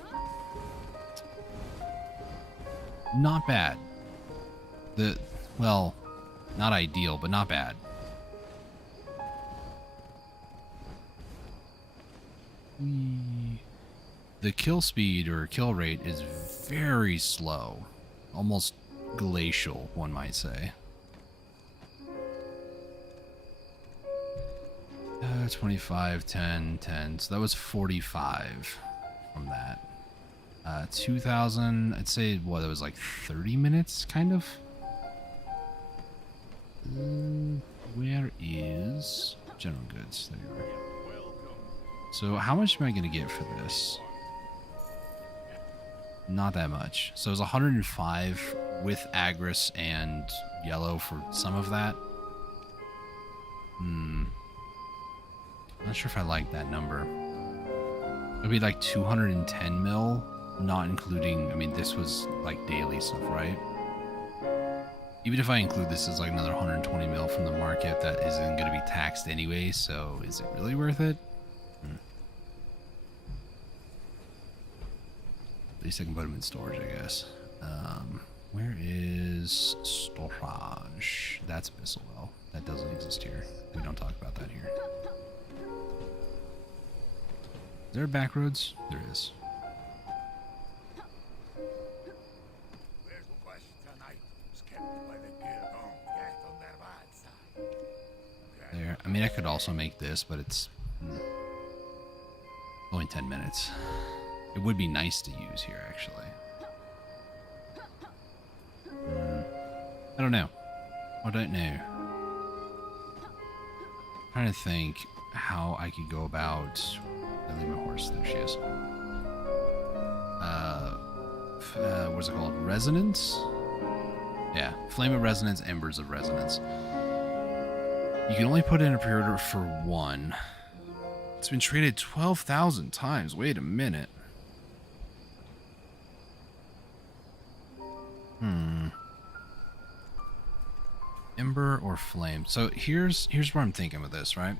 Not bad. Well, not ideal, but not bad. The kill speed or kill rate is very slow. Almost glacial, one might say. 25, 10, 10. So that was 45 from that. 2,000, I'd say, what, that was like 30 minutes, kind of? Where is general goods? There you are. So how much am I going to get for this? Not that much. So it was 105 with Agris and yellow for some of that. Not sure if I like that number. It'd be like 210 mil, not including, I mean, this was like daily stuff, right? Even if I include this as like another 120 mil from the market, that isn't going to be taxed anyway, so is it really worth it? At least I can put them in storage, I guess. Where is storage? That's Bisselwell. That doesn't exist here. We don't talk about that here. Is there a back roads? There is. There. I mean, I could also make this, but it's only 10 minutes. It would be nice to use here, actually. I don't know. I don't know. I'm trying to think how I could go about... I leave my horse. There she is. What's it called? Resonance? Yeah. Flame of Resonance, Embers of Resonance. You can only put in a pre-order for one. It's been traded 12,000 times. Wait a minute. Ember or Flame? So here's where I'm thinking with this, right?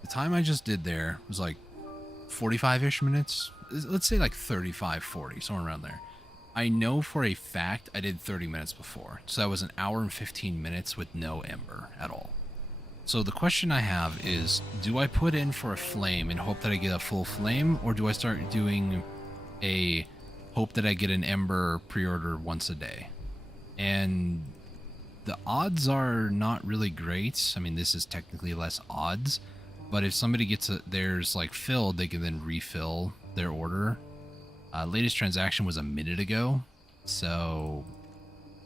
The time I just did there was like 45-ish minutes. Let's say like 35, 40, somewhere around there. I know for a fact I did 30 minutes before. So that was an hour and 15 minutes with no ember at all. So the question I have is, do I put in for a flame and hope that I get a full flame, or do I start doing a hope that I get an ember pre-order once a day? And the odds are not really great. I mean, this is technically less odds, but if somebody gets theirs like filled, they can then refill their order. Latest transaction was a minute ago, so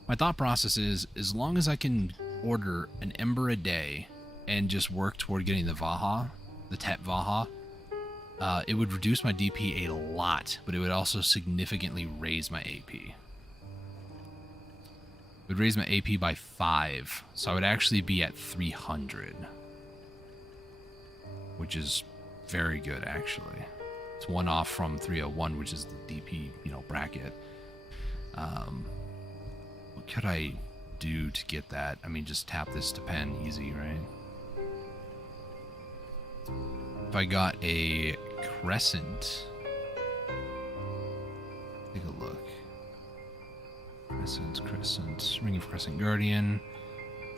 my thought process is, as long as I can order an ember a day and just work toward getting the Vaha, the Tet Vaha, it would reduce my DP a lot, but it would also significantly raise my AP. It would raise my AP by 5, so I would actually be at 300, which is very good, actually. It's one off from 301, which is the DP, bracket. What could I do to get that? I mean, just tap this to pen, easy, right? If I got a crescent, take a look. Crescent, Ring of Crescent Guardian.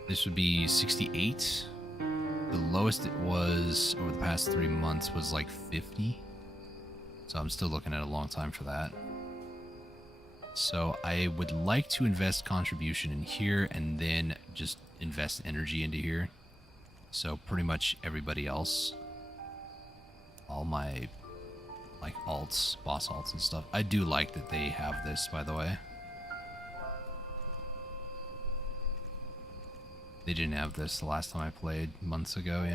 This would be 68. The lowest it was over the past 3 months was like 50. So I'm still looking at a long time for that. So I would like to invest contribution in here and then just invest energy into here. So pretty much everybody else, all my like alts, boss alts and stuff. I do like that they have this, by the way. They didn't have this the last time I played months ago,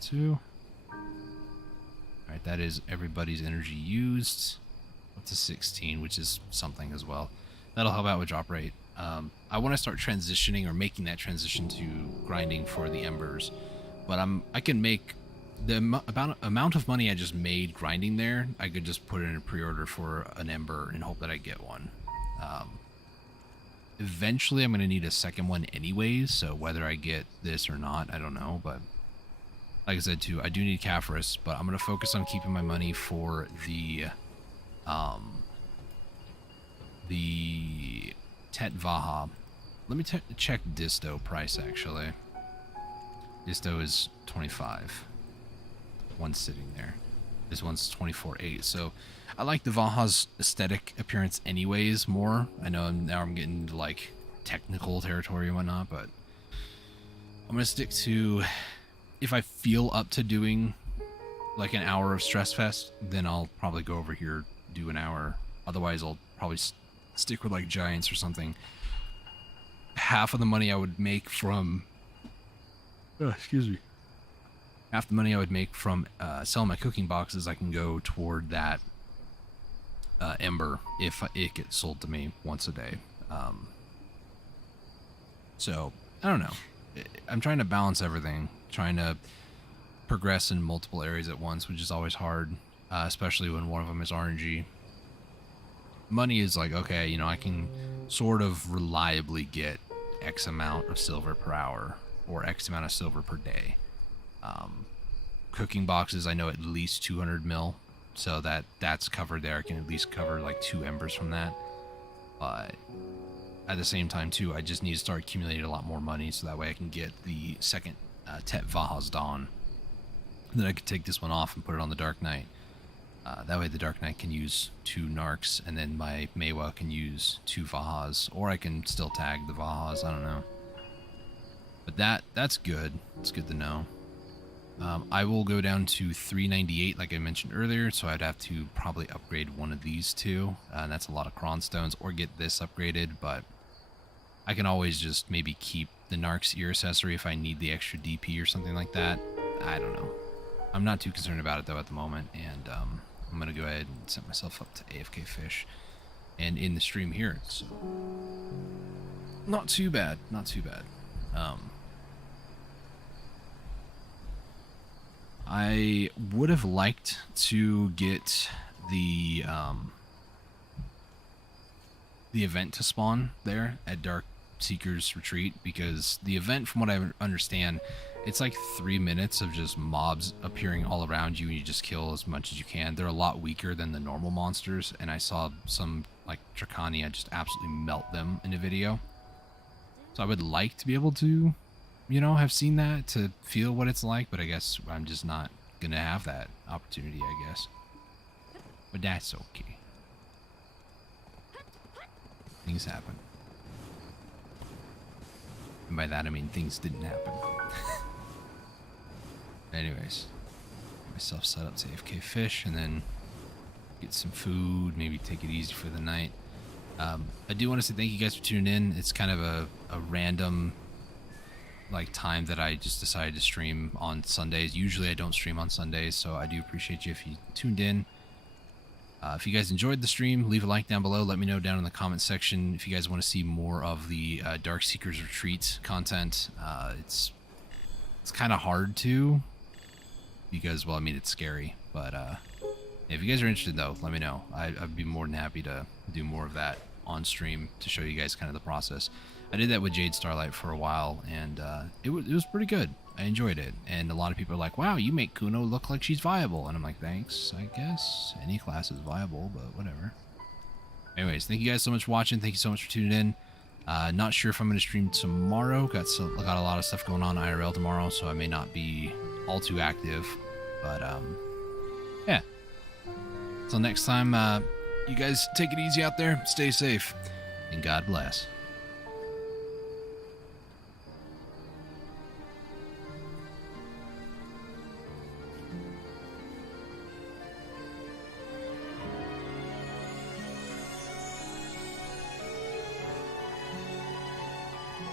Two. Alright, that is everybody's energy used. Up to 16, which is something as well. That'll help out with drop rate. I want to start transitioning or making that transition to grinding for the embers, but I can make the amount of money I just made grinding there. I could just put it in a pre-order for an ember and hope that I get one. Eventually, I'm going to need a second one anyways, so whether I get this or not, I don't know, but like I said too, I do need Caphras, but I'm going to focus on keeping my money for the Tet Vaha. Let me check Disto price, actually. Disto is 25. One's sitting there. This one's 24.8. So I like the Vaha's aesthetic appearance anyways more. I know now I'm getting into like technical territory and whatnot, but I'm going to stick to, if I feel up to doing like an hour of Stress Fest, then I'll probably go over here, do an hour. Otherwise, I'll probably stick with like Giants or something. Half of the money I would make from... half the money I would make from selling my cooking boxes, I can go toward that ember if it gets sold to me once a day. So, I don't know. I'm trying to balance everything, trying to progress in multiple areas at once, which is always hard, especially when one of them is RNG. Money is like, okay, I can sort of reliably get X amount of silver per hour or X amount of silver per day. Cooking boxes, I know at least 200 mil, so that's covered there. I can at least cover like 2 embers from that. But at the same time too, I just need to start accumulating a lot more money so that way I can get the second Tet Vaha's Dawn. Then I could take this one off and put it on the Dark Knight. That way the Dark Knight can use 2 Narcs, and then my Mewa can use 2 Vahas, or I can still tag the Vahas, I don't know. But that's good. It's good to know. I will go down to 398 like I mentioned earlier, so I'd have to probably upgrade one of these two, and that's a lot of Cron Stones, or get this upgraded, but I can always just maybe keep the Narc's ear accessory if I need the extra DP or something like that. I don't know. I'm not too concerned about it though at the moment, and I'm going to go ahead and set myself up to AFK Fish and in the stream here, so not too bad, not too bad. I would have liked to get the event to spawn there at Darkseekers Retreat, because the event, from what I understand, It's like 3 minutes of just mobs appearing all around you and you just kill as much as you can. They're a lot weaker than the normal monsters, and I saw some like Dracania just absolutely melt them in a video. So I would like to be able to, you know, have seen that to feel what it's like, but I guess I'm just not gonna have that opportunity, I guess. But that's okay. Things happen. And by that I mean things didn't happen. Anyways, get myself set up to AFK fish and then get some food, maybe take it easy for the night. I do want to say thank you guys for tuning in. It's kind of a random like time that I just decided to stream on Sundays. Usually I don't stream on Sundays, so I do appreciate you if you tuned in. If you guys enjoyed the stream, leave a like down below. Let me know down in the comment section if you guys want to see more of the Darkseekers Retreat content. It's kind of hard to, because, well, I mean, it's scary. But if you guys are interested, though, let me know. I'd be more than happy to do more of that on stream to show you guys kind of the process. I did that with Jade Starlight for a while, and it was pretty good. I enjoyed it, and a lot of people are like, wow, you make Kuno look like she's viable. And I'm like, thanks, I guess. Any class is viable, but whatever. Anyways, thank you guys so much for watching. Thank you so much for tuning in. Not sure if I'm going to stream tomorrow. Got a lot of stuff going on IRL tomorrow, so I may not be all too active. But, yeah. Until next time, you guys take it easy out there. Stay safe. And God bless.